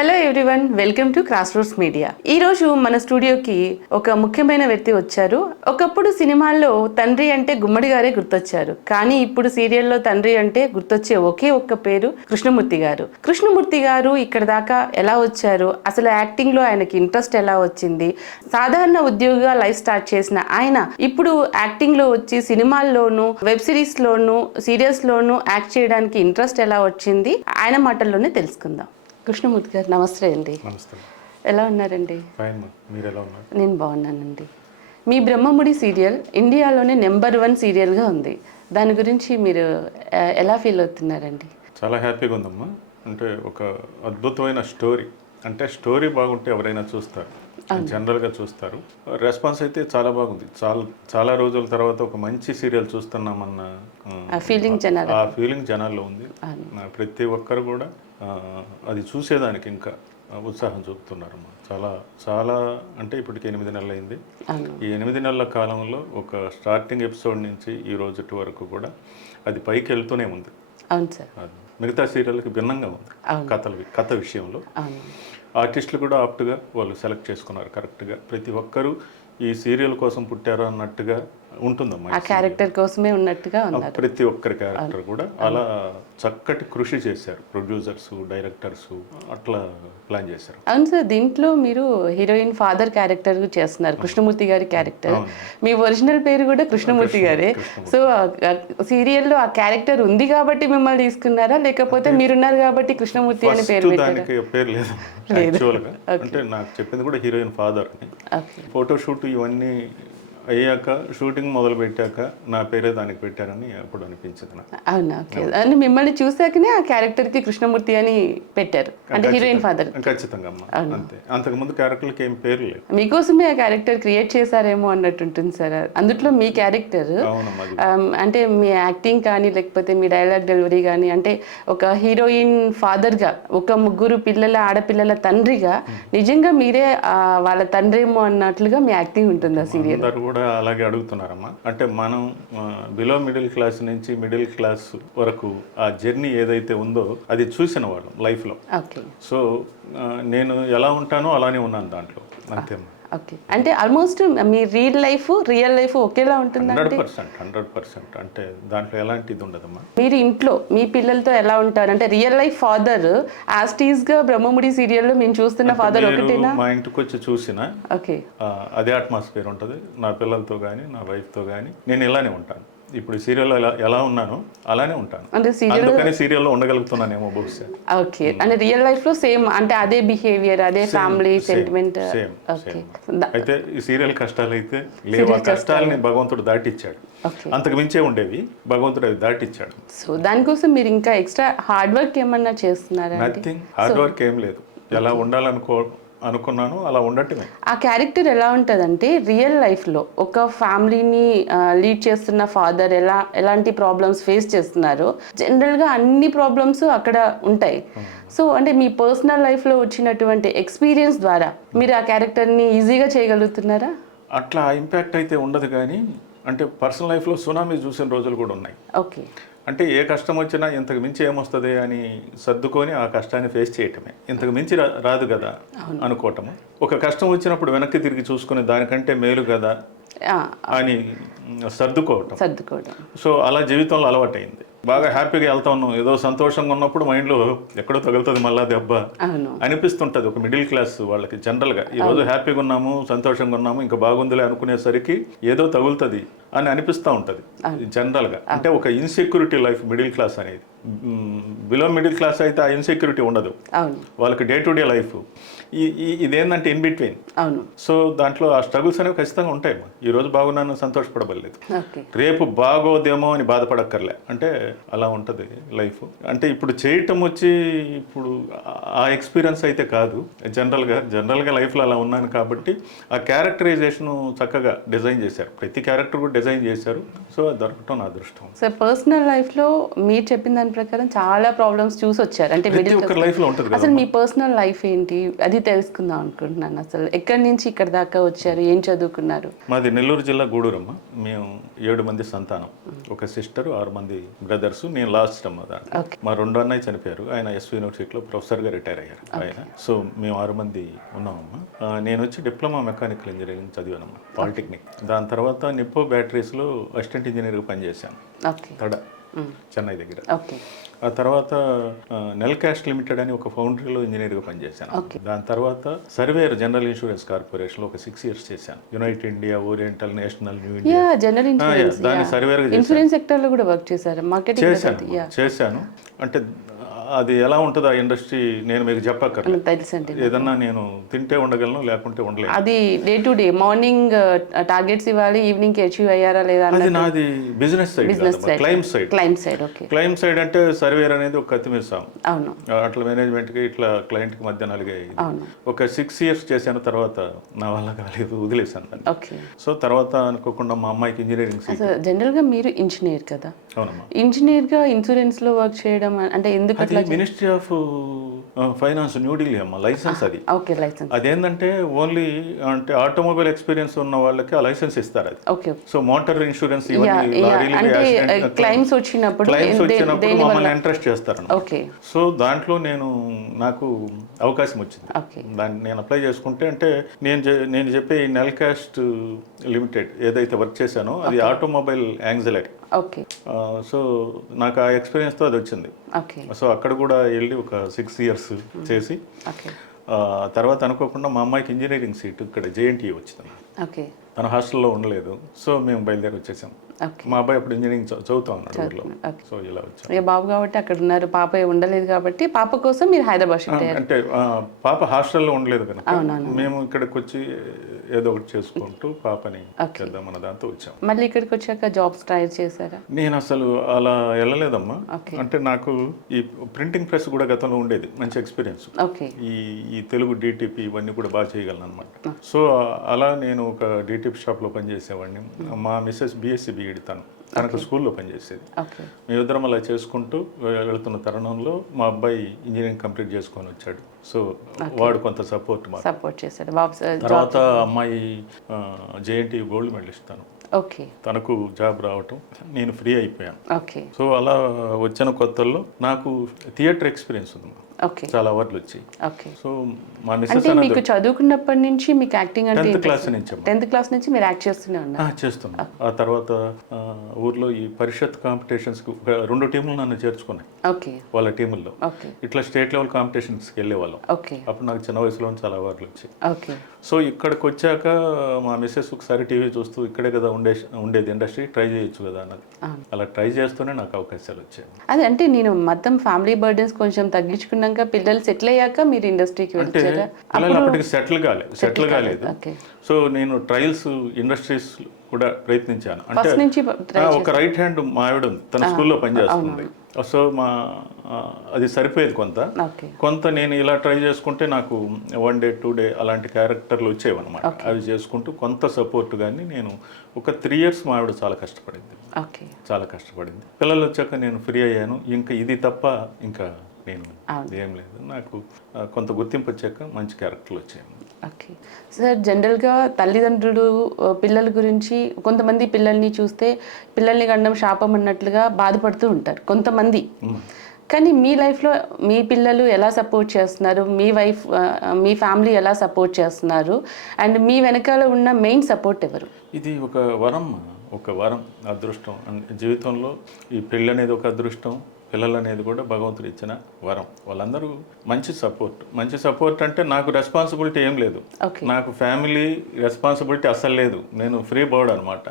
Hello everyone, welcome to cross roads media. ఈ రోజు మన స్టూడియోకి ఒక ముఖ్యమైన వ్యక్తి వచ్చారు. ఒకప్పుడు సినిమాల్లో తండ్రి అంటే గుమ్మడి గారే గుర్తొచ్చారు, కానీ ఇప్పుడు సీరియల్లో తండ్రి అంటే గుర్తొచ్చే ఒకే ఒక్క పేరు కృష్ణమూర్తి గారు. కృష్ణమూర్తి గారు ఇక్కడ దాకా ఎలా వచ్చారు, అసలు యాక్టింగ్ లో ఆయనకి ఇంట్రెస్ట్ ఎలా వచ్చింది, సాధారణ ఉద్యోగిగా లైఫ్ స్టార్ట్ చేసిన ఆయన ఇప్పుడు యాక్టింగ్ లో వచ్చి సినిమాల్లోనూ వెబ్ సిరీస్ లోను సీరియల్స్ లోను యాక్ట్ చేయడానికి ఇంట్రెస్ట్ ఎలా వచ్చింది, ఆయన మాటల్లోనే తెలుసుకుందాం. కృష్ణమూర్తి గారు నమస్తే అండి. నమస్తే. ఎలా ఉన్నారండి? ఫైన్. మీరు ఎలా ఉన్నారు? నేను బాగున్నానండి. మీ బ్రహ్మముడి సీరియల్ ఇండియాలోనే నెంబర్ 1 సీరియల్గా ఉంది. దాని గురించి మీరు ఎలా ఫీల్ అవుతున్నారండి? చాలా హ్యాపీగా ఉందమ్మా. అంటే ఒక అద్భుతమైన స్టోరీ. అంటే స్టోరీ బాగుంటే ఎవరైనా చూస్తారు, జనరల్గా చూస్తారు. రెస్పాన్స్ అయితే చాలా బాగుంది. చాలా రోజుల తర్వాత ఒక మంచి సీరియల్ చూస్తున్నామన్న ఫీలింగ్ జనాల్లో ఉంది. ప్రతి ఒక్కరు కూడా అది చూసేదానికి ఇంకా ఉత్సాహం చూపుతున్నారమ్మా. చాలా చాలా అంటే ఇప్పటికి 8 నెలలు అయింది. ఈ 8 నెలల కాలంలో ఒక స్టార్టింగ్ ఎపిసోడ్ నుంచి ఈ రోజు వరకు కూడా అది పైకి వెళ్తూనే ఉంది. అవును సార్. మిగతా సీరియల్కి భిన్నంగా ఉంది. కథ విషయంలో ఆర్టిస్టులు కూడా ఆప్ట్గా వాళ్ళు సెలెక్ట్ చేసుకున్నారు కరెక్ట్గా. ప్రతి ఒక్కరూ ఈ సీరియల్ కోసం పుట్టారు అన్నట్టుగా ఉంటుందమ్మా. ఆ క్యారెక్టర్ కోసమే ఉన్నట్టుగా ఉన్నారు. ప్రతి ఒక్కరి క్యారెక్టర్ కూడా అలా చక్కటి కృషి చేశారు. ప్రొడ్యూసర్స్, డైరెక్టర్స్ అట్లా ప్లాన్ చేశారు. అవును సార్. దీంట్లో మీరు హీరోయిన్ ఫాదర్ క్యారెక్టర్ చేస్తున్నారు, కృష్ణమూర్తి గారి క్యారెక్టర్. మీ ఒరిజినల్ పేరు కూడా కృష్ణమూర్తి గారే. సో సీరియల్లో ఆ క్యారెక్టర్ ఉంది కాబట్టి మిమ్మల్ని తీసుకున్నారా, లేకపోతే మీరున్నారు కాబట్టి కృష్ణమూర్తి అనే పేరు పెట్టారా? పేరు లేదు యాక్చువల్గా. అంటే నాకు చెప్పింది కూడా హీరోయిన్ ఫాదర్ అని. ఫోటోషూట్ ఇవన్నీ అయ్యాక, షూటింగ్ మొదలు పెట్టాక నా పేరే దానికి పెట్టారని అప్పుడు అనిపించింది నాకు. అవునా? ఓకే. అంటే మిమ్మల్ని చూసాకనే ఆ క్యారెక్టర్ కి కృష్ణమూర్తి అని పెట్టారు, అంటే హీరోయిన్ ఫాదర్. ఖచ్చితంగా అమ్మా, అంతే. అంతకుముందు క్యారెక్టర్కి ఏం పేరు లేదు. మీకోసమే ఆ క్యారెక్టర్ క్రియేట్ చేశారేమో అన్నట్టు ఉంటుంది సార్. అందులో మీ క్యారెక్టర్ అంటే మీ యాక్టింగ్ కానీ లేకపోతే మీ డైలాగ్ డెలివరీ కానీ, అంటే ఒక హీరోయిన్ ఫాదర్ గా, ఒక 3 ఆడపిల్లల తండ్రిగా నిజంగా మీరే వాళ్ళ తండ్రేమో అన్నట్లుగా మీ యాక్టింగ్ ఉంటుంది ఆ సీరియల్. కూడా అలాగే అడుగుతున్నారమ్మా. అంటే మనం బిలో మిడిల్ క్లాస్ నుంచి మిడిల్ క్లాస్ వరకు ఆ జర్నీ ఏదైతే ఉందో అది చూసిన వాళ్ళం లైఫ్లో. సో నేను ఎలా ఉంటానో అలానే ఉన్నాను దాంట్లో, అంతేమ్మా. ఓకే. అంటే ఆల్మోస్ట్ మీ రియల్ లైఫ్ ఒకేలా ఉంటుంది. 100%. అంటే దాంట్లో ఎలాంటి ఇది ఉండదమ్మా. మీరు ఇంట్లో మీ పిల్లలతో ఎలా ఉంటారు, అంటే రియల్ లైఫ్ ఫాదర్ యాస్టీస్ గా బ్రహ్మముడి సీరియల్లో మేము చూస్తున్న ఫాదర్ ఒకటేనా? మా ఇంటికి వచ్చి చూసిన అదే అట్మాస్ఫియర్ ఉంటుంది. నా పిల్లలతో కానీ నా వైఫ్తో కానీ నేను ఇలానే ఉంటాను. ఇప్పుడు సీరియల్లో ఎలా ఉన్నానో అలానే ఉంటాను. అందుకని సీరియల్లో ఉండగలుగుతున్నానేమో బహుశా. ఓకే. అంటే రియల్ లైఫ్ లో సేమ్, అంటే అదే బిహేవియర్, అదే ఫ్యామిలీ సెంటిమెంట్. అయితే ఈ సీరియల్ కష్టాలు అయితే లేవు. ఆ కష్టాలని భగవంతుడు దాటిచ్చాడు. అంతకు మించే ఉండేవి, భగవంతుడు అవి దాటిచ్చాడు. సో దానికోసం మీరు ఇంకా ఎక్స్ట్రా హార్డ్ వర్క్ ఏమన్నా చేస్తున్నారా? నథింగ్. హార్డ్ వర్క్ ఏం లేదు. ఎలా అనుకున్నాను అలా ఉండటమే. ఆ క్యారెక్టర్ ఎలా ఉంటుందంటే రియల్ లైఫ్లో ఒక ఫ్యామిలీని లీడ్ చేస్తున్న ఫాదర్ ఎలాంటి ప్రాబ్లమ్స్ ఫేస్ చేస్తున్నారో జనరల్గా అన్ని ప్రాబ్లమ్స్ అక్కడ ఉంటాయి. సో అంటే మీ పర్సనల్ లైఫ్లో వచ్చినటువంటి ఎక్స్పీరియన్స్ ద్వారా మీరు ఆ క్యారెక్టర్ని ఈజీగా చేయగలుగుతున్నారా? అట్లా ఇంపాక్ట్ అయితే ఉండదు, కానీ అంటే పర్సనల్ లైఫ్లో సునామీ చూసిన రోజులు కూడా ఉన్నాయి. ఓకే. అంటే ఏ కష్టం వచ్చినా ఇంతకు మించి ఏమొస్తుంది అని సర్దుకొని ఆ కష్టాన్ని ఫేస్ చేయటమే. ఇంతకు మించి రాదు కదా అనుకోవటము. ఒక కష్టం వచ్చినప్పుడు వెనక్కి తిరిగి చూసుకుని దానికంటే మేలు కదా అని సర్దుకోవటం. సో అలా జీవితంలో అలవాటైంది. బాగా హ్యాపీగా వెళ్తా ఉన్నాం, ఏదో సంతోషంగా ఉన్నప్పుడు మైండ్లో ఎక్కడో తగులుతుంది మళ్ళా దెబ్బ అనిపిస్తుంటుంది. ఒక మిడిల్ క్లాస్ వాళ్ళకి జనరల్గా ఈరోజు హ్యాపీగా ఉన్నాము, సంతోషంగా ఉన్నాము, ఇంకా బాగుందిలే అనుకునేసరికి ఏదో తగులుతుంది అని అనిపిస్తూ ఉంటుంది జనరల్గా. అంటే ఒక ఇన్సెక్యూరిటీ లైఫ్ మిడిల్ క్లాస్ అనేది. బిలో మిడిల్ క్లాస్ అయితే ఆ ఇన్సెక్యూరిటీ ఉండదు వాళ్ళకి. డే టు డే లైఫ్ ఇదేంటంటే ఇన్ బిట్వీన్. సో దాంట్లో ఆ స్ట్రగుల్స్ అనేవి ఖచ్చితంగా ఉంటాయి. ఈరోజు బాగున్నాను సంతోషపడబడలేదు, రేపు బాగోదేమో అని బాధపడక్కర్లే. అంటే అలా ఉంటుంది లైఫ్. అంటే ఇప్పుడు చేయటం వచ్చి ఇప్పుడు ఆ ఎక్స్పీరియన్స్ అయితే కాదు. జనరల్గా లైఫ్లో అలా ఉన్నాను కాబట్టి ఆ క్యారెక్టరైజేషన్ చక్కగా డిజైన్ చేశారు. ప్రతి క్యారెక్టర్ కూడా డిజైన్ చేశారు. సో అది దొరకటం నా అదృష్టం. సో పర్సనల్ లైఫ్లో మీరు చెప్పిన దాని ప్రకారం చాలా ప్రాబ్లమ్స్ చూసి వచ్చారు. అంటే ప్రతి మిడిల్ ఒక్కరి లైఫ్లో ఉంటుంది కదా. అసలు మీ పర్సనల్ లైఫ్ ఏంటి అది తెలుసుకుందాం అనుకుంటున్నాను. అసలు ఎక్కడి నుంచి ఇక్కడ దాకా వచ్చారు, ఏం చదువుకున్నారు? మాది నెల్లూరు జిల్లా గూడూరమ్మ. మేము 7 మంది సంతానం, ఒక సిస్టర్, 6 మంది బ్రదర్స్, నేను లాస్ట్ అమ్మ దాంట్లో. ఓకే. మా 2 అన్నయ్య చనిపోయారు, ఆయన ఎస్వి యూనివర్సిటీలో ప్రొఫెసర్గా రిటైర్ అయ్యారు ఆయన. సో మేము 6 మంది ఉన్నామమ్మా. నేను వచ్చి డిప్లొమా మెకానికల్ ఇంజనీరింగ్ చదివానమ్మా, పాలిటెక్నిక్. దాని తర్వాత నిప్పో బ్యాటరీస్లో అసిస్టెంట్ ఇంజనీర్గా పనిచేశాను, ఓకే. తడ చెన్నై దగ్గర. ఓకే. ఆ తర్వాత నెల్ క్యాస్ట్ లిమిటెడ్ అని ఒక ఫౌండరీలో ఇంజనీర్గా పనిచేశాను. దాని తర్వాత సర్వేయర్ జనరల్ ఇన్సూరెన్స్ కార్పొరేషన్లో ఒక 6 years చేశాను. United India, oriental, national, new India, general insurance, దాన్ని సర్వేయర్గా ఇన్సూరెన్స్ సెక్టర్ లో కూడా వర్క్ చేశారు, మార్కెటింగ్ చేశాను. అంటే అది ఎలా ఉంటుంది ఆ ఇండస్ట్రీ నేను మీకు చెప్పక్కర్లేదు. తెలుసండి. ఏదన్నా నేను తింటే ఉండగలను, లేకుంటే ఉండలేదు. అది day to day morning targets ఇవ్వాలి, ఈవినింగ్ కి అచీవ్ అయ్యారా లేదా అది నాది business side, claim side. Okay. Claim side అంటే సర్వేర్ అనేది ఒక కత్తిమీసాం. అవును. అట్లా మేనేజ్మెంట్ కి ఇట్లా క్లయింట్ కి మధ్య నలిగాయి. అవును. ఒక 6 years చేశాను, తర్వాత నా వల్ల కాలేదు, వదిలేసాను దాన్ని. ఓకే. సో తర్వాత అనుకోకుండా మా అమ్మాయికి ఇంజనీరింగ్ సీట్. జనరల్ గా మీరు ఇంజనీర్ కదా, అవునమ్మా. ఇంజనీర్ గా ఇన్సూరెన్స్ లో వర్క్ చేయడం అంటే ఎందుకు అట్లా? మినిస్ట్రీ ఆఫ్ ఫైనాన్స్, న్యూఢిల్లీ అమ్మ, లైసెన్స్ అది. Okay, licence. అదేంటంటే ఓన్లీ అంటే ఆటోమొబైల్ ఎక్స్పీరియన్స్ ఉన్న వాళ్ళకి ఆ లైసెన్స్ ఇస్తారు అది. ఓకే. సో మోటార్ ఇన్సూరెన్స్ అంటే క్లైమ్స్ వచ్చినప్పుడు మమ్మల్ని ఇంట్రెస్ట్ చేస్తారు. ఓకే. సో దాంట్లో నాకు అవకాశం వచ్చింది. ఓకే. దాన్ని నేను అప్లై చేసుకుంటే, అంటే నేను చెప్పే ఈ నెల్ క్యాస్ట్ లిమిటెడ్ ఏదైతే వర్క్ చేశానో అది ఆటోమొబైల్ యాంగ్జలరీ. ఓకే. సో నాకు ఆ ఎక్స్పీరియన్స్తో అది వచ్చింది. ఓకే. సో అక్కడ కూడా వెళ్ళి ఒక 6 years చేసి, తర్వాత అనుకోకుండా మా అమ్మాయికి ఇంజనీరింగ్ సీట్ ఇక్కడ జేఎన్టీయూ వచ్చింది. ఓకే. తన హాస్టల్లో ఉండలేదు, సో మేము బయలుదేరి వచ్చేసాం. మా అబ్బాయి అప్పుడు ఇంజనీరింగ్ చదువుతా ఉన్నాడు ఊర్లో. సో ఇలా వచ్చాం. బాబు కాబట్టి అక్కడ ఉన్నారు, పాప ఉండలేదు కాబట్టి పాప కోసం మీరు హైదరాబాద్ షిఫ్ట్ అయ్యారు. అంటే పాప హాస్టల్లో ఉండలేదు కనుక మేము ఇక్కడికి వచ్చి ఏదో ఒకటి చేసుకుంటూ పాపని చేద్దామన్న దాంతో వచ్చాం. మళ్ళీ ఇక్కడికి వచ్చాక జాబ్స్ ట్రై చేశారా? నేను అసలు అలా వెళ్ళలేదమ్మా. అంటే నాకు ఈ ప్రింటింగ్ ప్రెస్ కూడా గతంలో ఉండేది, మంచి ఎక్స్పీరియన్స్. ఈ తెలుగు డిటిపి ఇవన్నీ కూడా బాగా చేయగలను అనమాట. సో అలా నేను ఒక డిటిపి షాప్లో పనిచేసేవాడిని. మా మిస్సెస్ బిఎస్సి బిఈడి, తనకు స్కూల్లో పనిచేసేది. మేమిద్దరం అలా చేసుకుంటూ వెళుతున్న తరుణంలో మా అబ్బాయి ఇంజనీరింగ్ కంప్లీట్ చేసుకొని వచ్చాడు. సో వాడు కొంత సపోర్ట్ చేశాడు. తర్వాత అమ్మాయి జేఎన్టీయూ గోల్డ్ మెడలిస్ట్ తను. ఓకే. తనకు జాబ్ రావటం, నేను ఫ్రీ అయిపోయాను. ఓకే. సో అలా వచ్చిన కొత్తల్లో నాకు థియేటర్ ఎక్స్పీరియన్స్ ఉంది, చాలా అవార్డులు వచ్చాయి. సో మా మిస్సెస్ మీకు చదువుకున్నప్పటి నుంచి మీకు యాక్టింగ్ అంటే 10th క్లాస్ నుంచి మీరు యాక్ట్ చేస్తున్నా. ఆ తర్వాత ఊర్లో ఈ పరిషత్ కాంపిటీషన్స్ 2 టీములు నన్ను చేర్చుకున్నాయి. వాళ్ళ టీముల్లో ఇట్లా స్టేట్ లెవెల్ కాంపిటీషన్స్కి వెళ్ళేవాళ్ళం. అప్పుడు నాకు చిన్న వయసులో చాలా అవార్డులు వచ్చాయి. సో ఇక్కడికి వచ్చాక మా మిస్సెస్ ఒకసారి టీవీ చూస్తూ ఇక్కడే కదా ఉండేది ఇండస్ట్రీ, ట్రై చేయొచ్చు కదా అన్నది. అలా ట్రై చేస్తూనే నాకు అవకాశాలు వచ్చాయి. అదే అంటే నేను మొత్తం ఫ్యామిలీ బర్డెన్స్ కొంచెం తగ్గించుకున్నాక పిల్లలు సెటిల్ అయ్యాక మీరు ఇండస్ట్రీకి వచ్చారా? అప్పటికి సెటిల్ కాలేదు. సో నేను ట్రయల్స్ ఇండస్ట్రీస్ కూడా ప్రయత్నించాను. అంటే ఒక రైట్ హ్యాండ్ మా ఆవిడ ఉంది, తన స్కూల్లో పనిచేస్తుంది. సో అది సరిపోయేది కొంత నేను ఇలా ట్రై చేసుకుంటే నాకు 1 day 2 day అలాంటి క్యారెక్టర్లు వచ్చేవన్నమాట. అవి చేసుకుంటూ కొంత సపోర్ట్. కానీ నేను ఒక 3 years మా ఆవిడ చాలా కష్టపడింది. పిల్లలు వచ్చాక నేను ఫ్రీ అయ్యాను. ఇంకా ఇది తప్ప ఇంకా నేను ఏం లేదు. నాకు కొంత గుర్తింపు వచ్చాక మంచి క్యారెక్టర్లు వచ్చాయి. ఓకే సార్, జనరల్గా తల్లిదండ్రులు పిల్లల గురించి కొంతమంది పిల్లల్ని చూస్తే పిల్లల్ని కండం శాపం అన్నట్లుగా బాధపడుతూ ఉంటారు కొంతమంది. కానీ మీ లైఫ్లో మీ పిల్లలు ఎలా సపోర్ట్ చేస్తున్నారు, మీ ఫ్యామిలీ ఎలా సపోర్ట్ చేస్తున్నారు, అండ్ మీ వెనకాల ఉన్న మెయిన్ సపోర్ట్ ఎవరు? ఇది ఒక వరం, అదృష్టం. జీవితంలో ఈ పెళ్ళి అనేది ఒక అదృష్టం, పిల్లలు అనేది కూడా భగవంతుడు ఇచ్చిన వరం. వాళ్ళందరూ మంచి సపోర్ట్ అంటే నాకు రెస్పాన్సిబిలిటీ ఏం లేదు, నాకు ఫ్యామిలీ రెస్పాన్సిబిలిటీ అస్సలు లేదు. నేను ఫ్రీ బర్డ్ అనమాట.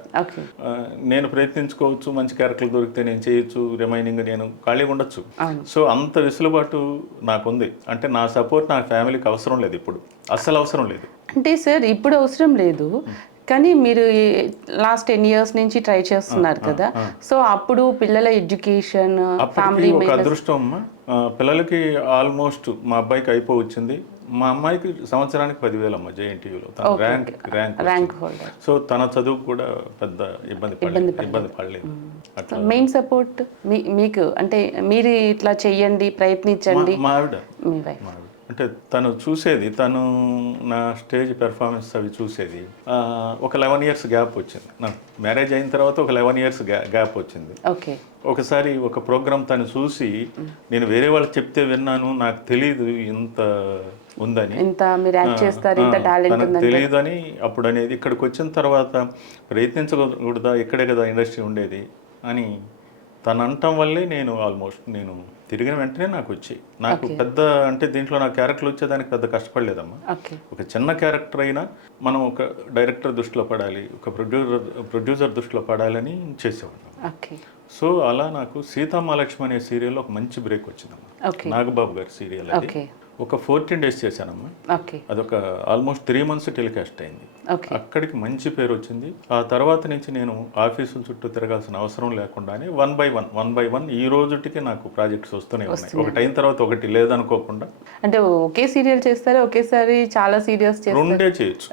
నేను ప్రయత్నించుకోవచ్చు, మంచి క్యారెక్టర్లు దొరికితే నేను చేయొచ్చు, రిమైనింగ్ నేను ఖాళీగా ఉండొచ్చు. సో అంత వెసులుబాటు నాకుంది. అంటే నా సపోర్ట్ నా ఫ్యామిలీకి అవసరం లేదు, ఇప్పుడు అస్సలు అవసరం లేదు. అంటే సార్ ఇప్పుడు అవసరం లేదు, కానీ మీరు లాస్ట్ 10 years నుంచి ట్రై చేస్తున్నారు కదా. సో అప్పుడు పిల్లల ఎడ్యుకేషన్, ఫ్యామిలీ ఒక అదృష్టం అమ్మా. పిల్లలకి ఆల్మోస్ట్ మా అబ్బాయికి అయిపోవచ్చింది, మా అమ్మాయికి సంవత్సరానికి 10,000 అమ్మ జేఎన్టీయూలో తన ర్యాంక్ ర్యాంక్ హోల్డర్. సో తన చదువు కూడా పెద్ద ఇబ్బంది పడలేదు అట్లా. మెయిన్ సపోర్ట్ మీకు అంటే మీరు ఇట్లా చెయ్యండి ప్రయత్నించండి మా ఆవిడ మీ వైఫ్. అంటే తను చూసేది, తను నా స్టేజ్ పెర్ఫార్మెన్స్ అవి చూసేది. ఒక 11 years గ్యాప్ వచ్చింది నా మ్యారేజ్ అయిన తర్వాత, ఒక 11 years గ్యాప్ వచ్చింది. ఓకే. ఒకసారి ఒక ప్రోగ్రామ్ తను చూసి, నేను వేరే వాళ్ళకి చెప్తే విన్నాను, నాకు తెలియదు ఇంత ఉందని, ఇంత మీరు యాక్ట్ చేస్తారు, ఇంత టాలెంట్ తనకు తెలియదు అని అప్పుడు అనేది. ఇక్కడికి వచ్చిన తర్వాత ప్రయత్నించకూడదా, ఇక్కడే కదా ఇండస్ట్రీ ఉండేది అని తను అనటం వల్లే నేను నేను తిరిగిన వెంటనే నాకు వచ్చాయి. నాకు పెద్ద అంటే దీంట్లో నా క్యారెక్టర్లు వచ్చేదానికి పెద్ద కష్టపడలేదమ్మా. ఒక చిన్న క్యారెక్టర్ అయినా మనం ఒక డైరెక్టర్ దృష్టిలో పడాలి, ఒక ప్రొడ్యూసర్ దృష్టిలో పడాలని చేసేవాళ్ళం. సో అలా నాకు సీతామహాలక్ష్మి అనే సీరియల్లో ఒక మంచి బ్రేక్ వచ్చిందమ్మా. నాగబాబు గారి సీరియల్ అది. ఒక 14 days చేశానమ్మా. అదొక ఆల్మోస్ట్ 3 months టెలికాస్ట్ అయింది. అక్కడికి మంచి పేరు వచ్చింది. ఆ తర్వాత నుంచి నేను ఆఫీసుల చుట్టూ తిరగాల్సిన అవసరం లేకుండానే వన్ బై వన్ ఈ రోజుటికి నాకు ప్రాజెక్ట్స్ వస్తూనే ఉన్నాయి. ఒకటి అయిన తర్వాత ఒకటి లేదనుకోకుండా. అంటే ఒకే సీరియల్ చేస్తారా, ఒకేసారి చాలా సీరియల్స్ రెండే చేయొచ్చు.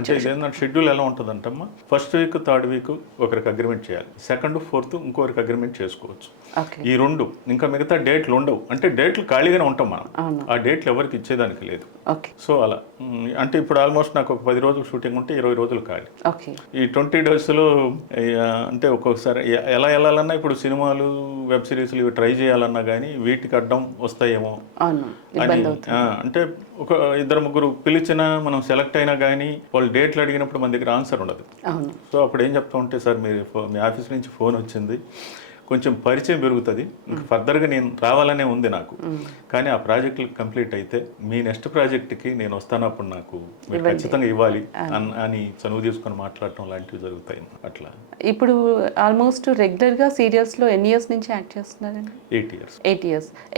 అంటే ఏంటంటే షెడ్యూల్ ఎలా ఉంటుందంటమ్మా, ఫస్ట్ వీక్ 3rd week ఒకరికి అగ్రిమెంట్ చేయాలి, 2nd 4th ఇంకొకరికి అగ్రిమెంట్ చేసుకోవచ్చు. ఈ 2 ఇంకా మిగతా డేట్లు ఉండవు. అంటే డేట్లు ఖాళీగానే ఉంటాం మనం, ఆ డేట్లు ఎవరికి ఇచ్చేదానికి లేదు. సో అలా అంటే ఇప్పుడు ఆల్మోస్ట్ నాకు ఒక 10 రోజులు షూటింగ్ ఉంటే 20 రోజులు ఖాళీ. ఈ 20 daysలో అంటే ఒక్కొక్కసారి ఎలా వెళ్ళాలన్నా, ఇప్పుడు సినిమాలు వెబ్ సిరీస్లు ఇవి ట్రై చేయాలన్నా కానీ వీటికి అడ్డం వస్తాయేమో అని. అంటే ఒక 2-3 పిలిచినా మనం సెలెక్ట్ అయినా కానీ వాళ్ళు డేట్లు అడిగినప్పుడు మన దగ్గర ఆన్సర్ ఉండదు. సో అప్పుడు ఏం చెప్తా ఉంటే, సార్ మీ ఆఫీస్ నుంచి ఫోన్ వచ్చింది, కొంచెం పరిచయం పెరుగుతుంది, ఇంకా ఫర్దర్గా నేను రావాలనే ఉంది నాకు, కానీ ఆ ప్రాజెక్టులు కంప్లీట్ అయితే మీ నెక్స్ట్ ప్రాజెక్ట్కి నేను వస్తానప్పుడు నాకు మీరు ఖచ్చితంగా ఇవ్వాలి అని చనువు తీసుకొని మాట్లాడటం లాంటివి జరుగుతాయి. అట్లా ఇప్పుడు ఆల్మోస్ట్ రెగ్యులర్గా సీరియల్స్లో ఎన్ని ఇయర్స్ నుంచి యాక్ట్ చేస్తున్నారండి?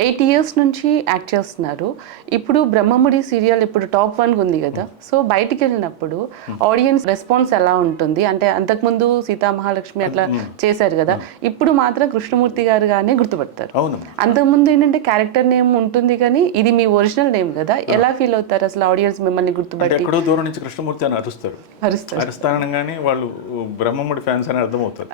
8 years నుంచి యాక్ట్ చేస్తున్నారు. ఇప్పుడు బ్రహ్మముడి సీరియల్ ఇప్పుడు టాప్ 1 ఉంది కదా, సో బయటికి వెళ్ళినప్పుడు ఆడియన్స్ రెస్పాన్స్ ఎలా ఉంటుంది? అంటే అంతకుముందు సీతామహాలక్ష్మి అట్లా చేశారు కదా, ఇప్పుడు మాత్రం కృష్ణమూర్తి గారు గానే గుర్తుపడతారు. అంతకుముందు ఏంటంటే క్యారెక్టర్ నేమ్ ఉంటుంది కానీ ఇది మీ ఒరిజినల్ నేమ్ కదా, ఎలా ఫీల్ అవుతారు అసలు ఆడియన్స్ మిమ్మల్ని గుర్తుపట్టి? ఎక్కడో దూరం నుంచి కృష్ణమూర్తి అని అరుస్తానగానే వాళ్ళు బ్రహ్మముడి ఫ్యాన్స్ అని అర్థమవుతారు.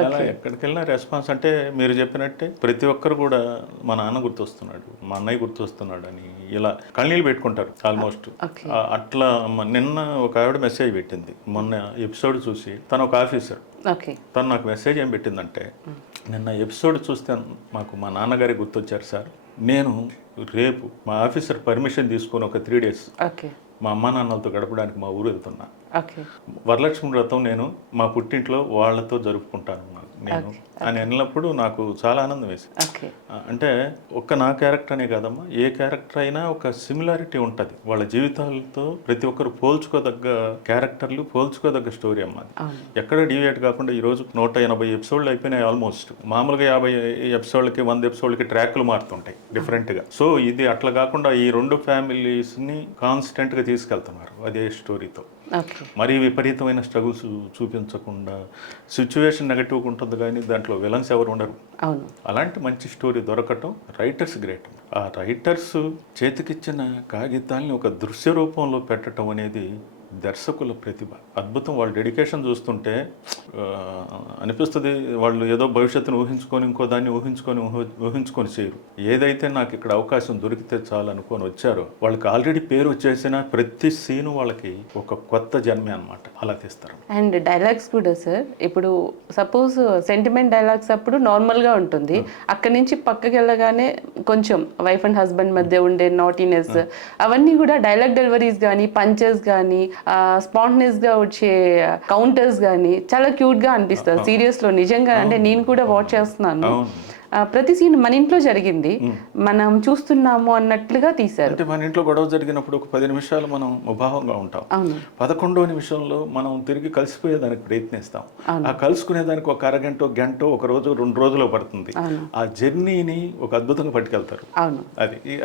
అలా ఎక్కడికి వెళ్ళినా రెస్పాన్స్ అంటే మీరు చెప్పినట్టే ప్రతి ఒక్కరు కూడా మా నాన్న గుర్తొస్తున్నాడు, మా అన్నయ్య గుర్తొస్తున్నాడు అని ఇలా కన్నీళ్ళు పెట్టుకుంటారు ఆల్మోస్ట్. అట్లా నిన్న ఒక ఆవిడ మెసేజ్ పెట్టింది మొన్న ఎపిసోడ్ చూసి, తను ఒక ఆఫీసర్, తను నాకు మెసేజ్ ఏం పెట్టిందంటే, నిన్న ఎపిసోడ్ చూస్తే మాకు మా నాన్నగారి గుర్తొచ్చారు సార్, నేను రేపు మా ఆఫీసర్ పర్మిషన్ తీసుకొని ఒక 3 days మా అమ్మా నాన్నలతో గడపడానికి మా ఊరు వెళ్తున్నా. వరలక్ష్మి వ్రతం నేను మా పుట్టింట్లో వాళ్ళతో జరుపుకుంటాను నేను అని అన్నప్పుడు నాకు చాలా ఆనందం వేసింది. అంటే ఒక్క నా క్యారెక్టర్ అనే కాదమ్మా, ఏ క్యారెక్టర్ అయినా ఒక సిమిలారిటీ ఉంటుంది వాళ్ళ జీవితాలతో. ప్రతి ఒక్కరు పోల్చుకోదగ్గ క్యారెక్టర్లు, పోల్చుకోదగ్గ స్టోరీ అమ్మా. ఎక్కడ డీవియేట్ కాకుండా ఈరోజు 180 episodes అయిపోయినాయి ఆల్మోస్ట్. మామూలుగా 50 episodes 100 episodes ట్రాక్లు మారుతుంటాయి డిఫరెంట్గా. సో ఇది అట్లా కాకుండా ఈ 2 familiesని కాన్స్టెంట్గా తీసుకెళ్తున్నారు అదే స్టోరీతో. మరీ విపరీతమైన స్ట్రగుల్స్ చూపించకుండా, సిచ్యువేషన్ నెగటివ్గా ఉంటుంది కానీ దాంట్లో విలన్స్ ఎవరు ఉండరు. అలాంటి మంచి స్టోరీ దొరకటం రైటర్స్ గ్రేట్. ఆ రైటర్స్ చేతికిచ్చిన కాగితాలని ఒక దృశ్య రూపంలో పెట్టడం అనేది దర్శకుల ప్రతిభ, అద్భుతం. వాళ్ళ డెడికేషన్ చూస్తుంటే అనిపిస్తుంది వాళ్ళు ఏదో భవిష్యత్తును ఊహించుకొని ఇంకో దాన్ని ఊహించుకొని చేయరు. ఏదైతే నాకు ఇక్కడ అవకాశం దొరికితే చాలు అనుకొని వచ్చారో వాళ్ళకి ఆల్రెడీ పేరు వచ్చేసిన ప్రతి సీను వాళ్ళకి ఒక కొత్త జన్మే అనమాట, అలా తీస్తారు. అండ్ డైలాగ్స్ కూడా సార్, ఇప్పుడు సపోజ్ సెంటిమెంట్ డైలాగ్స్ అప్పుడు నార్మల్గా ఉంటుంది, అక్కడి నుంచి పక్కకి వెళ్ళగానే కొంచెం వైఫ్ అండ్ హస్బెండ్ మధ్య ఉండే నాటీనెస్ అవన్నీ కూడా డైలాగ్ డెలివరీస్ కానీ, పంచెస్ కానీ, స్పాంటనేస్ గా వచ్చే కౌంటర్స్ కానీ చాలా క్యూట్ గా అనిపిస్తుంది సీరియస్ లో. నిజంగా అంటే నేను కూడా వాచ్ చేస్తున్నాను, ప్రతి సీన్ మన ఇంట్లో జరిగింది, మనం చూస్తున్నాము అన్నట్లుగా తీశారు. అంటే మన ఇంట్లో గొడవ జరిగినప్పుడు ఒక 10 నిమిషాలు మనం ఉభావంగా ఉంటాం, 11వ నిమిషంలో మనం తిరిగి కలిసిపోయేదానికి ప్రయత్నిస్తాం. ఆ కలుసుకునేదానికి ఒక అరగంట, గంట, ఒక రోజు, 2 రోజులు పడుతుంది. ఆ జర్నీని ఒక అద్భుతంగా పట్టుకెళ్తారు.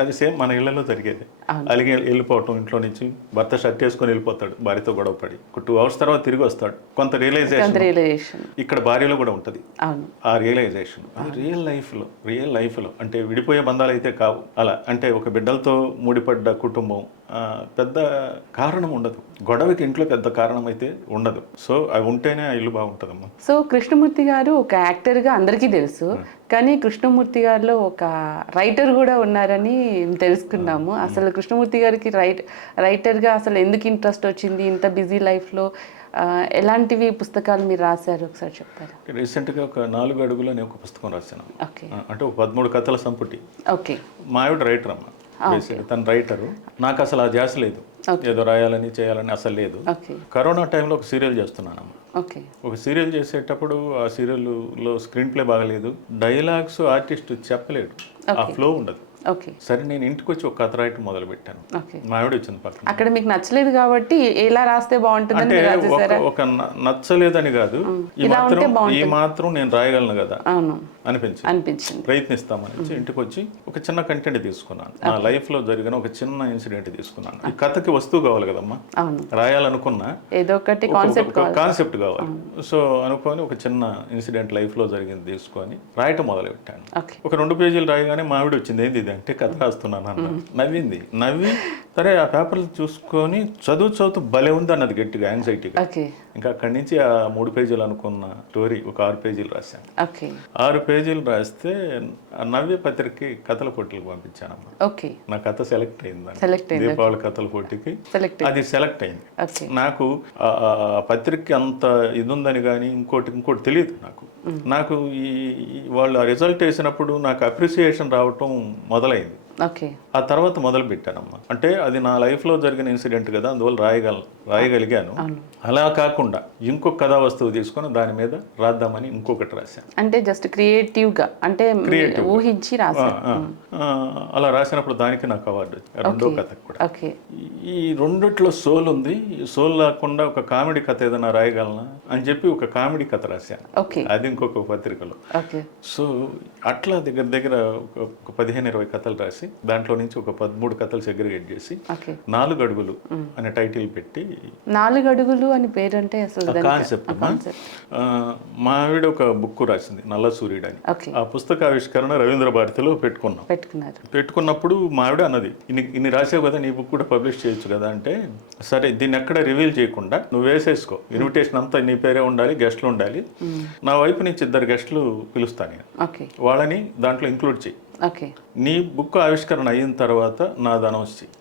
అది సేమ్ మన ఇళ్లలో జరిగేది. అలిగి వెళ్ళిపోవటం, ఇంట్లో నుంచి భర్త షర్ట్ వేసుకొని వెళ్ళిపోతాడు భార్యతో గొడవ పడి, ఒక 2 hours తర్వాత తిరిగి వస్తాడు. కొంత రియలైజేషన్ ఇక్కడ భార్యలో కూడా ఉంటుంది. ఆ రియలైజేషన్ రియల్ రియల్ లైఫ్లో అంటే విడిపోయే బంధాలు అయితే కావు. అలా అంటే ఒక బిడ్డలతో ముడిపడ్డ కుటుంబం పెద్ద కారణం ఉండదు. గొడవకి ఇంట్లో పెద్ద కారణం అయితే ఉండదు. సో అవి ఉంటేనే ఆ ఇల్లు బాగుంటుందమ్మా. సో కృష్ణమూర్తి గారు ఒక యాక్టర్గా అందరికీ తెలుసు, కానీ కృష్ణమూర్తి గారిలో ఒక రైటర్ కూడా ఉన్నారని తెలుసుకున్నాము. అసలు కృష్ణమూర్తి గారికి రైటర్గా అసలు ఎందుకు ఇంట్రెస్ట్ వచ్చింది? ఇంత బిజీ లైఫ్లో ఎలాంటివి పుస్తకాలు మీరు రాశారు ఒకసారి చెప్తారా? రీసెంట్గా ఒక 4 అడుగులు అనే ఒక పుస్తకం రాశాను. ఓకే. అంటే ఒక 13 కథల సంపుటి. ఓకే. మా ఆవిడ రైటర్ అమ్మ. తను రైటరు. నాకు అసలు ఆ ధ్యాస లేదు, ఏదో రాయాలని చేయాలని అసలు లేదు. ఓకే. కరోనా టైంలో ఒక సీరియల్ చేస్తున్నానమ్మా. ఓకే. ఒక సీరియల్ చేసేటప్పుడు ఆ సీరియల్లో స్క్రీన్ ప్లే బాగలేదు, డైలాగ్స్ ఆర్టిస్ట్ చెప్పలేడు, ఆ ఫ్లో ఉండదు. ఓకే. సరే నేను ఇంటికి వచ్చి ఒక కథ రాయటం మొదలు పెట్టాను. ఓకే. మా ఆవిడ వచ్చింది పక్కన. అక్కడ మీకు నచ్చలేదు కాబట్టి ఎలా రాస్తే బాగుంటుందని అంటే ఒక నచ్చలేదని కాదు, ఈ మాత్రం నేను రాయగలను కదా అనిపించింది. ప్రయత్నిస్తామని ఇంటికి వచ్చి ఒక చిన్న కంటెంట్ తీసుకున్నాను. నా లైఫ్ లో జరిగిన ఒక చిన్న ఇన్సిడెంట్ తీసుకున్నాను. ఈ కథకి వస్తువు కావాలి కదమ్మా, రాయాలనుకున్నా ఏదో ఒకటి కాన్సెప్ట్ కావాలి. సో అనుకొని ఒక చిన్న ఇన్సిడెంట్ లైఫ్ లో జరిగింది తీసుకొని రాయటం మొదలు పెట్టాను. ఒక 2 పేజీలు రాయగానే మా ఆవిడ వచ్చింది, ఏంది ఇది అంటే కథ రాస్తున్నాను అన్న. నవ్వి సరే ఆ పేపర్లు చూసుకొని చదువుతూ భలే ఉంది అన్నది గట్టిగా, యాంగ్జైటీగా. ఇంకా అక్కడి నుంచి ఆ 3 పేజీలు అనుకున్న స్టోరీ ఒక 6 పేజీలు రాశాను. 6 పేజీలు రాస్తే నవ్య పత్రికకి కథల పోటీలకు పంపించానమ్మా. నా కథ సెలెక్ట్ అయింది దీపావళి కథల పోటీకి. అది సెలెక్ట్ అయింది. నాకు పత్రికకి అంత ఇది ఉందని కానీ ఇంకోటి తెలియదు నాకు ఈ వాళ్ళు ఆ రిజల్ట్ వేసినప్పుడు నాకు అప్రిసియేషన్ రావటం మొదలైంది. ఆ తర్వాత మొదలు పెట్టానమ్మా. అంటే అది నా లైఫ్లో జరిగిన ఇన్సిడెంట్ కదా, అందువల్ల రాయగలిగాను. అలా కాకుండా ఇంకొక కథా వస్తువు తీసుకొని దాని మీద రాద్దామని ఇంకొకటి రాశాను. అంటే జస్ట్ క్రియేటివ్గా అంటే ఊహించి రాశాను. అలా రాసినప్పుడు దానికి నాకు అవార్డు, రెండో కథకు కూడా. ఈ రెండిట్లో సోల్ ఉంది. సోల్ లేకుండా ఒక కామెడీ కథ ఏదైనా రాయగలనా అని చెప్పి ఒక కామెడీ కథ రాశాను. అది ఇంకొక పత్రికలో. సో అట్లా దగ్గర ఒక 15-20 కథలు రాసి దాంట్లో నుంచి ఒక 13 కథలు సెగ్రిగేట్ చేసి 4 అడుగులు అనే టైటిల్ పెట్టి. 4 అడుగులు అని పేరు అంటే కాన్సెప్ట్. మా ఆవిడ ఒక బుక్ రాసింది నల్ల సూర్యుడు అని. ఆ పుస్తక ఆవిష్కరణ రవీంద్ర భారతిలో పెట్టుకున్నప్పుడు మా ఆవిడ అన్నది, ఇన్ని రాసావు కదా, నీ బుక్ కూడా పబ్లిష్ చేయొచ్చు కదా అంటే, సరే దీన్ని ఎక్కడ రివీల్ చేయకుండా నువ్వు వేసేసుకో, ఇన్విటేషన్ అంతా నీ పేరే ఉండాలి, గెస్ట్లు ఉండాలి, నా వైపు నుంచి 2 గెస్ట్లు పిలుస్తాను నేను, వాళ్ళని దాంట్లో ఇంక్లూడ్ చేయి, నీ బుక్ ఆవిష్కరణ అయిన తర్వాత నా అనౌన్స్ చెయ్యి.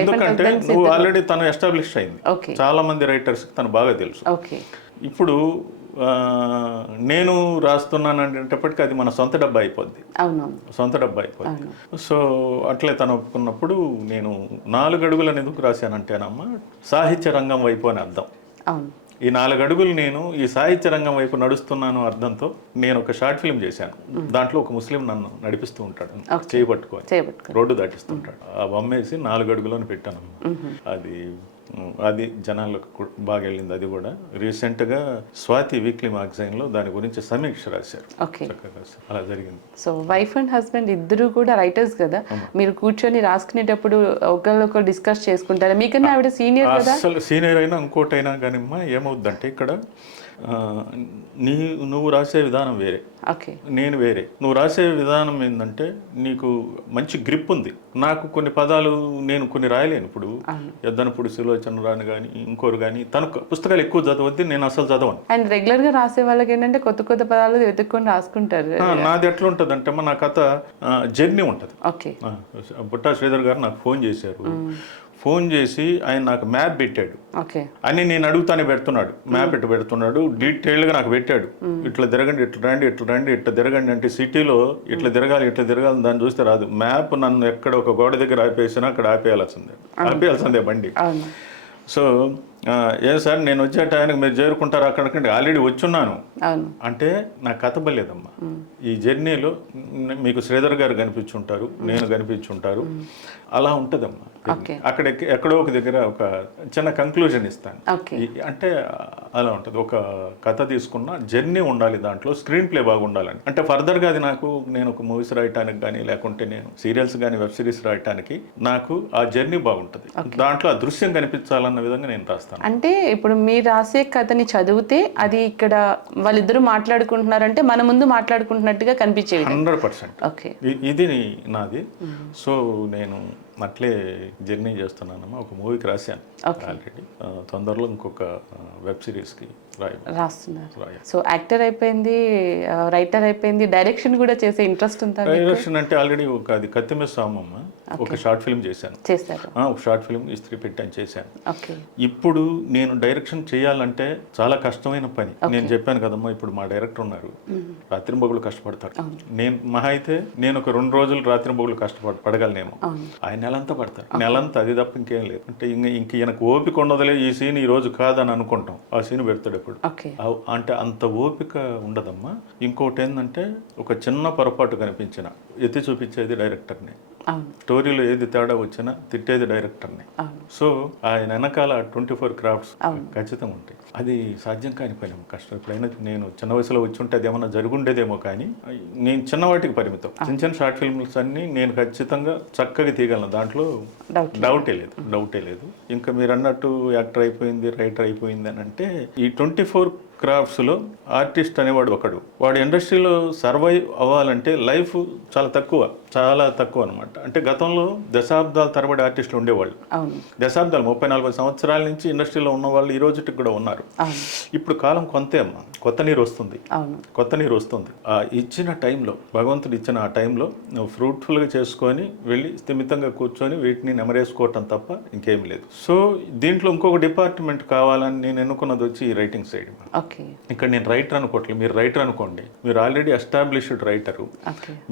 ఎందుకంటే నువ్వు ఆల్రెడీ తను ఎస్టాబ్లిష్ అయింది, చాలా మంది రైటర్స్ తను బాగా తెలుసు. ఇప్పుడు నేను రాస్తున్నాను అనేటప్పటికీ అది మన సొంత డబ్బా అయిపోద్ది. సో అట్లే తను ఒప్పుకున్నప్పుడు నేను 4 అడుగులను ఎందుకు రాశానంటేనమ్మా, సాహిత్య రంగం వైపు అని అర్థం. ఈ 4 అడుగులు నేను ఈ సాహిత్య రంగం వైపు నడుస్తున్నాను అర్థంతో నేను ఒక షార్ట్ ఫిల్మ్ చేశాను. దాంట్లో ఒక ముస్లిం నన్ను నడిపిస్తూ ఉంటాడు, చేయబట్టుకొని రోడ్డు దాటిస్తుంటాడు. ఆ బొమ్మేసి 4 అడుగులను పెట్టాను. అది జనాలకు బాగా వెళ్ళింది. అది కూడా రీసెంట్గా స్వాతి వీక్లీ మ్యాగజైన్లో దాని గురించి సమీక్ష రాశారు. అలా జరిగింది. సో వైఫ్ అండ్ హస్బెండ్ ఇద్దరు కూడా రైటర్స్ కదా, మీరు కూర్చొని రాసుకునేటప్పుడు ఒకరికొకరు డిస్కస్ చేసుకుంటారా? మీకన్నా ఆవిడ సీనియర్ కదా. అసలు సీనియర్ అయినా ఇంకోటైనా కానీ ఏమవుద్దంటే ఇక్కడ నువ్వు రాసే విధానం వేరే, నేను వేరే. నువ్వు రాసే విధానం ఏంటంటే నీకు మంచి గ్రిప్ ఉంది. నాకు కొన్ని పదాలు నేను కొన్ని రాయలేను. ఇప్పుడు ఎద్దనప్పుడు సులోచన రాని కానీ ఇంకోరు కానీ తను పుస్తకాలు ఎక్కువ చదవద్ది, నేను అసలు చదవను. అండ్ రెగ్యులర్ గా రాసే వాళ్ళకి ఏంటంటే కొత్త కొత్త పదాలు వెతుక్కొని రాసుకుంటారు. నాది ఎట్లా ఉంటుంది అంటే నా కథ జర్నీ ఉంటుంది. బుట్టా శ్రీధర్ గారు నాకు ఫోన్ చేసి ఆయన నాకు మ్యాప్ పెట్టాడు. అని నేను అడుగుతానే పెడుతున్నాడు, మ్యాప్ పెడుతున్నాడు, డీటెయిల్గా నాకు పెట్టాడు. ఇట్లా తిరగండి, ఇట్లా తిరగండి అంటే సిటీలో ఇట్లా తిరగాలి దాన్ని చూస్తే రాదు. మ్యాప్ నన్ను ఎక్కడ ఒక గోడ దగ్గర ఆపేసినా అక్కడ ఆపేయాల్సిందే బండి. సో సార్ నేను వచ్చే టైంకి మీరు చేరుకుంటారు అక్కడికంటే ఆల్రెడీ వచ్చున్నాను అంటే నా కథ బలేదమ్మా. ఈ జర్నీలో మీకు శ్రీధర్ గారు కనిపించుంటారు, నేను కనిపించుంటారు, అలా ఉంటుందమ్మా. ఓకే అక్కడ ఎక్కడో ఒక దగ్గర ఒక చిన్న కంక్లూజన్ ఇస్తాను. ఓకే అంటే అలా ఉంటుంది. ఒక కథ తీసుకున్న జర్నీ ఉండాలి, దాంట్లో స్క్రీన్ ప్లే బాగుండాలని. అంటే ఫర్దర్గా అది నాకు, నేను ఒక మూవీస్ రాయటానికి కానీ లేకుంటే నేను సీరియల్స్ కానీ వెబ్ సిరీస్ రాయటానికి నాకు ఆ జర్నీ బాగుంటుంది. దాంట్లో ఆ దృశ్యం కనిపించాలన్న విధంగా నేను రాస్తాను. అంటే ఇప్పుడు మీరు రాసే కథని చదివితే అది ఇక్కడ వాళ్ళిద్దరూ మాట్లాడుకుంటున్నారంటే మన ముందు మాట్లాడుకుంటున్నట్టుగా కనిపించేది. 100%. ఓకే ఇది నాది. సో నేను అట్లే జర్నీ చేస్తున్నానమ్మా. ఒక మూవీకి రాశాను ఆల్రెడీ. తొందరలో ఇంకొక వెబ్ సిరీస్కి రాస్తున్నారు. సో యాక్టర్ అయిపోయింది, రైటర్ అయిపోయింది, డైరెక్షన్ కూడా చేసే ఇంట్రెస్ట్ ఉందా? డైరెక్షన్ అంటే ఆల్రెడీ ఒక అది కత్తిమే సామమ్మ ఒక షార్ట్ ఫిల్మ్ చేశాను. ఒక షార్ట్ ఫిల్మ్ ఇస్త్రీ పెట్టాను, చేశాను. ఇప్పుడు నేను డైరెక్షన్ చేయాలంటే చాలా కష్టమైన పని. నేను చెప్పాను కదమ్మా, ఇప్పుడు మా డైరెక్టర్ ఉన్నారు, రాత్రింబొగులు కష్టపడతారు. నేను మహా అయితే నేను ఒక 2 రోజులు రాత్రింబొగులు కష్టపడగలనేమో, ఆయన నెలంతా పడతారు. నెలంతా, అది తప్ప ఇంకేం లేదు. అంటే ఇంక ఈయనకు ఓపిక ఉండదులే, ఈ సీన్ ఈ రోజు కాదని అనుకుంటాం, ఆ సీన్ పెడతాడు ఎప్పుడు. అంటే అంత ఓపిక ఉండదమ్మా. ఇంకోటి ఏంటంటే ఒక చిన్న పొరపాటు కనిపించిన ఎత్తి చూపించేది డైరెక్టర్ని, స్టోరీలో ఏది తేడా వచ్చినా తిట్టేది డైరెక్టర్ని. సో ఆయన వెనకాల 24 క్రాఫ్ట్స్ ఖచ్చితంగా ఉంటాయి. అది సాధ్యం కాని పని, కష్టం. ఎప్పుడైనా నేను చిన్న వయసులో వచ్చి ఉంటే అది ఏమన్నా జరుగుండేదేమో, కానీ నేను చిన్నవాటికి పరిమితం. చిన్న షార్ట్ ఫిల్మ్స్ అన్ని నేను ఖచ్చితంగా చక్కగా తీయగలను, దాంట్లో డౌటే లేదు. ఇంకా మీరు అన్నట్టు యాక్టర్ అయిపోయింది, రైటర్ అయిపోయింది అని అంటే, ఈ 24 క్రాఫ్ట్స్లో ఆర్టిస్ట్ అనేవాడు ఒకడు. వాడు ఇండస్ట్రీలో సర్వైవ్ అవ్వాలంటే లైఫ్ చాలా తక్కువ అనమాట. అంటే గతంలో దశాబ్దాల తరబడి ఆర్టిస్టులు ఉండేవాళ్ళు, దశాబ్దాలు 30-40 సంవత్సరాల నుంచి ఇండస్ట్రీలో ఉన్న వాళ్ళు ఈ రోజుకి కూడా ఉన్నారు. ఇప్పుడు కాలం కొంతే అమ్మా, కొత్త నీరు వస్తుంది. ఆ ఇచ్చిన టైంలో, భగవంతుడు ఇచ్చిన ఆ టైంలో నువ్వు ఫ్రూట్ఫుల్గా చేసుకొని వెళ్ళి స్థిమితంగా కూర్చొని వీటిని నెమరేసుకోవటం తప్ప ఇంకేం లేదు. సో దీంట్లో ఇంకొక డిపార్ట్మెంట్ కావాలని నేను ఎన్నుకున్నది వచ్చి ఈ రైటింగ్ సైడ్. ఇక్కడ నేను రైటర్ అనుకోవట్లేదు, మీరు రైటర్ అనుకోండి, మీరు ఆల్రెడీ ఎస్టాబ్లిష్డ్ రైటరు.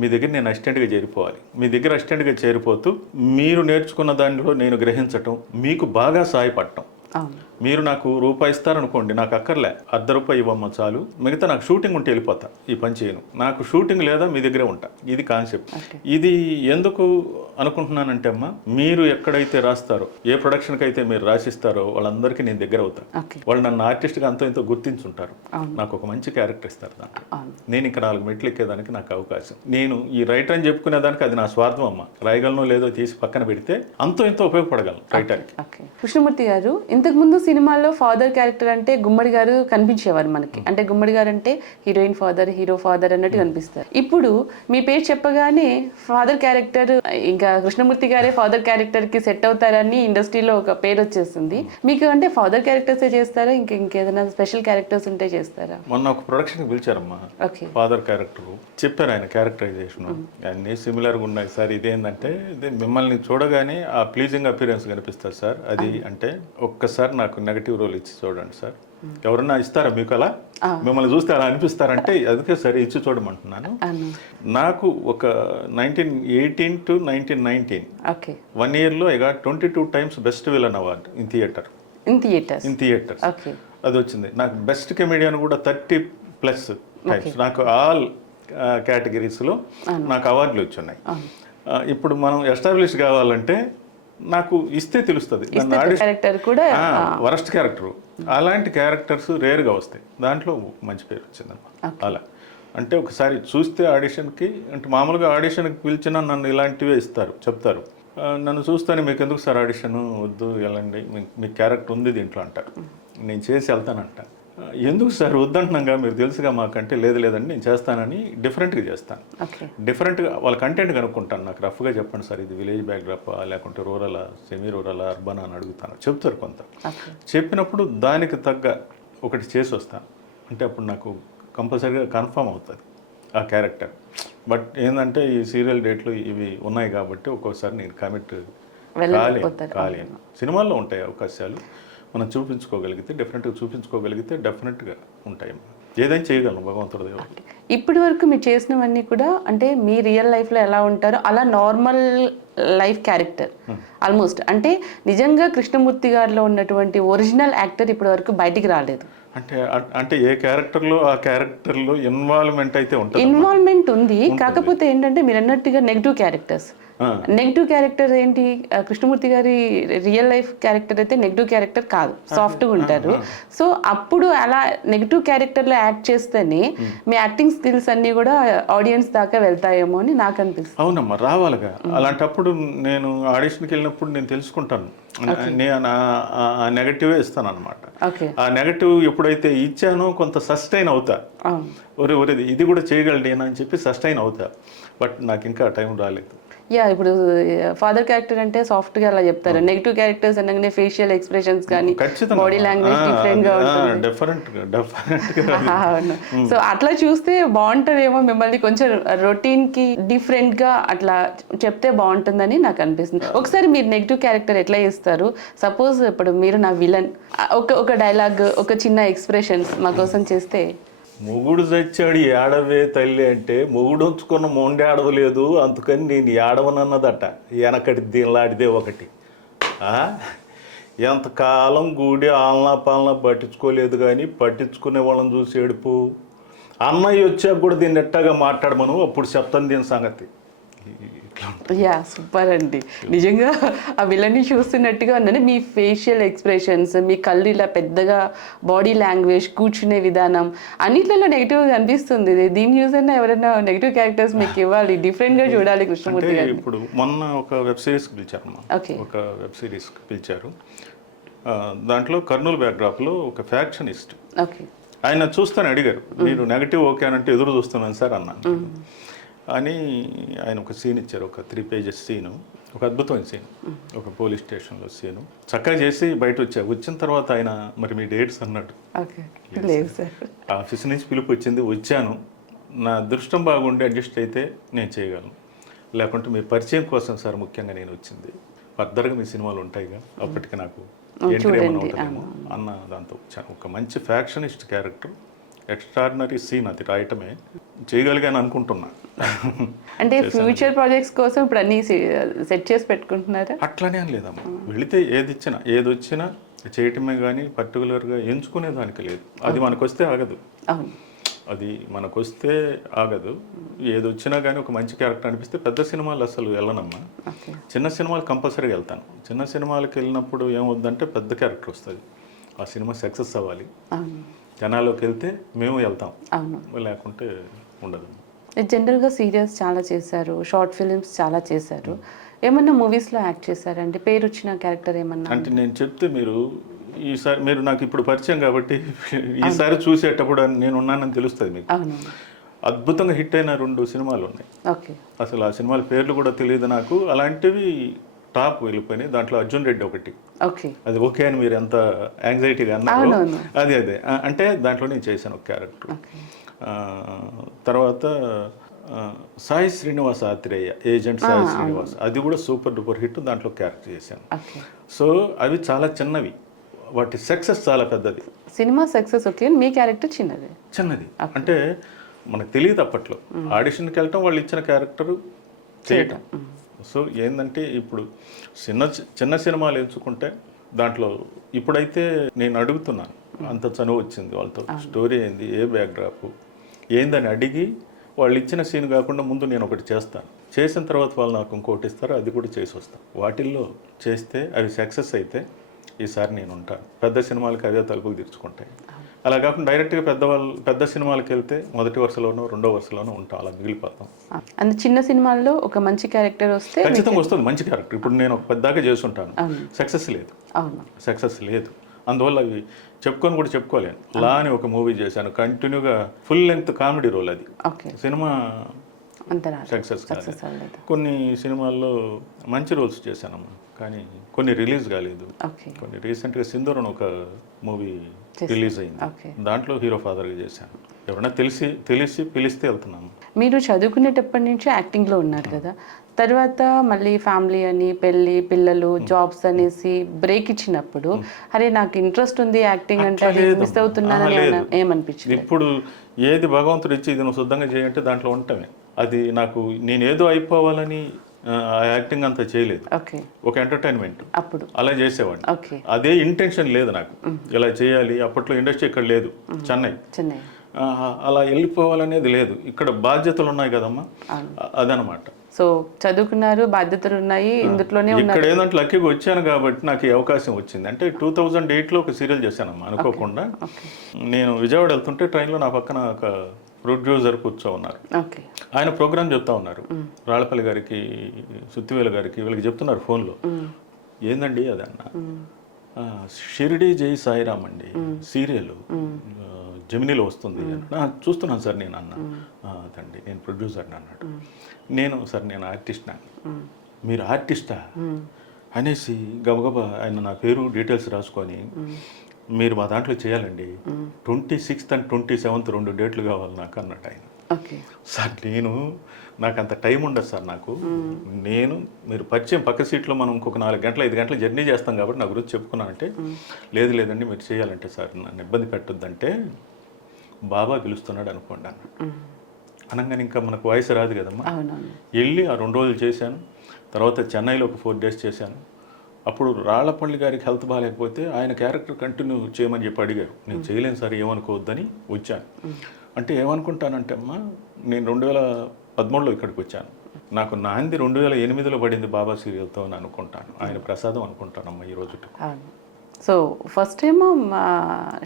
మీ దగ్గర నేను అసిస్టెంట్గా చేరిపోవాలి. మీ దగ్గర అసిస్టెంట్గా చేరిపోతూ మీరు నేర్చుకున్న దానిలో నేను గ్రహించటం, మీకు బాగా సహాయపడటం. మీరు నాకు రూపాయి ఇస్తారనుకోండి, నాకు అక్కర్లే, ₹1 ఇవ్వమ్మ చాలు, మిగతా నాకు షూటింగ్ ఉంటే వెళ్ళిపోతా, ఈ పని చేయను. నాకు షూటింగ్ లేదా మీ దగ్గరే ఉంటా, ఇది కాన్సెప్ట్. ఇది ఎందుకు అనుకుంటున్నానంటే అమ్మా, మీరు ఎక్కడైతే రాస్తారో, ఏ ప్రొడక్షన్కి అయితే మీరు రాసిస్తారో వాళ్ళందరికీ నేను దగ్గర అవుతా. వాళ్ళు నన్ను ఆర్టిస్ట్గా అంతో ఇంతో గుర్తించుంటారు, నాకు ఒక మంచి క్యారెక్టర్ ఇస్తారు. దాంట్లో నేను ఇంకా 4 మెట్లు ఎక్కేదానికి నాకు అవకాశం. నేను ఈ రైటర్ అని చెప్పుకునేదానికి అది నా స్వార్థం అమ్మ. రాయగలనో లేదో తీసి పక్కన పెడితే అంతో ఎంతో ఉపయోగపడగలను రైటర్కి. కృష్ణమూర్తి గారు, ఇంతకు ముందు సినిమాల్లో ఫాదర్ క్యారెక్టర్ అంటే గుమ్మడి గారు కనిపించేవారు మనకి. అంటే గుమ్మడి గారు అంటే హీరోయిన్ ఫాదర్, హీరో ఫాదర్ అన్నట్టు కనిపిస్తారు. ఇప్పుడు మీ పేరు చెప్పగానే ఫాదర్ క్యారెక్టర్, ఇంకా కృష్ణమూర్తి గారే ఫాదర్ క్యారెక్టర్ కి సెట్ అవుతారని ఇండస్ట్రీలో ఒక పేరు వచ్చేస్తుంది. మీకు అంటే ఫాదర్ క్యారెక్టర్స్ చేస్తారా, ఇంకేదైనా స్పెషల్ క్యారెక్టర్స్ ఉంటే చేస్తారా? మొన్న ఒక ప్రొడక్షన్కి పిలిచారమ్మా, ఫాదర్ క్యారెక్టర్ చెప్పారు, ఆయన క్యారెక్టరైజేషన్ అన్ని సిమిలర్గా ఉన్నాయి సార్. ఇదేంటంటే మిమ్మల్ని చూడగానే ఆ ప్లీజింగ్ అపీరెన్స్ కనిపిస్తారు సార్. అది అంటే ఒక్కసారి నాకు నెగటివ్ రోల్ ఇచ్చి చూడండి సార్. ఎవరన్నా ఇస్తారా మీకు అలా, మిమ్మల్ని చూస్తే అలా అనిపిస్తారంటే? అందుకే సరే ఇచ్చి చూడమంటున్నాను. నాకు ఒక 1918 to 1919 1 yearలో I got 22 times best villain award in theatres. అది వచ్చింది. నాకు బెస్ట్ కమెడియన్ కూడా 30+ టైమ్స్. నాకు ఆల్ కేటగిరీస్లో నాకు అవార్డులు వచ్చున్నాయి. ఇప్పుడు మనం ఎస్టాబ్లిష్ కావాలంటే నాకు ఇస్తే తెలుస్తుంది. వరస్ట్ క్యారెక్టర్, అలాంటి క్యారెక్టర్స్ రేర్గా వస్తాయి, దాంట్లో మంచి పేరు వచ్చిందన్నమాట. అలా అంటే ఒకసారి చూస్తే ఆడిషన్కి, అంటే మామూలుగా ఆడిషన్కి పిలిచినా నన్ను ఇలాంటివే చెప్తారు. నన్ను చూస్తానే మీకు ఎందుకు సార్ ఆడిషన్, వద్దు వెళ్ళండి, మీ క్యారెక్టర్ ఉంది దీంట్లో అంటారు. నేను చేసి వెళ్తానంట. ఎందుకు సార్ వద్దంటున్నాగా, మీరు తెలుసుగా మాకంటే, లేదండి నేను చేస్తానని డిఫరెంట్గా చేస్తాను. డిఫరెంట్గా వాళ్ళ కంటెంట్ కనుక్కుంటాను. నాకు రఫ్గా చెప్పండి సార్, ఇది విలేజ్ బ్యాక్డ్రాప్ లేకుంటే రూరలా, సెమీ రూరలా, అర్బన్ అని అడుగుతాను. చెప్తారు కొంత. చెప్పినప్పుడు దానికి తగ్గ ఒకటి చేసి వస్తాను. అంటే అప్పుడు నాకు కంపల్సరీగా కన్ఫర్మ్ అవుతుంది ఆ క్యారెక్టర్. బట్ ఏంటంటే ఈ సీరియల్ డేట్లు ఇవి ఉన్నాయి కాబట్టి ఒక్కోసారి నేను కమిట్ కాలేను. సినిమాల్లో ఉంటాయి అవకాశాలు, మనం చూపించుకోగలిగితే, డిఫరెంట్గా చూపించుకోగలిగితే డెఫినెట్గా ఉంటాయి. ఏదైనా చేయగలను భగవంతుడి దేవుడు. ఇప్పటి వరకు మీరు చేసినవన్నీ కూడా అంటే మీ రియల్ లైఫ్లో ఎలా ఉంటారో అలా నార్మల్ లైఫ్ క్యారెక్టర్ ఆల్మోస్ట్. అంటే నిజంగా కృష్ణమూర్తి గారిలో ఉన్నటువంటి ఒరిజినల్ యాక్టర్ ఇప్పటి వరకు బయటికి రాలేదు. అంటే ఏ క్యారెక్టర్లో ఆ క్యారెక్టర్లో ఇన్వాల్వ్మెంట్ అయితే ఉంటుంది. ఇన్వాల్వ్మెంట్ ఉంది, కాకపోతే ఏంటంటే మీరు అన్నట్టుగా నెగిటివ్ క్యారెక్టర్స్. నెగిటివ్ క్యారెక్టర్ ఏంటి, కృష్ణమూర్తి గారి రియల్ లైఫ్ క్యారెక్టర్ అయితే నెగిటివ్ క్యారెక్టర్ కాదు, సాఫ్ట్గా ఉంటారు. సో అప్పుడు అలా నెగిటివ్ క్యారెక్టర్లో యాక్ట్ చేస్తేనే మీ యాక్టింగ్ స్కిల్స్ అన్నీ కూడా ఆడియన్స్ దాకా వెళ్తాయేమో అని నాకు అనిపిస్తుంది. అవునమ్మా, రావాలిగా. అలాంటప్పుడు నేను ఆడిషన్కి వెళ్ళినప్పుడు నేను తెలుసుకుంటాను, నేను ఆ నెగటివే ఇస్తాను అనమాట. ఆ నెగటివ్ ఎప్పుడైతే ఇచ్చానో కొంత సస్టైన్ అవుతా, ఒరే ఇది కూడా చేయగలడేనా అని చెప్పి సస్టైన్ అవుతా. బట్ నాకు ఇంకా టైం రాలేదు. ఇప్పుడు ఫాదర్ క్యారెక్టర్ అంటే సాఫ్ట్ గా అలా చెప్తారు, నెగిటివ్ క్యారెక్టర్స్ అనగానే ఫేషియల్ ఎక్స్ప్రెషన్స్ కానీ బాడీ లాంగ్వేజ్ డిఫరెంట్ గా ఉంటుంది. అవును. సో అట్లా చూస్తే బాగుంటదేమో, మిమ్మల్ని కొంచెం రొటీన్ కి డిఫరెంట్ గా అట్లా చెప్తే బాగుంటుందని నాకు అనిపిస్తుంది. ఒకసారి మీరు నెగిటివ్ క్యారెక్టర్ ఎట్లా చేస్తారు, సపోజ్ ఇప్పుడు మీరు నా విలన్, ఒక డైలాగ్, ఒక చిన్న ఎక్స్ప్రెషన్స్ మా కోసం చేస్తే. మొగుడు చచ్చాడు ఏడవే తల్లి అంటే మొగుడు ఉంచుకున్న మొండి ఆడవలేదు, అందుకని నేను ఏడవనన్నదట. వెనకటి దీనిలాడిదే ఒకటి. ఎంతకాలం గూడి ఆలనా పాలనా పట్టించుకోలేదు, కానీ పట్టించుకునే వాళ్ళని చూసి ఏడుపు. అన్నయ్య వచ్చాక కూడా దీన్ని ఎట్టాగా మాట్లాడమను, అప్పుడు చెప్తాను దీని సంగతి. సూపర్ అండి. నిజంగా ఆ విలన్ని చూస్తున్నట్టుగా ఉన్నాను. మీ ఫేషియల్ ఎక్స్ప్రెషన్స్, మీ కళ్ళు ఇలా పెద్దగా, బాడీ లాంగ్వేజ్, కూర్చునే విధానం అన్నిట్లలో నెగిటివ్గా అనిపిస్తుంది. దీన్ని చూసైనా ఎవరైనా నెగిటివ్ క్యారెక్టర్స్ మీకు ఇవ్వాలి, డిఫరెంట్గా చూడాలి కృష్ణమూర్తి గారు. ఇప్పుడు మొన్న ఒక వెబ్ సిరీస్కి పిలిచారు, ఒక వెబ్ సిరీస్కి పిలిచారు. దాంట్లో కర్నూలు బ్యాక్డ్రాప్లో ఒక ఫ్యాక్షనిస్ట్, ఆయన చూస్తాను అడిగారు, మీరు నెగిటివ్ ఓకే అని అంటే ఎదురు చూస్తున్నాను సార్ అన్నాను అని. ఆయన ఒక సీన్ ఇచ్చారు, ఒక 3 pages సీను, ఒక అద్భుతమైన సీన్, ఒక పోలీస్ స్టేషన్లో సీను. చక్కగా చేసి బయట వచ్చిన తర్వాత ఆయన మరి మీ డేట్స్ అన్నాడు. ఆఫీస్ నుంచి పిలుపు వచ్చింది, వచ్చాను. నా అదృష్టం బాగుండి అడ్జస్ట్ అయితే నేను చేయగలను, లేకుంటే మీ పరిచయం కోసం సార్ ముఖ్యంగా నేను వచ్చింది. ఫర్దర్గా మీ సినిమాలు ఉంటాయిగా, అప్పటికి నాకు ఎంట్రీ ఏమైనా ఉంటుందేమో అన్న దాంతో వచ్చాను. ఒక మంచి ఫ్యాక్షనిస్ట్ క్యారెక్టర్, ఎక్స్ట్రాడినరీ సీన్, అది రాయటమే చేయగలిగాను అనుకుంటున్నా. అంటే ఫ్యూచర్ ప్రాజెక్ట్స్ కోసం ఇప్పుడు అన్ని సెట్ చేసి పెట్టుకుంటున్నారా? అట్లనే అని లేదమ్మా, వెళితే ఏది వచ్చినా చేయటమే, కానీ పర్టికులర్గా ఎంచుకునే దానికి లేదు. అది మనకొస్తే ఆగదు, అది మనకొస్తే ఆగదు. ఏది వచ్చినా కానీ ఒక మంచి క్యారెక్టర్ అనిపిస్తే పెద్ద సినిమాలు అసలు వెళ్ళనమ్మా, చిన్న సినిమాలు కంపల్సరీగా వెళ్తాను. చిన్న సినిమాలకు వెళ్ళినప్పుడు ఏమవుద్దంటే పెద్ద క్యారెక్టర్ వస్తుంది, ఆ సినిమా సక్సెస్ అవ్వాలి, జనాల్లోకి వెళ్తే మేము వెళ్తాం, లేకుంటే ఉండదు. జనరల్గా సీరియల్స్ చాలా చేశారు, షార్ట్ ఫిలిమ్స్ చాలా చేశారు, ఏమన్నా మూవీస్లో యాక్ట్ చేశారంటే పేరు వచ్చిన క్యారెక్టర్ ఏమన్నా? అంటే నేను చెప్తే ఈసారి మీరు నాకు ఇప్పుడు పరిచయం కాబట్టి ఈసారి చూసేటప్పుడు నేను ఉన్నానని తెలుస్తుంది మీకు. అద్భుతంగా హిట్ అయిన 2 సినిమాలు ఉన్నాయి, అసలు ఆ సినిమాల పేర్లు కూడా తెలియదు నాకు. అలాంటివి టాప్ వెళ్ళిపోయినాయి. దాంట్లో అర్జున్ రెడ్డి ఒకటి, అది ఓకే అని మీరు ఎంత యాంగ్జైటీగా అన్నారు, అదే అంటే దాంట్లో నేను చేశాను ఒక క్యారెక్టర్. తర్వాత సాయి శ్రీనివాస్ ఆత్రేయ, ఏజెంట్ సాయి శ్రీనివాస్, అది కూడా సూపర్ డూపర్ హిట్, దాంట్లో క్యారెక్టర్ చేశాను. సో అవి చాలా చిన్నవి, వాటి సక్సెస్ చాలా పెద్దది. సినిమా సక్సెస్ ఓకే, మీ క్యారెక్టర్ చిన్నది. అంటే మనకు తెలియదు అప్పట్లో, ఆడిషన్కి వెళ్ళటం, వాళ్ళు ఇచ్చిన క్యారెక్టర్ చేయటం. సో ఏంటంటే ఇప్పుడు చిన్న సినిమాలు ఎంచుకుంటే దాంట్లో ఇప్పుడైతే నేను అడుగుతున్నాను, అంత చనువు వచ్చింది వాళ్ళతో, స్టోరీ ఏంది, ఏ బ్యాక్డ్రాప్ ఏందని అడిగి వాళ్ళు ఇచ్చిన సీన్ కాకుండా ముందు నేను ఒకటి చేస్తాను, చేసిన తర్వాత వాళ్ళు నాకు ఇంకోటి ఇస్తారు, అది కూడా చేసి వస్తాను. వాటిల్లో చేస్తే అవి సక్సెస్ అయితే ఈసారి నేను ఉంటాను. పెద్ద సినిమాలకి అవే తలుపులు తెరుచుకుంటాయి. అలా కాకుండా డైరెక్ట్గా పెద్ద సినిమాలకు వెళ్తే మొదటి వరుసలోనో రెండో వరుసలోనో ఉంటాం, అలా మిగిలిపోతాం. అండ్ చిన్న సినిమాల్లో ఒక మంచి క్యారెక్టర్ వస్తే ఖచ్చితంగా వస్తుంది మంచి క్యారెక్టర్. ఇప్పుడు నేను ఒక పెద్దగా చేస్తుంటాను, సక్సెస్ లేదు, అందువల్ల అవి చెప్పుకొని కూడా చెప్పుకోలేను. లా అని ఒక మూవీ చేశాను, కంటిన్యూగా ఫుల్ లెంగ్త్ కామెడీ రోల్, అది సినిమా సక్సెస్ కాలేదు. కొన్ని సినిమాల్లో మంచి రోల్స్ చేశానమ్మా, కానీ కొన్ని రిలీజ్ కాలేదు. కొన్ని రీసెంట్గా సింధూర్ అని ఒక మూవీ రిలీజ్ అయింది, దాంట్లో హీరో ఫాదర్గా చేశాను. ఎవరైనా తెలిసి పిలిస్తే వెళ్తున్నాము. మీరు చదువుకునేటప్పటి నుంచి యాక్టింగ్లో ఉన్నారు కదా, తర్వాత మళ్ళీ ఫ్యామిలీ అని, పెళ్ళి, పిల్లలు, జాబ్స్ అనేసి బ్రేక్ ఇచ్చినప్పుడు అరే నాకు ఇంట్రెస్ట్ ఉంది యాక్టింగ్ అంటే అది మిస్ అవుతున్నానని ఏమనిపించింది? ఇప్పుడు ఏది భగవంతుడు ఇచ్చి ఇది నువ్వు శుద్ధంగా చేయంటే దాంట్లో ఉంటామే. అది నాకు నేను ఏదో అయిపోవాలని ఆ యాక్టింగ్ అంతా చేయలేదు. ఓకే, ఒక ఎంటర్టైన్మెంట్ అప్పుడు అలా చేసేవాడిని. ఓకే, అదే ఇంటెన్షన్ లేదు నాకు, ఇలా చేయాలి. అప్పట్లో ఇండస్ట్రీ ఇక్కడ లేదు, చెన్నై. అలా వెళ్ళిపోవాలనేది లేదు. ఇక్కడ బాధ్యతలు ఉన్నాయి కదమ్మా, అదనమాట. సో చదువుకున్నారు, బాధ్యతలు ఉన్నాయి, ఇందులోనే ఇక్కడ ఏంటంటే లక్కీగా వచ్చాను కాబట్టి నాకు ఈ అవకాశం వచ్చింది. అంటే 2008లో ఒక సీరియల్ చేశానమ్మా అనుకోకుండా. నేను విజయవాడ వెళ్తుంటే ట్రైన్లో నా పక్కన ఒక ప్రొడ్యూసర్ కూర్చో ఉన్నారు. ఆయన ప్రోగ్రామ్ చెప్తా ఉన్నారు, రాళ్ళపల్లి గారికి, సుత్తివేలు గారికి, వీళ్ళకి చెప్తున్నారు ఫోన్లో. ఏందండి అది అన్న, షిరిడి జై సాయిరామ్ అండి సీరియల్ జెమినీలో వస్తుంది. చూస్తున్నాను సార్ నేను అన్న. అదండి నేను ప్రొడ్యూసర్ని అన్నాడు. నేను ఆర్టిస్ట్ అన్న. మీరు ఆర్టిస్టా అనేసి గబగబా ఆయన నా పేరు డీటెయిల్స్ రాసుకొని, మీరు మా దాంట్లో చేయాలండి, 26th and 27th 2 డేట్లు కావాలి నాకు అన్నట్టు ఆయన. సార్ నాకు అంత టైం ఉండదు సార్ నాకు. మీరు పరిచయం పక్క సీట్లో మనం ఇంకొక 4 గంటలు 5 గంటలు జర్నీ చేస్తాం కాబట్టి నా గురించి చెప్పుకున్నానంటే, లేదండి మీరు చేయాలంటే సార్ నన్ను ఇబ్బంది పెట్టొద్దంటే బాబా పిలుస్తున్నాడు అనుకోండి అన్న. అనగానే ఇంకా మనకు వాయిస్ రాదు కదమ్మా. వెళ్ళి ఆ 2 రోజులు చేశాను. తర్వాత చెన్నైలో ఒక 4 days చేశాను. అప్పుడు రాళ్ళపల్లి గారికి హెల్త్ బాగాలేకపోతే ఆయన క్యారెక్టర్ కంటిన్యూ చేయమని చెప్పి అడిగారు. నేను చేయలేను సార్, ఏమనుకోవద్దని వచ్చాను. అంటే ఏమనుకుంటానంటే అమ్మా, నేను 2013లో ఇక్కడికి వచ్చాను. నాకు నాంది 2008లో పడింది బాబా సీరియల్తో అని అనుకుంటాను. ఆయన ప్రసాదం అనుకుంటానమ్మా ఈ రోజు. So first time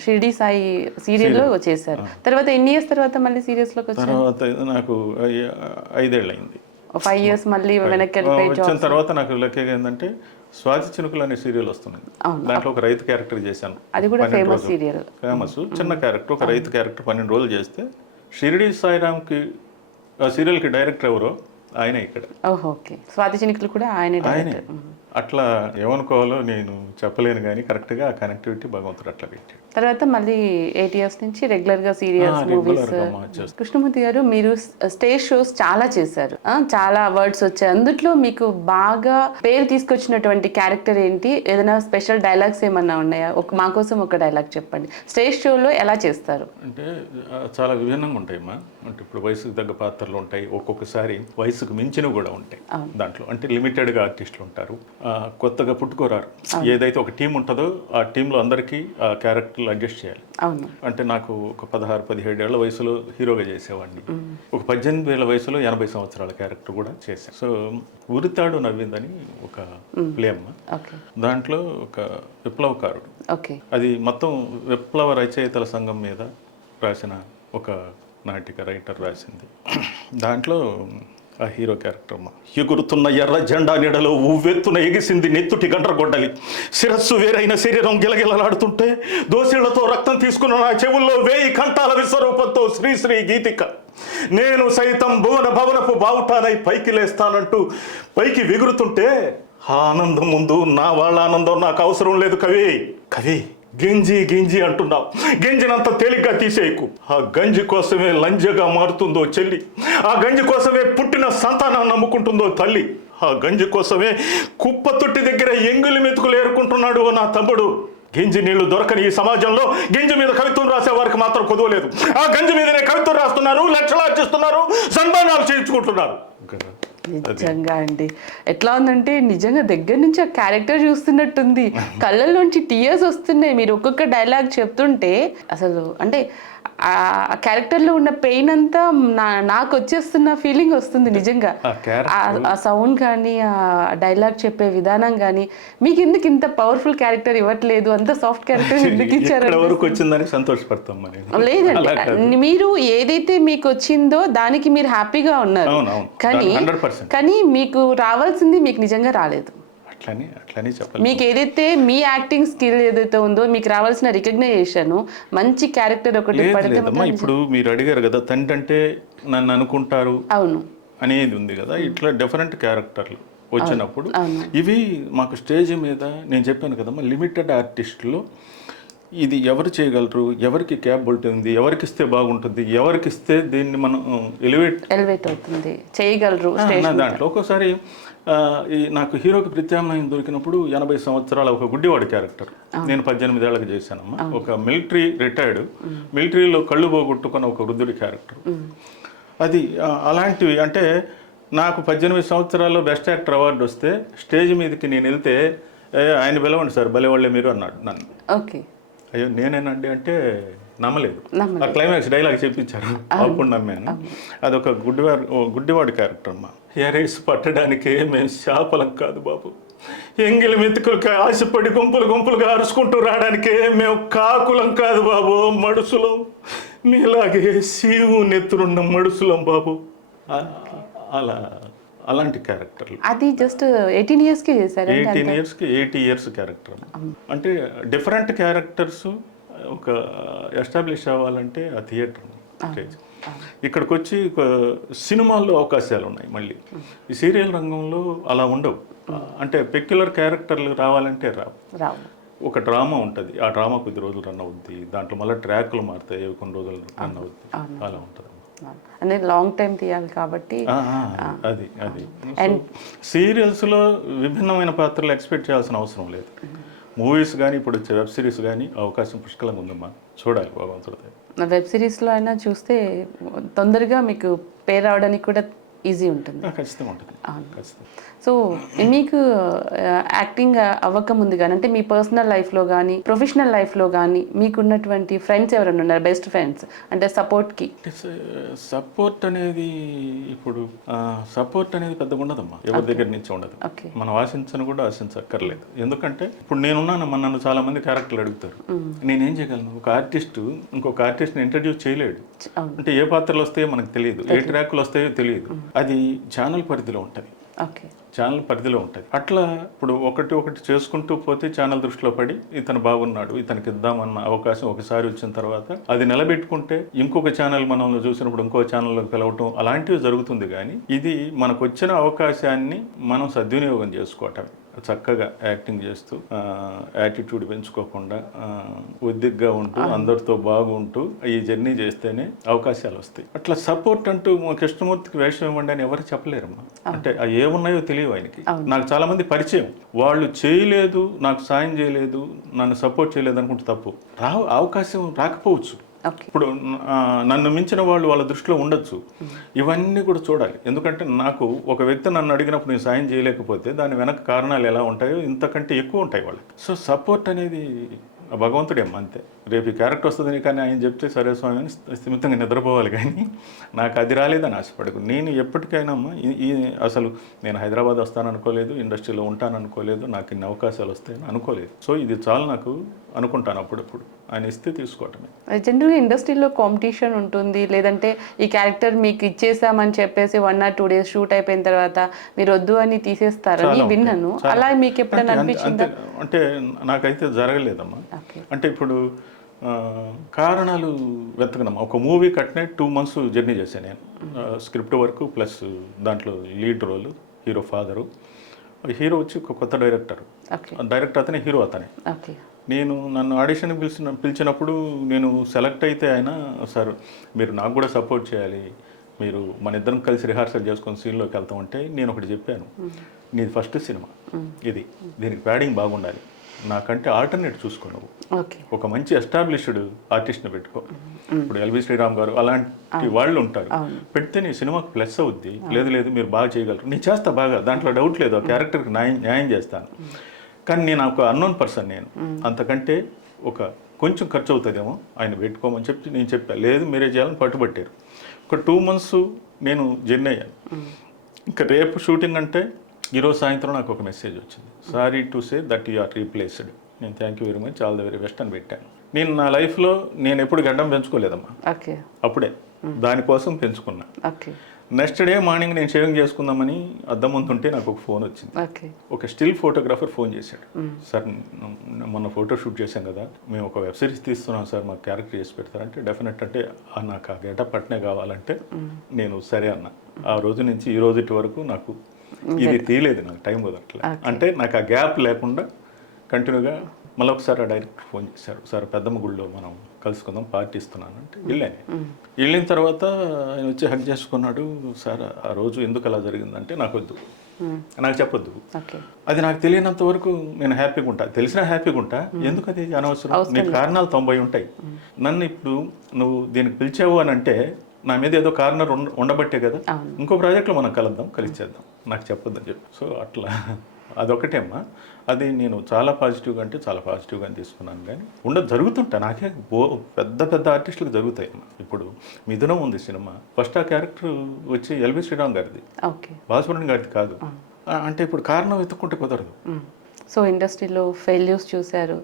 Shirdi Sai సీరియల్లో చేశారు. తర్వాత ఎన్ని ఇయర్స్ తర్వాత మళ్ళీ సీరియల్స్లోకి వచ్చారు? తర్వాత నాకు 5 ఏళ్ళు అయింది. 5 years మళ్ళీ వెనక్కి వచ్చిన తర్వాత నాకు లక్కీగా ఏంటంటే స్వాతి చినుకులు అనే సీరియల్ వస్తుంది. దాంట్లో ఒక రైతు క్యారెక్టర్ చేశాను. అది కూడా ఫేమస్ సీరియల్, ఫేమస్ చిన్న క్యారెక్టర్, ఒక రైతు క్యారెక్టర్ 12 రోజులు చేస్తే షిరిడి సాయిరామ్కి ఆ సీరియల్కి డైరెక్టర్ ఎవరో ఆయన ఇక్కడ. ఓకే, స్వాతి చినుకులు కూడా ఆయనే. అట్లా ఏమనుకోవాలో నేను చెప్పలేను, కానీ కరెక్ట్గా ఆ కనెక్టివిటీ భగవంతుడు అట్లా పెట్టాడు. తర్వాత మళ్ళీ 8 years నుంచి రెగ్యులర్గా సీరియల్స్, మూవీస్. కృష్ణమూర్తి గారు, మీరు స్టేజ్ షోస్ చాలా చేశారు, చాలా అవార్డ్స్ వచ్చాయి. అందులో మీకు బాగా పేరు తీసుకొచ్చినటువంటి క్యారెక్టర్ ఏంటి? ఏదైనా స్పెషల్ డైలాగ్స్ ఏమన్నా ఉన్నాయా? మా కోసం ఒక డైలాగ్ చెప్పండి. స్టేజ్ షోలో ఎలా చేస్తారు? అంటే చాలా విభిన్నంగా ఉంటాయమ్మా. అంటే ఇప్పుడు వయసుకు తగ్గ పాత్రలు ఉంటాయి, ఒక్కొక్కసారి వయసుకు మించినవి కూడా ఉంటాయి దాంట్లో. అంటే లిమిటెడ్గా ఆర్టిస్టులు ఉంటారు, కొత్తగా పుట్టుకోరారు. ఏదైతే ఒక టీం ఉంటుందో ఆ టీంలో అందరికీ ఆ క్యారెక్టర్లు అడ్జస్ట్ చేయాలి. అంటే నాకు ఒక 16-17 ఏళ్ల వయసులో హీరోగా చేసేవాడిని. ఒక 18 ఏళ్ల వయసులో 80 సంవత్సరాల క్యారెక్టర్ కూడా చేశాను. సో ఉరితాడు నవ్విందని ఒక ప్లే అమ్మ. దాంట్లో ఒక విప్లవకారుడు, అది మొత్తం విప్లవ రచయితల సంఘం మీద రాసిన ఒక నాటిక, రైటర్ రాసింది. దాంట్లో ఆ హీరో క్యారెక్టర్ అమ్మ. ఎగురుతున్న ఎర్ర జెండా నీడలో ఉవ్వెత్తున ఎగిసింది నెత్తుటి గండ్రగొడ్డలి. శిరస్సు వేరైన శరీరం గిలగిలలాడుతుంటే దోసిళ్లతో రక్తం తీసుకున్న నా చెవుల్లో 1000 కంఠాల విశ్వరూపంతో శ్రీ గీతిక. నేను సైతం భవనపు బావుటానై పైకి లేస్తానంటూ పైకి ఎగురుతుంటే ఆనందం ముందు నా వాళ్ళ ఆనందం నాకు అవసరం లేదు కవి. గింజి అంటున్నావు, గింజినంత తేలిగ్గా తీసేయకు. ఆ గంజి కోసమే లంజగా మారుతుందో చెల్లి, ఆ గంజి కోసమే పుట్టిన సంతానాన్ని నమ్ముకుంటుందో తల్లి, ఆ గంజి కోసమే కుప్ప తొట్టి దగ్గర ఎంగులి మెతుకులు ఏరుకుంటున్నాడు నా తమ్ముడు. గింజి నీళ్లు దొరకని ఈ సమాజంలో గింజి మీద కవిత్వం రాసే వారికి మాత్రం కుదవలేదు. ఆ గంజి మీదనే కవిత్వం రాస్తున్నారు, లక్షలు ఆర్జిస్తున్నారు, సన్మానాలు చేయించుకుంటున్నారు. నిజంగా అండి, ఎట్లా ఉందంటే నిజంగా దగ్గర నుంచి ఆ క్యారెక్టర్ చూస్తున్నట్టుంది. కళ్ళల్లోంచి టీయర్స్ వస్తున్నాయి మీరు ఒక్కొక్క డైలాగ్ చెప్తుంటే. అసలు అంటే ఆ క్యారెక్టర్లో ఉన్న పెయిన్ అంతా నాకు వచ్చేస్తున్న ఫీలింగ్ వస్తుంది నిజంగా. ఆ సౌండ్ కానీ, ఆ డైలాగ్ చెప్పే విధానం కానీ, మీకు ఎందుకు ఇంత పవర్ఫుల్ క్యారెక్టర్ ఇవ్వట్లేదు, అంత సాఫ్ట్ క్యారెక్టర్ ఎందుకు ఇచ్చారు? లేదండి, మీరు ఏదైతే మీకు వచ్చిందో దానికి మీరు హ్యాపీగా ఉన్నారు, కానీ మీకు రావాల్సింది మీకు నిజంగా రాలేదు. మీకు ఏదైతే మీ యాక్టింగ్ స్కిల్ ఏదైతే ఉందో, మీకు రావాల్సిన రికగ్నైజేషన్, మంచి క్యారెక్టర్ ఒకటి పడితే. ఇప్పుడు మీరు అడిగారు కదా, తండ్రి అంటే నన్ను అనుకుంటారు అనేది ఉంది కదా, ఇట్లా డిఫరెంట్ క్యారెక్టర్లు వచ్చినప్పుడు ఇవి మాకు స్టేజ్ మీద నేను చెప్పాను కదమ్మా, లిమిటెడ్ ఆర్టిస్టులో ఇది ఎవరు చేయగలరు, ఎవరికి క్యాపబిలిటీ ఉంది, ఎవరికి ఇస్తే బాగుంటుంది, ఎవరికి ఇస్తే దీన్ని మనం ఎలివేట్ అవుతుంది, చేయగలరు దాంట్లో ఒక్కోసారి నాకు హీరోకి ప్రత్యామ్నాయం దొరికినప్పుడు 80 సంవత్సరాల ఒక గుడ్డివాడి క్యారెక్టర్ నేను 18 ఏళ్ళకి చేశానమ్మా. ఒక మిలిటరీ రిటైర్డ్, మిలిటరీలో కళ్ళు పోగొట్టుకున్న ఒక వృద్ధుడి క్యారెక్టర్. అది అలాంటివి అంటే నాకు 18 సంవత్సరాల్లో బెస్ట్ యాక్టర్ అవార్డు వస్తే స్టేజ్ మీదకి నేను వెళ్తే ఆయన పిలవండి సార్ భలేవాళ్ళే మీరు అన్నాడు నన్ను. ఓకే, అయ్యో నేనేనండి అంటే నమ్మలేదు. ఆ క్లైమాక్స్ డైలాగ్ చెప్పించారు, అప్పుడు నమ్మాను. అదొక గుడ్డివాడి క్యారెక్టర్ అమ్మా. ఎరేస్ పట్టడానికే మేము శాపలం కాదు బాబు, ఎంగిలి మెతుకులకి ఆశపడి గుంపులు గుంపులుగా అరుచుకుంటూ రావడానికే మేము కాకులం కాదు బాబు, మడుసులం. మీలాగే శివు నెత్తురున్న మడుసులం బాబు. అలాంటి క్యారెక్టర్లు. అది జస్ట్ 18 yearsకి చేశారు. 18 yearsకి 80 years క్యారెక్టర్. అంటే డిఫరెంట్ క్యారెక్టర్స్ ఒక ఎస్టాబ్లిష్ అవ్వాలంటే ఆ థియేటర్ స్టేజ్. ఇక్కడికి వచ్చి సినిమాల్లో అవకాశాలు ఉన్నాయి. మళ్ళీ ఈ సీరియల్ రంగంలో అలా ఉండవు. అంటే పెక్యులర్ క్యారెక్టర్లు రావాలంటే రావు. ఒక డ్రామా ఉంటుంది, ఆ డ్రామా కొద్ది రోజులు రన్ అవుద్ది, దాంట్లో మళ్ళీ ట్రాక్లు మారుతాయి, కొన్ని రోజులు రన్ అవుద్ది, అలా ఉంటుంది. అంటే లాంగ్ టైం తీయాలి కాబట్టి అది సీరియల్స్లో విభిన్నమైన పాత్రలు ఎక్స్పెక్ట్ చేయాల్సిన అవసరం లేదు. మూవీస్ కానీ ఇప్పుడు వచ్చే వెబ్ సిరీస్ కానీ అవకాశం పుష్కలంగా ఉందమ్మా, చూడాలి భగవంతుడిది. వెబ్ సిరీస్లో అయినా చూస్తే తొందరగా మీకు పేరు రావడానికి కూడా ఈజీ ఉంటుంది. ఖచ్చితంగా ఉంటుంది, ఖచ్చితంగా. సో మీకు యాక్టింగ్ అవ్వకముందు కానీ అంటే మీ పర్సనల్ లైఫ్లో కానీ ప్రొఫెషనల్ లైఫ్లో కానీ మీకున్నటువంటి ఫ్రెండ్స్ ఎవరైనా ఉన్నారు, బెస్ట్ ఫ్రెండ్స్ అంటే సపోర్ట్కి? సపోర్ట్ అనేది ఇప్పుడు సపోర్ట్ అనేది పెద్దగా ఉండదమ్మా, ఎవరి దగ్గర నుంచి ఉండదు. మనం ఆశించను కూడా ఆశించక్కర్లేదు. ఎందుకంటే ఇప్పుడు నేనున్నానమ్మా, నన్ను చాలా మంది క్యారెక్టర్లు అడుగుతారు, నేనేం చేయగలను? ఒక ఆర్టిస్ట్ ఇంకొక ఆర్టిస్ట్ని ఇంట్రడ్యూస్ చేయలేడు. అంటే ఏ పాత్రలు వస్తాయో మనకు తెలియదు, ఏ ట్రాక్లు వస్తాయో తెలియదు. అది ఛానల్ పరిధిలో ఉంటుంది, ఛానల్ పరిధిలో ఉంటుంది. అట్లా ఇప్పుడు ఒకటి చేసుకుంటూ పోతే ఛానల్ దృష్టిలో పడి ఇతను బాగున్నాడు, ఇతనికి ఇద్దామన్న అవకాశం ఒకసారి వచ్చిన తర్వాత అది నిలబెట్టుకుంటే ఇంకొక ఛానల్ మనల్ని చూసినప్పుడు ఇంకో ఛానల్లోకి పిలవటం అలాంటివి జరుగుతుంది. కానీ ఇది మనకు వచ్చిన అవకాశాన్ని మనం సద్వినియోగం చేసుకోవటం, చక్కగా యాక్టింగ్ చేస్తూ యాటిట్యూడ్ పెంచుకోకుండా ఒద్దిగ్గా ఉంటూ అందరితో బాగుంటూ ఈ జర్నీ చేస్తేనే అవకాశాలు వస్తాయి. అట్లా సపోర్ట్ అంటూ కృష్ణమూర్తికి వేషం ఇవ్వండి అని ఎవరు చెప్పలేరమ్మా. అంటే అవి ఏమున్నాయో తెలియవు ఆయనకి. నాకు చాలా మంది పరిచయం, వాళ్ళు చేయలేదు, నాకు సాయం చేయలేదు, నన్ను సపోర్ట్ చేయలేదు అనుకుంటే తప్పు. అవకాశం రాకపోవచ్చు. ఇప్పుడు నన్ను మించిన వాళ్ళు వాళ్ళ దృష్టిలో ఉండొచ్చు. ఇవన్నీ కూడా చూడాలి. ఎందుకంటే నాకు ఒక వ్యక్తి నన్ను అడిగినప్పుడు నేను సాయం చేయలేకపోతే దాని వెనక కారణాలు ఎలా ఉంటాయో ఇంతకంటే ఎక్కువ ఉంటాయి వాళ్ళు. సో సపోర్ట్ అనేది భగవంతుడేమో అంతే. రేపు ఈ క్యారెక్టర్ వస్తుంది కానీ ఆయన చెప్తే సరే స్వామి అని స్థిమితంగా నిద్రపోవాలి. కానీ నాకు అది రాలేదని ఆశపడకు. నేను ఎప్పటికైనా అసలు నేను హైదరాబాద్ వస్తాను అనుకోలేదు, ఇండస్ట్రీలో ఉంటాను అనుకోలేదు, నాకు ఇన్ని అవకాశాలు వస్తాయని అనుకోలేదు. సో ఇది చాలా నాకు అనుకుంటాను అప్పుడప్పుడు, ఆయన ఇస్తే తీసుకోవటమే. జనరల్గా ఇండస్ట్రీలో కాంపిటీషన్ ఉంటుంది, లేదంటే ఈ క్యారెక్టర్ మీకు ఇచ్చేసామని చెప్పేసి 1 or 2 days షూట్ అయిపోయిన తర్వాత మీరు వద్దు అని తీసేస్తారని విన్నాను. అలా మీకు ఎప్పుడైనా అనిపించిందా? అంటే నాకైతే జరగలేదమ్మా. అంటే ఇప్పుడు కారణాలు వెతకనమ్మా. ఒక మూవీ కట్టిన 2 months జర్నీ చేశాను నేను, స్క్రిప్ట్ వర్క్ ప్లస్ దాంట్లో lead role, hero father. Hero వచ్చి ఒక కొత్త డైరెక్టర్ అతనే, హీరో అతనే. నన్ను ఆడిషన్కి పిలిచినప్పుడు నేను సెలెక్ట్ అయితే ఆయన, సార్ మీరు నాకు కూడా సపోర్ట్ చేయాలి, మీరు మన ఇద్దరం కలిసి రిహార్సల్ చేసుకొని సీన్లోకి వెళ్తామంటే నేను ఒకటి చెప్పాను, నీది ఫస్ట్ సినిమా, దీనికి ప్యాడింగ్ బాగుండాలి, నాకంటే ఆల్టర్నేట్ చూసుకో, నువ్వు ఒక మంచి ఎస్టాబ్లిష్డ్ ఆర్టిస్ట్ని పెట్టుకో. ఇప్పుడు ఎల్వి శ్రీరామ్ గారు అలాంటి వాళ్ళు ఉంటారు, పెడితే నీ సినిమాకి ప్లస్ అవుద్ది. లేదు మీరు బాగా చేయగలరు, నేను చేస్తా బాగా, దాంట్లో డౌట్ లేదు, ఆ క్యారెక్టర్కి న్యాయం చేస్తాను. కానీ నేను ఒక అన్నోన్ పర్సన్, నేను అంతకంటే కొంచెం ఖర్చు అవుతుందేమో ఆయన పెట్టుకోమని చెప్పి నేను చెప్పాను. లేదు మీరే చేయాలని పట్టుబట్టారు. ఒక 2 months నేను జర్నీ అయ్యాను. ఇంకా రేపు షూటింగ్ అంటే ఈరోజు సాయంత్రం నాకు ఒక మెసేజ్ వచ్చింది, sorry to say that you are replaced. నేను thank you very much, all the very best అని పెట్టాను. నేను నా లైఫ్లో నేను ఎప్పుడు గడ్డం పెంచుకోలేదమ్మా, అప్పుడే దానికోసం పెంచుకున్నా. నెక్స్ట్ డే మార్నింగ్ నేను షేవింగ్ చేసుకుందామని అద్దం ముందు ఉంటే నాకు ఒక ఫోన్ వచ్చింది. ఒక స్టిల్ ఫోటోగ్రాఫర్ ఫోన్ చేశాడు, సార్ మొన్న ఫోటో షూట్ చేశాం కదా, మేము ఒక వెబ్ సిరీస్ తీస్తున్నాం సార్, మాకు క్యారెక్టర్ చేసి పెడతారంటే డెఫినెట్ అంటే నాకు ఆ గెటప్ పట్నే కావాలంటే నేను సరే అన్నా. ఆ రోజు నుంచి ఈ రోజు వరకు నాకు ఇది తీయలేదు, నాకు టైం కుదరట్లేదు. అంటే నాకు ఆ గ్యాప్ లేకుండా కంటిన్యూగా మళ్ళీ ఒకసారి ఆ డైరెక్టర్ ఫోన్ చేశారు, సార్ పెద్దమ్మ గుడిలో మనం కలుసుకుందాం, పార్టీ ఇస్తున్నాను అంటే వెళ్ళాను. వెళ్ళిన తర్వాత ఆయన వచ్చి హక్ చేసుకున్నాడు. సార్ ఆ రోజు ఎందుకు అలా జరిగిందంటే నాకు వద్దు, నాకు చెప్పొద్దు, అది నాకు తెలియనంత వరకు నేను హ్యాపీగా ఉంటా, తెలిసినా హ్యాపీగా ఉంటా, ఎందుకు అది అనవసరం, నీ కారణాలు 90 ఉంటాయి. నన్ను ఇప్పుడు నువ్వు దీనికి పిలిచావు అని అంటే నా మీద ఏదో కార్నర్ ఉండబట్టే కదా, ఇంకో ప్రాజెక్ట్లో మనం కలుద్దాం, కలిసేద్దాం, నాకు చెప్పొద్దని చెప్పి. సో అట్లా అదొకటే అమ్మా. అది నేను చాలా పాజిటివ్గా అంటే చాలా పాజిటివ్గా తీసుకున్నాను. కానీ జరుగుతుంటా నాకే పెద్ద పెద్ద ఆర్టిస్టులకు జరుగుతాయి అమ్మా. ఇప్పుడు మిథునం ఉంది సినిమా, ఫస్ట్ ఆ క్యారెక్టర్ వచ్చి ఎల్వి శ్రీరామ్ గారిది, బాలసుబ్రహ్మణ్యం గారిది కాదు. అంటే ఇప్పుడు కారణం వెతుక్కుంటే కుదరదు. సో ఇండస్ట్రీలో ఫెయిల్యూర్స్ చూశారు,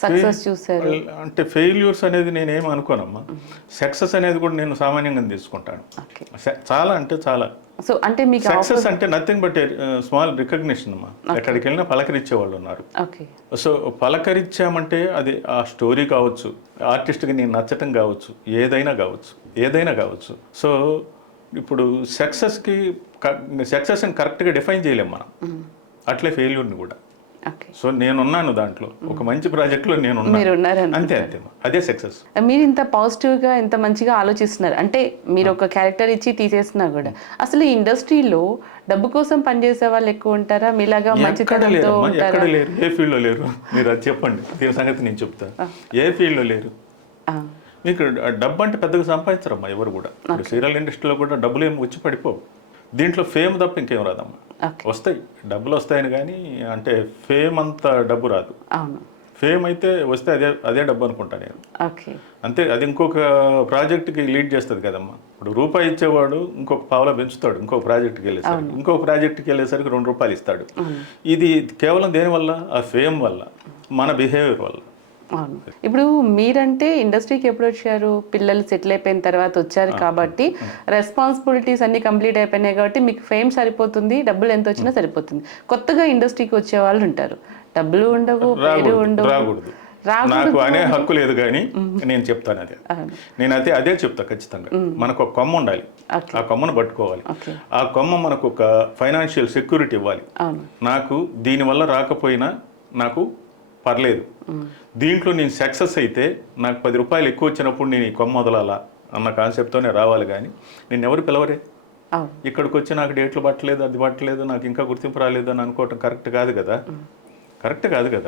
సక్సెస్ చూశారు. అంటే ఫెయిల్యూర్స్ అనేది నేనేం అనుకోనమ్మా, సక్సెస్ అనేది కూడా నేను సామాన్యంగా తీసుకుంటాను. చాలా అంటే చాలా. సో అంటే మీకు సక్సెస్ అంటే నథింగ్ బట్ స్మాల్ రికగ్నిషన్ అమ్మా. ఎక్కడికి వెళ్ళినా పలకరించే వాళ్ళు ఉన్నారు. సో పలకరించామంటే అది ఆ స్టోరీ కావచ్చు, ఆర్టిస్ట్కి నేను నచ్చటం కావచ్చు, ఏదైనా కావచ్చు. సో ఇప్పుడు సక్సెస్ని కరెక్ట్గా డిఫైన్ చేయలేం మనం, అట్లే ఫెయిల్యూర్ని కూడా. సో నేనున్నాను దాంట్లో, ఒక మంచి ప్రాజెక్ట్లో అంతే అదే సక్సెస్. మీరు ఇంత పాజిటివ్గా ఇంత మంచిగా ఆలోచిస్తున్నారు అంటే మీరు ఒక క్యారెక్టర్ ఇచ్చి తీసేస్తున్నా కూడా, అసలు ఈ ఇండస్ట్రీలో డబ్బు కోసం పనిచేసే వాళ్ళు ఎక్కువ ఉంటారా, మీలాగా మంచితనంతో ఉంటారా? ఎక్కడ లేరు, ఏ ఫీల్డ్లో లేరు, మీరు అది చెప్పండి, దీని సంగతి నేను చెప్తాను. ఏ ఫీల్డ్లో లేరు. మీకు డబ్బు అంటే పెద్దగా సంపాదించరమ్మా ఎవరు కూడా. ఇప్పుడు సీరియల్ ఇండస్ట్రీలో కూడా డబ్బులు ఏమి వచ్చి పడిపోవు. దీంట్లో ఫేమ్ తప్ప ఇంకేం రాదమ్మా. వస్తాయి, డబ్బులు వస్తాయని, కానీ అంటే ఫేమ్ అంత డబ్బు రాదు. ఫేమ్ అయితే వస్తే అదే డబ్బు అనుకుంటా నేను. అంతే, అది ఇంకొక ప్రాజెక్ట్కి లీడ్ చేస్తుంది కదమ్మా. ఇప్పుడు రూపాయి ఇచ్చేవాడు ఇంకొక పావులా పెంచుతాడు, ఇంకొక ప్రాజెక్ట్కి వెళ్ళేసరికి 2 రూపాయలు ఇస్తాడు. ఇది కేవలం దేనివల్ల? ఆ ఫేమ్ వల్ల, మన బిహేవియర్ వల్ల. అవును. ఇప్పుడు మీరంటే ఇండస్ట్రీకి ఎప్పుడు వచ్చారు? పిల్లలు సెటిల్ అయిపోయిన తర్వాత వచ్చారు కాబట్టి రెస్పాన్సిబిలిటీస్ అన్ని కంప్లీట్ అయిపోయినాయి కాబట్టి మీకు ఫేమ్ సరిపోతుంది, డబ్బులు ఎంత వచ్చినా సరిపోతుంది. కొత్తగా ఇండస్ట్రీకి వచ్చే వాళ్ళు ఉంటారు, డబ్బులు ఉండవు, పేరు ఉండవు, నాకు అనే హక్కు లేదు. కానీ నేను చెప్తాను అదే చెప్తా ఖచ్చితంగా. మనకు ఒక కొమ్మ ఉండాలి, ఆ కొమ్మను పట్టుకోవాలి. ఆ కొమ్మ మనకు ఒక ఫైనాన్షియల్ సెక్యూరిటీ ఇవ్వాలి. నాకు దీనివల్ల రాకపోయినా నాకు పర్లేదు, దీంట్లో నేను సక్సెస్ అయితే నాకు 10 రూపాయలు ఎక్కువ వచ్చినప్పుడు నేను ఈ కొమ్మ వదలాలా అన్న కాన్సెప్ట్తోనే రావాలి. కానీ నేను ఎవరు పిలవరే, ఇక్కడికి వచ్చి నాకు డేట్లు పట్టలేదు, అది పట్టలేదు, నాకు ఇంకా గుర్తింపు రాలేదు అని అనుకోవటం కరెక్ట్ కాదు కదా.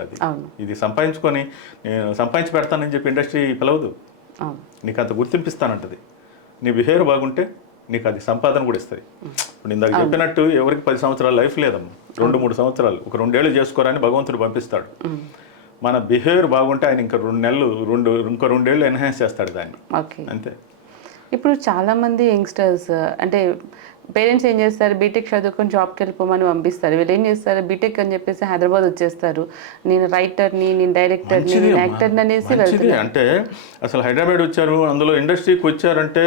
అది ఇది సంపాదించి పెడతానని చెప్పి ఇండస్ట్రీ పిలవదు, నీకు అంత గుర్తింపిస్తానంటది. నీ బిహేవియర్ బాగుంటే నీకు అది సంపాదన కూడా ఇస్తుంది. ఇప్పుడు ఇందాక చెప్పినట్టు ఎవరికి 10 సంవత్సరాల లైఫ్ లేదమ్మా, 2-3 సంవత్సరాలు, ఒక 2 ఏళ్ళు చేసుకోరని భగవంతుడు పంపిస్తాడు. మన బిహేవియర్ బాగుంటే ఆయన ఇంకా 2 నెలలు ఇంకో 2 ఏళ్ళు ఎన్హాన్స్ చేస్తాడు దాన్ని, అంతే. ఇప్పుడు చాలామంది యంగ్స్టర్స్ అంటే పేరెంట్స్ ఏం చేస్తారు, బీటెక్ చదువుకొని జాబ్కి వెళ్ళిపోమని పంపిస్తారు. వీళ్ళు ఏం చేస్తారు, బీటెక్ అని చెప్పేసి హైదరాబాద్ వచ్చేస్తారు, నేను రైటర్ని, నేను డైరెక్టర్ని, నేను యాక్టర్ని అనేసి వెళ్తారు. అంటే అసలు హైదరాబాద్ వచ్చారు, అందులో ఇండస్ట్రీకి వచ్చారంటే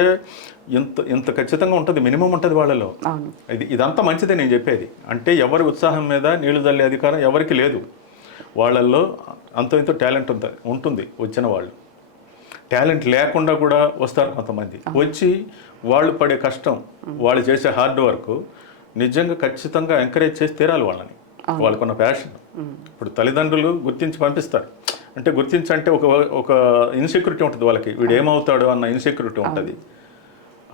ఎంత ఖచ్చితంగా ఉంటుంది, మినిమం ఉంటుంది వాళ్ళలో. ఇదంతా మంచిదే నేను చెప్పేది. అంటే ఎవరి ఉత్సాహం మీద నీళ్లు చల్లే అధికారం ఎవరికి లేదు. వాళ్ళల్లో ఇంత టాలెంట్ ఉంటుంది. వచ్చిన వాళ్ళు టాలెంట్ లేకుండా కూడా వస్తారు కొంతమంది. వచ్చి వాళ్ళు పడే కష్టం, వాళ్ళు చేసే హార్డ్ వర్క్ నిజంగా ఖచ్చితంగా ఎంకరేజ్ చేసి తీరాలి వాళ్ళని, వాళ్ళకున్న ప్యాషన్. ఇప్పుడు తల్లిదండ్రులు గుర్తించి పంపిస్తారు. అంటే గుర్తించంటే ఒక ఇన్సెక్యూరిటీ ఉంటుంది వాళ్ళకి, వీడు ఏమవుతాడు అన్న ఇన్సెక్యూరిటీ ఉంటుంది.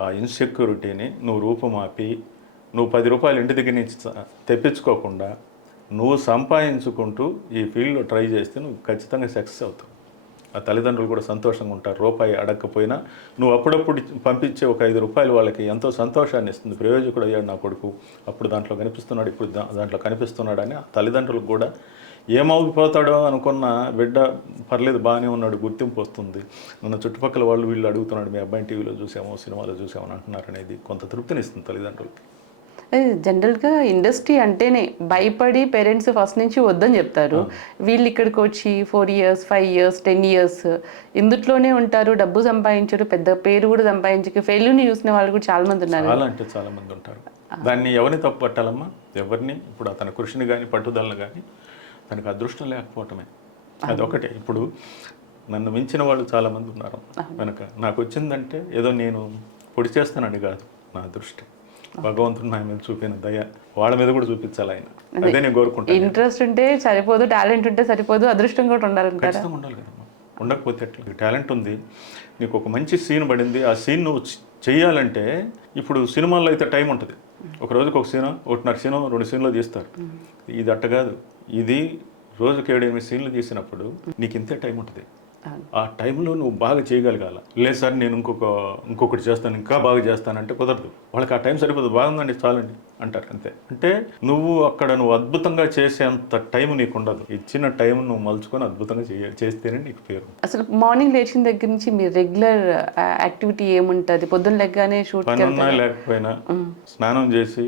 ఆ ఇన్సెక్యూరిటీని నువ్వు రూపుమాపి, నువ్వు 10 రూపాయలు ఇంటి దగ్గర నుంచి తెప్పించుకోకుండా నువ్వు సంపాదించుకుంటూ ఈ ఫీల్డ్లో ట్రై చేస్తే నువ్వు ఖచ్చితంగా సక్సెస్ అవుతావు. ఆ తల్లిదండ్రులు కూడా సంతోషంగా ఉంటారు. రూపాయి అడగకపోయినా నువ్వు అప్పుడప్పుడు పంపించే ఒక 5 రూపాయలు వాళ్ళకి ఎంతో సంతోషాన్ని ఇస్తుంది. ప్రయోజకుడు అయ్యాడు నా కొడుకు, అప్పుడు దాంట్లో కనిపిస్తున్నాడు, ఇప్పుడు దాంట్లో కనిపిస్తున్నాడు అని ఆ తల్లిదండ్రులకు కూడా ఏమవుపోతాడో అనుకున్న బిడ్డ పర్లేదు బాగానే ఉన్నాడు, గుర్తింపు వస్తుంది. నన్ను చుట్టుపక్కల వీళ్ళు అడుగుతున్నాడు, మీ అబ్బాయిని టీవీలో చూసామో సినిమాలో చూసామో అని అంటున్నారు అనేది కొంత తృప్తినిస్తుంది తల్లిదండ్రులకి. జనరల్గా ఇండస్ట్రీ అంటేనే భయపడి పేరెంట్స్ ఫస్ట్ నుంచి వద్దని చెప్తారు. వీళ్ళు ఇక్కడికి వచ్చి 4 years 5 years 10 years ఇందులోనే ఉంటారు, డబ్బు సంపాదించారు, పెద్ద పేరు కూడా సంపాదించక ఫెయిల్యూర్ని చూసిన వాళ్ళు కూడా చాలా మంది ఉన్నారు. చాలా మంది ఉంటారు. దాన్ని ఎవరిని తప్పు పట్టాలమ్మా? ఎవరిని. ఇప్పుడు అతని కృషిని కానీ పట్టుదలను కానీ, తనకు అదృష్టం లేకపోవటమే అదొకటే. ఇప్పుడు నన్ను మించిన వాళ్ళు చాలామంది ఉన్నారు వెనక. నాకు వచ్చిందంటే ఏదో నేను పొడి చేస్తానని కాదు, నా అదృష్టం. భగవంతుడు నా మీద చూపిన దయ వాళ్ళ మీద కూడా చూపించాలి ఆయన. అదే నేను కోరుకుంటాను. ఇంట్రెస్ట్ ఉంటే సరిపోదు, టాలెంట్ ఉంటే సరిపోదు, అదృష్టం కూడా ఉండాలంటారా? ఖచ్చితంగా ఉండాలి కదమ్మా. ఉండకపోతే ఎట్లా? టాలెంట్ ఉంది, నీకు ఒక మంచి సీన్ పడింది, ఆ సీన్ నువ్వు చెయ్యాలంటే ఇప్పుడు సినిమాల్లో అయితే టైం ఉంటుంది. ఒక రోజుకి ఒక సీను, 1.5 సీను 2 సీన్లు తీస్తారు. ఇది అట్ట కాదు. ఇది రోజుకి 7-8 సీన్లు తీసినప్పుడు నీకు ఇంతే టైం ఉంటుంది. ఆ టైంలో నువ్వు బాగా చేయగలగాల. లేదు సార్ నేను ఇంకొకటి చేస్తాను, ఇంకా బాగా చేస్తానంటే కుదరదు. వాళ్ళకి ఆ టైం సరిపోదు. బాగుందండి చాలండి అంటారు అంతే. అంటే నువ్వు అద్భుతంగా చేసేంత టైం నీకు ఉండదు. ఇచ్చిన టైం నువ్వు మలుచుకొని అద్భుతంగా చేస్తేనే నీకు పేరు. అసలు మార్నింగ్ లేచిన దగ్గర నుంచి మీ రెగ్యులర్ యాక్టివిటీ ఏముంటది? పొద్దున్న లెగ్గానే షూట్ పని ఉన్నా లేకపోయినా స్నానం చేసి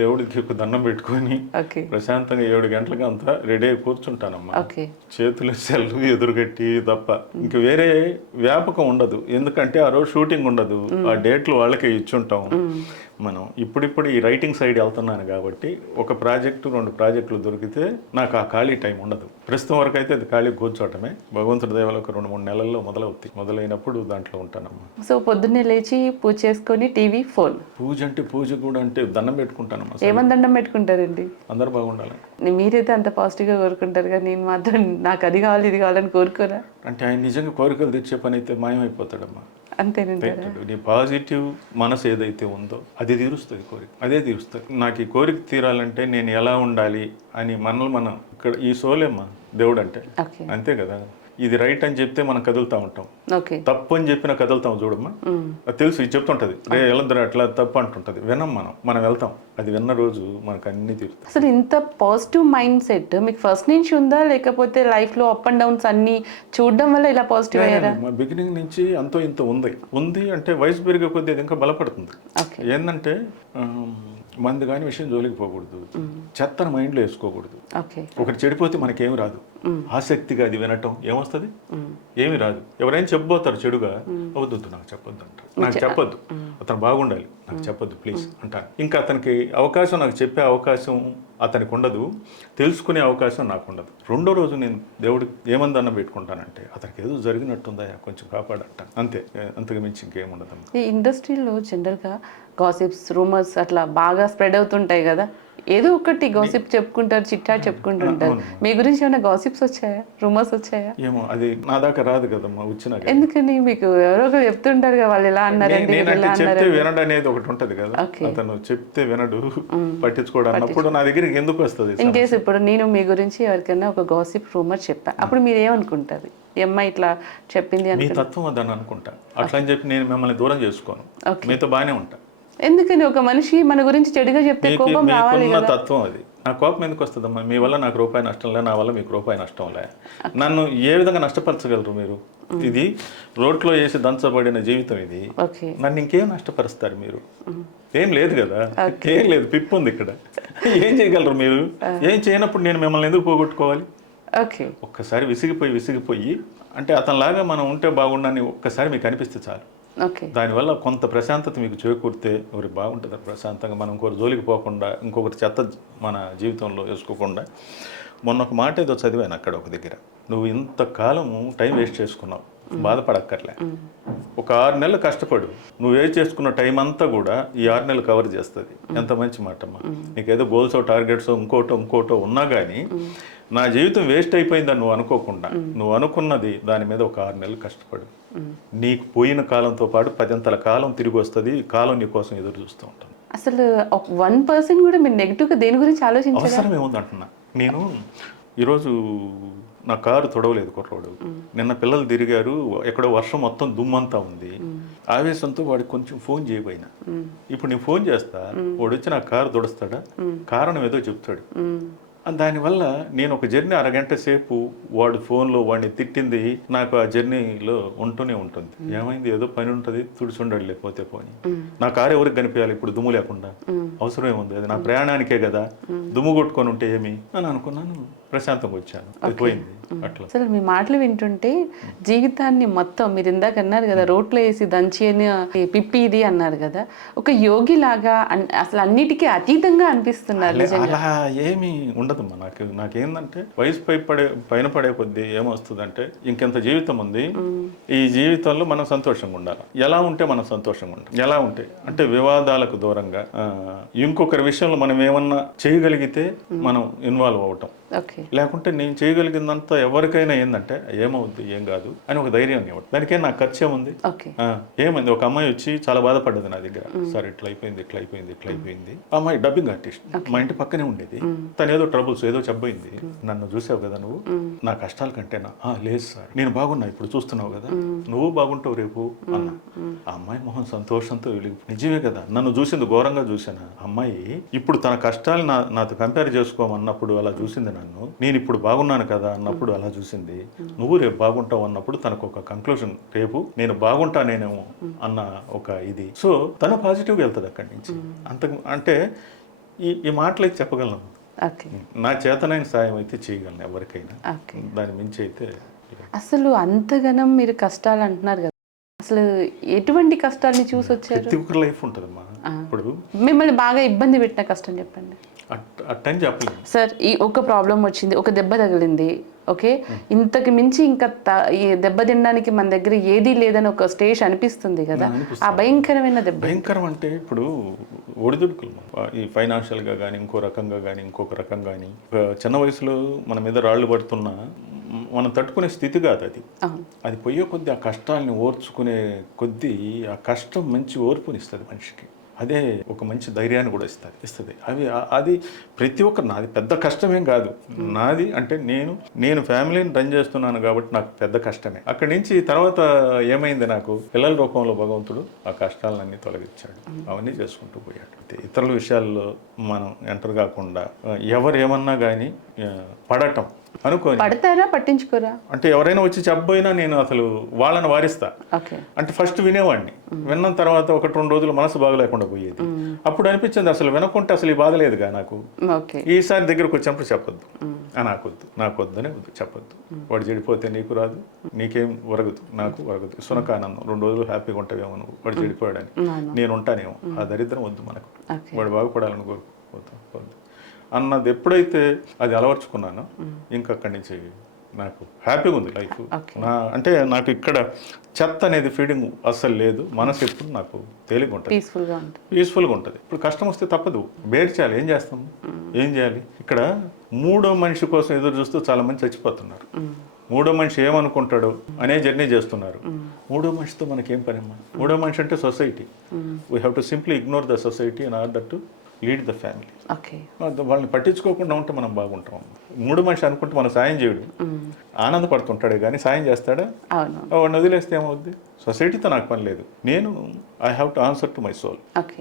దేవుడికి ఒక దండం పెట్టుకొని ప్రశాంతంగా 7 గంటలకు అంతా రెడీ అయి కూర్చుంటానమ్మా. చేతులు సెల్లు ఎదురుగట్టి తప్ప ఇంక వేరే వ్యాపకం ఉండదు. ఎందుకంటే ఆ రోజు షూటింగ్ ఉండదు, ఆ డేట్లు వాళ్ళకే ఇచ్చుంటాం. మనం ఇప్పుడిప్పుడు ఈ రైటింగ్ సైడ్ వెళ్తున్నాను కాబట్టి 1 ప్రాజెక్టు 2 ప్రాజెక్టులు దొరికితే నాకు ఆ ఖాళీ టైం ఉండదు. ప్రస్తుతం వరకు అయితే అది ఖాళీ కూర్చోవటమే. భగవంతుడి దయ వల్ల ఒక 2-3 నెలల్లో మొదలైనప్పుడు దాంట్లో ఉంటానమ్మా. సో పొద్దున్నే లేచి పూజ చేసుకొని టీవీ ఫోన్. పూజ కూడా అంటే దండం పెట్టుకుంటానమ్మా. ఏమని దండం పెట్టుకుంటారండి? అందరు బాగుండాలి. మీరైతే అంత పాజిటివ్గా కోరుకుంటారు కానీ నేను మాత్రం నాకు అది కావాలి ఇది కావాలని కోరుకోరా? అంటే ఆయన నిజంగా కోరికలు తెచ్చే పని అయితే మాయమైపోతాడమ్మా. అంతేనంటారా? నీ పాజిటివ్ మనసు ఏదైతే ఉందో అది తీరుస్తుంది కోరిక, అదే తీరుస్తుంది. నాకు ఈ కోరిక తీరాలంటే నేను ఎలా ఉండాలి అని మనం ఇక్కడ ఈ సోలేమ్మా దేవుడు అంటే అంతే కదా. ఇది రైట్ అని చెప్తే మనం కదులుతా ఉంటాం, తప్పు అని చెప్పినా కదులుతాం. చూడమ్మా, అది తెలుసు, ఇది చెప్తుంటది రే వెళ్ళొద్దు అట్లా తప్పు అంటుంటది. వినం, మనం వెళ్తాం. అది విన్న రోజు మనకు అన్ని తీరుతాయి. అసలు ఇంత పాజిటివ్ మైండ్ సెట్ మీకు ఫస్ట్ నుంచి ఉందా, లేకపోతే లైఫ్ లో అప్ అండ్ డౌన్స్ అన్ని చూడడం వల్ల ఇలా పాజిటివ్ అయ్యారా? బిగినింగ్ నుంచి అంతో ఇంత ఉంది అంటే వయసు పెరిగే కొద్దీ అది ఇంకా బలపడుతుంది. ఏంటంటే మంది కాని విషయం జోలికి పోకూడదు, చెత్తను మైండ్లో వేసుకోకూడదు. ఒకటి చెడిపోతే మనకేమి రాదు. ఆసక్తిగా అది వినటం ఏమొస్తుంది? ఏమి రాదు. ఎవరైనా చెప్పబోతారు చెడుగా, అవద్దు నాకు చెప్పొద్దు అంటారు. నాకు చెప్పొద్దు, అతను బాగుండాలి, నాకు చెప్పొద్దు ప్లీజ్ అంటాను. ఇంకా అతనికి అవకాశం, నాకు చెప్పే అవకాశం అతనికి ఉండదు, తెలుసుకునే అవకాశం నాకు ఉండదు. 2వ రోజు నేను దేవుడికి ఏమందన్న పెట్టుకుంటానంటే అతనికి ఏదో జరిగినట్టుందా కొంచెం కాపాడంటాను అంతే. అంతకు మించి ఇంకేముండదు. ఈ ఇండస్ట్రీలో జనరల్గా గాసిప్స్, రూమర్స్ అట్లా బాగా స్ప్రెడ్ అవుతుంటాయి కదా. ఏదో ఒకటి గాసిప్ చెప్పుకుంటారు, చిట్చాట్ చెప్పుకుంటుంటారు. మీ గురించి ఏమైనా గాసిప్స్ వచ్చాయా, రూమర్స్ వచ్చాయా? ఏమో అది నా దాకా రాదు కదమ్మా. వచ్చినా ఎందుకని? మీకు ఎవరో ఒకరు చెప్తుంటారు కదా, వాళ్ళు ఇలా అన్నారండి, చెప్తే వినడు అనేది ఒకటి ఉంటది కదా. అతను చెప్తే వినడు, పట్టించుకోవడం అన్నప్పుడు నా దగ్గరికి ఎందుకు వస్తుంది? ఇన్ కేసు ఇప్పుడు నేను మీ గురించి ఎవరికైనా ఒక గాసిప్ రూమర్ చెప్పా, అప్పుడు మీరు ఏమనుకుంటారు? అమ్మాయి ఇట్లా చెప్పింది అని. మీ తత్వం అదని అనుకుంటా. అట్లా అని చెప్పి నేను మిమ్మల్ని దూరం చేసుకోను, మీతో బాగానే ఉంటా. ఎందుకని? ఒక మనిషి మన గురించి చెడుగా చెప్తే కోపం రావాలి కదా. తత్వం అది. నా కోపం ఎందుకు వస్తుందమ్మా? మీ వల్ల నాకు రూపాయి నష్టం లే, నా వల్ల మీకు రూపాయి నష్టం లే. నన్ను ఏ విధంగా నష్టపరచగలరు మీరు? ఇది రోడ్లో వేసి దంచబడిన జీవితం ఇది. నన్ను ఇంకేం నష్టపరుస్తారు మీరు? ఏం లేదు కదా, ఏం లేదు, పిప్పు ఉంది ఇక్కడ. ఏం చేయగలరు మీరు? ఏం చేయనప్పుడు నేను మిమ్మల్ని ఎందుకు పోగొట్టుకోవాలి? ఒక్కసారి విసిగిపోయి అంటే అతనిలాగా మనం ఉంటే బాగుండని ఒక్కసారి మీకు అనిపిస్తే చాలు. దానివల్ల కొంత ప్రశాంతత మీకు చేకూరితే ఎవరికి బాగుంటుంది. ప్రశాంతంగా మనం ఇంకొకరి జోలికి పోకుండా, ఇంకొకటి చెత్త మన జీవితంలో వేసుకోకుండా. మొన్న ఒక మాట ఏదో చదివాను అక్కడ ఒక దగ్గర, నువ్వు ఇంతకాలము టైం వేస్ట్ చేసుకున్నావు, బాధపడక్కర్లే. ఒక 6 నెలలు కష్టపడు, నువ్వు వేస్ట్ చేసుకున్న టైం అంతా కూడా ఈ 6 నెలలు కవర్ చేస్తుంది. ఎంత మంచి మాట అమ్మా. నీకేదో గోల్సో టార్గెట్సో ఇంకోటో ఉన్నా కానీ నా జీవితం వేస్ట్ అయిపోయిందని నువ్వు అనుకోకుండా, నువ్వు అనుకున్నది దాని మీద ఒక 6 నెలలు కష్టపడు. నీకు పోయిన కాలంతో పాటు 10 కాలం తిరిగి వస్తుంది. కాలం నీ కోసం ఎదురు చూస్తూ ఉంటాను. అసలు 1% కూడా మీరు నెగిటివ్గా దేని గురించి ఆలోచించారు? అవసరం ఏముంది అంటున్నా. నేను ఈరోజు నా కారు తొడవలేదు కుర్రోడు, నిన్న పిల్లలు తిరిగారు, ఎక్కడో వర్షం మొత్తం దుమ్మంతా ఉంది. ఆవేశంతో వాడికి కొంచెం ఫోన్ చేయబోయినా. ఇప్పుడు నేను ఫోన్ చేస్తా, వాడు వచ్చి నా కారు తొడుస్తాడా? కారణం ఏదో చెప్తాడు. దానివల్ల నేను ఒక జర్నీ 1/2 గంట సేపు వాడు ఫోన్లో వాడిని తిట్టింది నాకు ఆ జర్నీలో ఉంటూనే ఉంటుంది. ఏమైంది, ఏదో పని ఉంటుంది, తుడిచుండడు, లేకపోతే పోని. నా కారు ఎవరికి కనిపించాలి ఇప్పుడు దుమ్ము లేకుండా? అవసరం ఏముంది, అది నా ప్రయాణానికే కదా, దుమ్ము కొట్టుకొని ఉంటే ఏమి అని అనుకున్నాను. ప్రశాంతంగా వచ్చాను, అది పోయింది. అట్లా అసలు మీ మాటలు వింటుంటే జీవితాన్ని మొత్తం మీరు ఇందాక అన్నారు కదా, రోట్లో వేసి దంచి అని పిప్పి ఇది అన్నారు కదా, ఒక యోగి లాగా అసలు అన్నిటికీ అతీతంగా అనిపిస్తున్నారు. అలా ఏమి ఉండదు ఉండదమ్మా. నాకేందంటే వయసు పైన పడే కొద్దీ ఏమొస్తుందంటే ఇంకెంత జీవితం ఉంది, ఈ జీవితంలో మనం సంతోషంగా ఉండాలి. ఎలా ఉంటే మనం సంతోషంగా ఉండాలి, ఎలా ఉంటే అంటే వివాదాలకు దూరంగా ఇంకొకరి విషయంలో మనం ఏమన్నా చేయగలిగితే మనం ఇన్వాల్వ్ అవటం. లేకుంటే నేను చేయగలిగిందంతా ఎవరికైనా ఏంటంటే ఏమవుద్ది ఏం కాదు అని ఒక ధైర్యం ఇవ్వడం. దానికేం నాకు ఖర్చు ఏముంది, ఏమైంది. ఒక అమ్మాయి వచ్చి చాలా బాధపడ్డది నా దగ్గర, సార్ ఇట్లా అయిపోయింది. ఆ అమ్మాయి డబ్బింగ్ ఆర్టిస్ట్, మా ఇంటి పక్కనే ఉండేది. తను ఏదో ట్రబుల్స్ ఏదో చెప్పబోయింది. నన్ను చూసావు కదా నువ్వు, నా కష్టాల కంటేనా? లేదు సార్ నేను బాగున్నా, ఇప్పుడు చూస్తున్నావు కదా నువ్వు బాగుంటావు రేపు అన్నా. ఆ అమ్మాయి మొహం సంతోషంతో నిజమే కదా, నన్ను చూసింది ఘోరంగా చూసాను. అమ్మాయి ఇప్పుడు తన కష్టాలు నాతో కంపేర్ చేసుకోమన్నప్పుడు అలా చూసింది నన్ను, నేను ఇప్పుడు బాగున్నాను కదా అన్నప్పుడు అలా చూసింది. నువ్వు రేపు బాగుంటావు అన్నప్పుడు తనకు ఒక కంక్లూజన్, రేపు నేను బాగుంటానేమో అన్న ఒక ఇది. సో తను పాజిటివ్గా వెళ్తుంది అక్కడి నుంచి. అంటే ఈ మాటలు అయితే చెప్పగలను. నా చేతనైన సాయం అయితే చేయగలను ఎవరికైనా, దాని మించి అయితే. అసలు అంతగానం మీరు కష్టాలు అంటున్నారు కదా, అసలు ఎటువంటి కష్టాలని చూసి వచ్చారు? ప్రతి ఒక్కరి లైఫ్ ఉంటుందమ్మా. ఇప్పుడు మిమ్మల్ని బాగా ఇబ్బంది పెట్టిన కష్టం చెప్పండి. అట్టని చెప్పలేదు సార్, ఈ ఒక ప్రాబ్లం వచ్చింది, ఒక దెబ్బ తగిలింది, ఓకే, ఇంతకు మించి ఇంకా ఈ దెబ్బ తినడానికి మన దగ్గర ఏదీ లేదని ఒక స్టేజ్ అనిపిస్తుంది కదా, ఆ భయంకరమైన దెబ్బ. భయంకరం అంటే ఇప్పుడు ఒడిదుడుకులు ఈ ఫైనాన్షియల్గా కానీ ఇంకో రకంగా కానీ ఇంకొక రకంగా కానీ, చిన్న వయసులో మన మీద రాళ్ళు పడుతున్నా మనం తట్టుకునే స్థితి కాదు అది. అది పోయే కొద్దీ ఆ కష్టాలని ఓర్చుకునే కొద్దీ ఆ కష్టం మంచి ఓర్పునిస్తుంది మనిషికి. అదే ఒక మంచి ధైర్యాన్ని కూడా ఇస్తుంది. అది ప్రతి ఒక్కరు, నాది పెద్ద కష్టమేం కాదు. నాది అంటే నేను ఫ్యామిలీని రన్ చేస్తున్నాను కాబట్టి నాకు పెద్ద కష్టమే. అక్కడి నుంచి తర్వాత ఏమైంది, నాకు పిల్లల రూపంలో భగవంతుడు ఆ కష్టాలన్నీ తొలగించాడు, అవన్నీ చేసుకుంటూ పోయాడు. ఇతరుల విషయాల్లో మనం ఎంటర్ కాకుండా ఎవరు ఏమన్నా కానీ పడటం అనుకోని. పడతారా, పట్టించుకోరా? అంటే ఎవరైనా వచ్చి చెప్పబోయినా నేను అసలు వాళ్ళని వారిస్తా. అంటే ఫస్ట్ వినేవాడిని, విన్న తర్వాత 1-2 రోజులు మనసు బాగలేకుండా పోయేది. అప్పుడు అనిపించింది అసలు వినకుంటే అసలు ఈ బాధ లేదుగా నాకు. ఈసారి దగ్గరకు వచ్చినప్పుడు చెప్పొద్దు, నాకొద్దని చెప్పొద్దు. వాడు చెడిపోతే నీకు రాదు, నీకేం ఒరగదు, నాకు ఒరగదు. సునకానందం 2 రోజులు హ్యాపీగా ఉంటావేమో నువ్వు, వాడు చెడిపోయాడని నేను ఉంటానేమో. ఆ దరిద్రం వద్దు మనకు, వాడు బాగుపడాలని కోరుకోవద్దు అన్నది ఎప్పుడైతే అది అలవర్చుకున్నానో ఇంకా అక్కడి నుంచి నాకు హ్యాపీగా ఉంది లైఫ్. నాకు ఇక్కడ చెత్త అనేది ఫీలింగ్ అస్సలు లేదు. మనసు ఎప్పుడు నాకు తేలిగా ఉంటుంది, పీస్ఫుల్గా ఉంటుంది. ఇప్పుడు కష్టం వస్తే తప్పదు, బేర్ చేయాలి. ఏం చేస్తాం, ఏం చేయాలి? ఇక్కడ మూడో మనిషి కోసం ఎదురు చూస్తూ చాలా మంది చచ్చిపోతున్నారు. మూడో మనిషి ఏమనుకుంటాడో అనే జర్నీ చేస్తున్నారు. మూడో మనిషితో మనకేం పని అమ్మా? మూడో మనిషి అంటే society. We have to simply ignore the society in order to lead the family. వాళ్ళని పట్టించుకోకుండా ఉంటే మనం బాగుంటాం. మూడు మనిషి అనుకుంటే మనం సాయం చేయడు, ఆనందపడుతుంటాడే కానీ సాయం చేస్తాడా? వాడిని వదిలేస్తే ఏమవుద్ది? సొసైటీతో నాకు పని లేదు. I have to answer to my soul.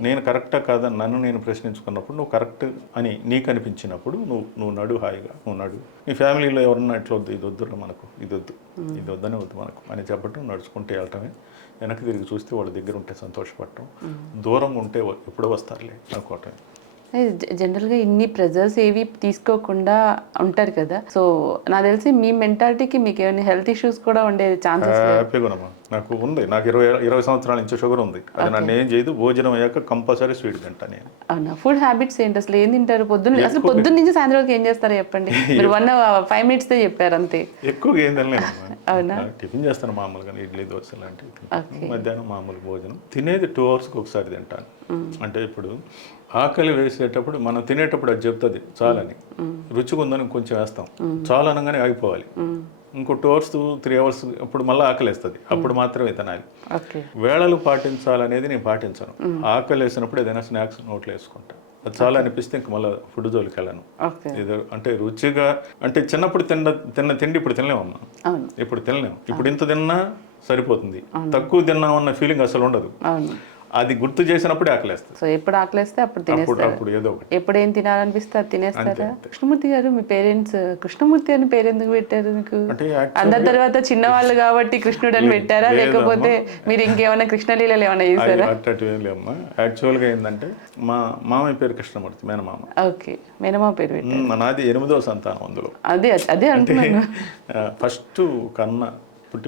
నేను కరెక్టా కాదని నన్ను నేను ప్రశ్నించుకున్నప్పుడు, నువ్వు కరెక్ట్ అని నీకు అనిపించినప్పుడు నువ్వు నడు, హాయిగా నువ్వు నడు. నీ ఫ్యామిలీలో ఎవరన్నా ఇట్లా వద్దు, ఇది వద్దు మనకు, ఇది వద్దనే వద్దు మనకు అని చెప్పటం, నడుచుకుంటే వెళ్ళటమే. వెనక్కి తిరిగి చూస్తే వాళ్ళ దగ్గర ఉంటే సంతోషపడటం, దూరంగా ఉంటే ఎప్పుడో వస్తారులే అనుకోవటం. జనరల్గా ఇన్ని ప్రెజర్స్ ఏవి తీసుకోకుండా ఉంటారు కదా, సో నాకు తెలిసి మీ మెంటాలిటీకి మీకు ఏమైనా హెల్త్ ఇష్యూస్ కూడా ఉండే ఛాన్సెస్? హ్యాపీగా నాకు ఉంది. నాకు 20 సంవత్సరాల నుంచి షుగర్ ఉంది. అది నన్ను ఏం చేయదు. భోజనం అయ్యాక కంపల్సరీ స్వీట్ తింటా నేను. అవునా? ఫుడ్ హ్యాబిట్స్ ఏంటి అసలు? ఏం తింటారు పొద్దున్న? అసలు పొద్దున్న నుంచి సాయంత్రం వరకు ఏం చేస్తారో చెప్పండి. మీరు 5 minutes చెప్పారు అంతే. ఎక్కువగా ఏం తినలేను. అవునా? టిఫిన్ చేస్తాను మామూలుగా, ఇడ్లీ దోశ లాంటివి. మధ్యాహ్నం మామూలు భోజనం తినేది 2 hours ఒకసారి తింటాను. అంటే ఇప్పుడు ఆకలి వేసేటప్పుడు మనం తినేటప్పుడు అది చెప్తుంది చాలని, రుచిగా ఉందని కొంచెం వేస్తాం, చాలా అనగానే ఆగిపోవాలి. ఇంకో 2 hours 3 hours అప్పుడు మళ్ళీ ఆకలి వేస్తుంది, అప్పుడు మాత్రమే తినాలి. వేళలు పాటించాలనేది నేను పాటించను. ఆకలి వేసినప్పుడు ఏదైనా స్నాక్స్ నోట్లో వేసుకుంటా. అది చాలా అనిపిస్తే ఇంక మళ్ళీ ఫుడ్ జోలికి వెళ్ళను. ఏదో అంటే రుచిగా, అంటే చిన్నప్పుడు తిన్న తిండి ఇప్పుడు తినలేమమ్మా. ఇప్పుడు తినలేము. ఇప్పుడు ఇంత తిన్నా సరిపోతుంది, తక్కువ తిన్నామన్న ఫీలింగ్ అసలు ఉండదు. అది గుర్తు చేసినప్పుడే ఆకలేస్తుంది. సో ఎప్పుడు ఆకలేస్తే అప్పుడు తినేస్తారు. ఏదో ఒకటి ఎప్పుడు ఏం తినాలనిపిస్తే అది తినేస్తారా? కృష్ణమూర్తి గారు, మీ పేరెంట్స్ కృష్ణమూర్తి అని పేరు ఎందుకు పెట్టారు మీకు? అందరి తర్వాత చిన్నవాళ్ళు కాబట్టి కృష్ణుడు అని పెట్టారా, లేకపోతే మీరు ఇంకేమైనా కృష్ణలీలలు ఏమైనా చేశారా? అట్టేమా. యాక్చువల్గా ఏంటంటే మా మామయ్య పేరు కృష్ణమూర్తి, మేనమామ. ఓకే, మేనమామ పేరు పెట్టారు. నాది 8వ సంతానం. అందులో అదే అంటున్నాను. ఫస్ట్ కన్న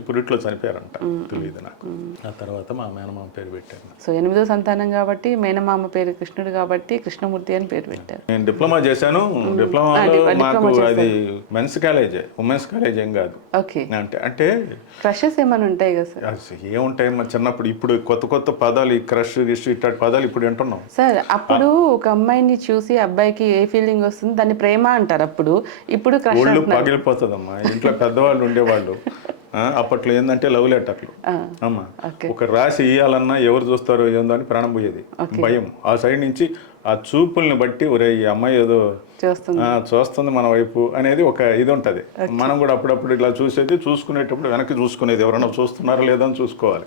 పురిట్లో చనిపోయారంట, తెలియదు నాకు. ఆ తర్వాత మా మేనమామ పేరు పెట్టాను. సో 8వ సంతానం కాబట్టి మేనమామ పేరు కృష్ణుడు కాబట్టి కృష్ణమూర్తి అని పేరు పెట్టారు. నేను డిప్లొమా చేశాను. డిప్లొమాలో మాకు అది మెన్స్ కాలేజే, ఉమెన్స్ కాలేజ్ ఏం కాదు. ఓకే. అంటే క్రషెస్ ఏమైనా ఉంటాయి కదా సార్? ఏముంటాయి మా చిన్నప్పుడు. ఇప్పుడు కొత్త పదాలు, ఈ క్రష్ గిష్ ఇట్లాంటి పదాలు ఇప్పుడు వింటున్నాం సార్. అప్పుడు ఒక అమ్మాయిని చూసి అబ్బాయికి ఏ ఫీలింగ్ వస్తుంది, దాన్ని ప్రేమ అంటారు అప్పుడు. ఇప్పుడు క్రష్ ఒళ్ళు పగిలిపోతుందమ్మా. ఇంట్లో పెద్దవాళ్ళు ఉండేవాళ్ళు అప్పట్లో ఏంటంటే లవ్ లెటర్లు అమ్మా. ఒక రాసి ఇయ్యాలన్నా ఎవరు చూస్తారో ఏందో అని ప్రాణం పోయేది, భయం. ఆ సైడ్ నుంచి ఆ చూపుల్ని బట్టి ఒరే ఈ అమ్మాయి ఏదో చూస్తుంది మన వైపు అనేది ఒక ఇది ఉంటుంది. మనం కూడా అప్పుడప్పుడు ఇలా చూసేది, చూసుకునేటప్పుడు వెనక్కి చూసుకునేది, ఎవరైనా చూస్తున్నారా లేదా అని చూసుకోవాలి.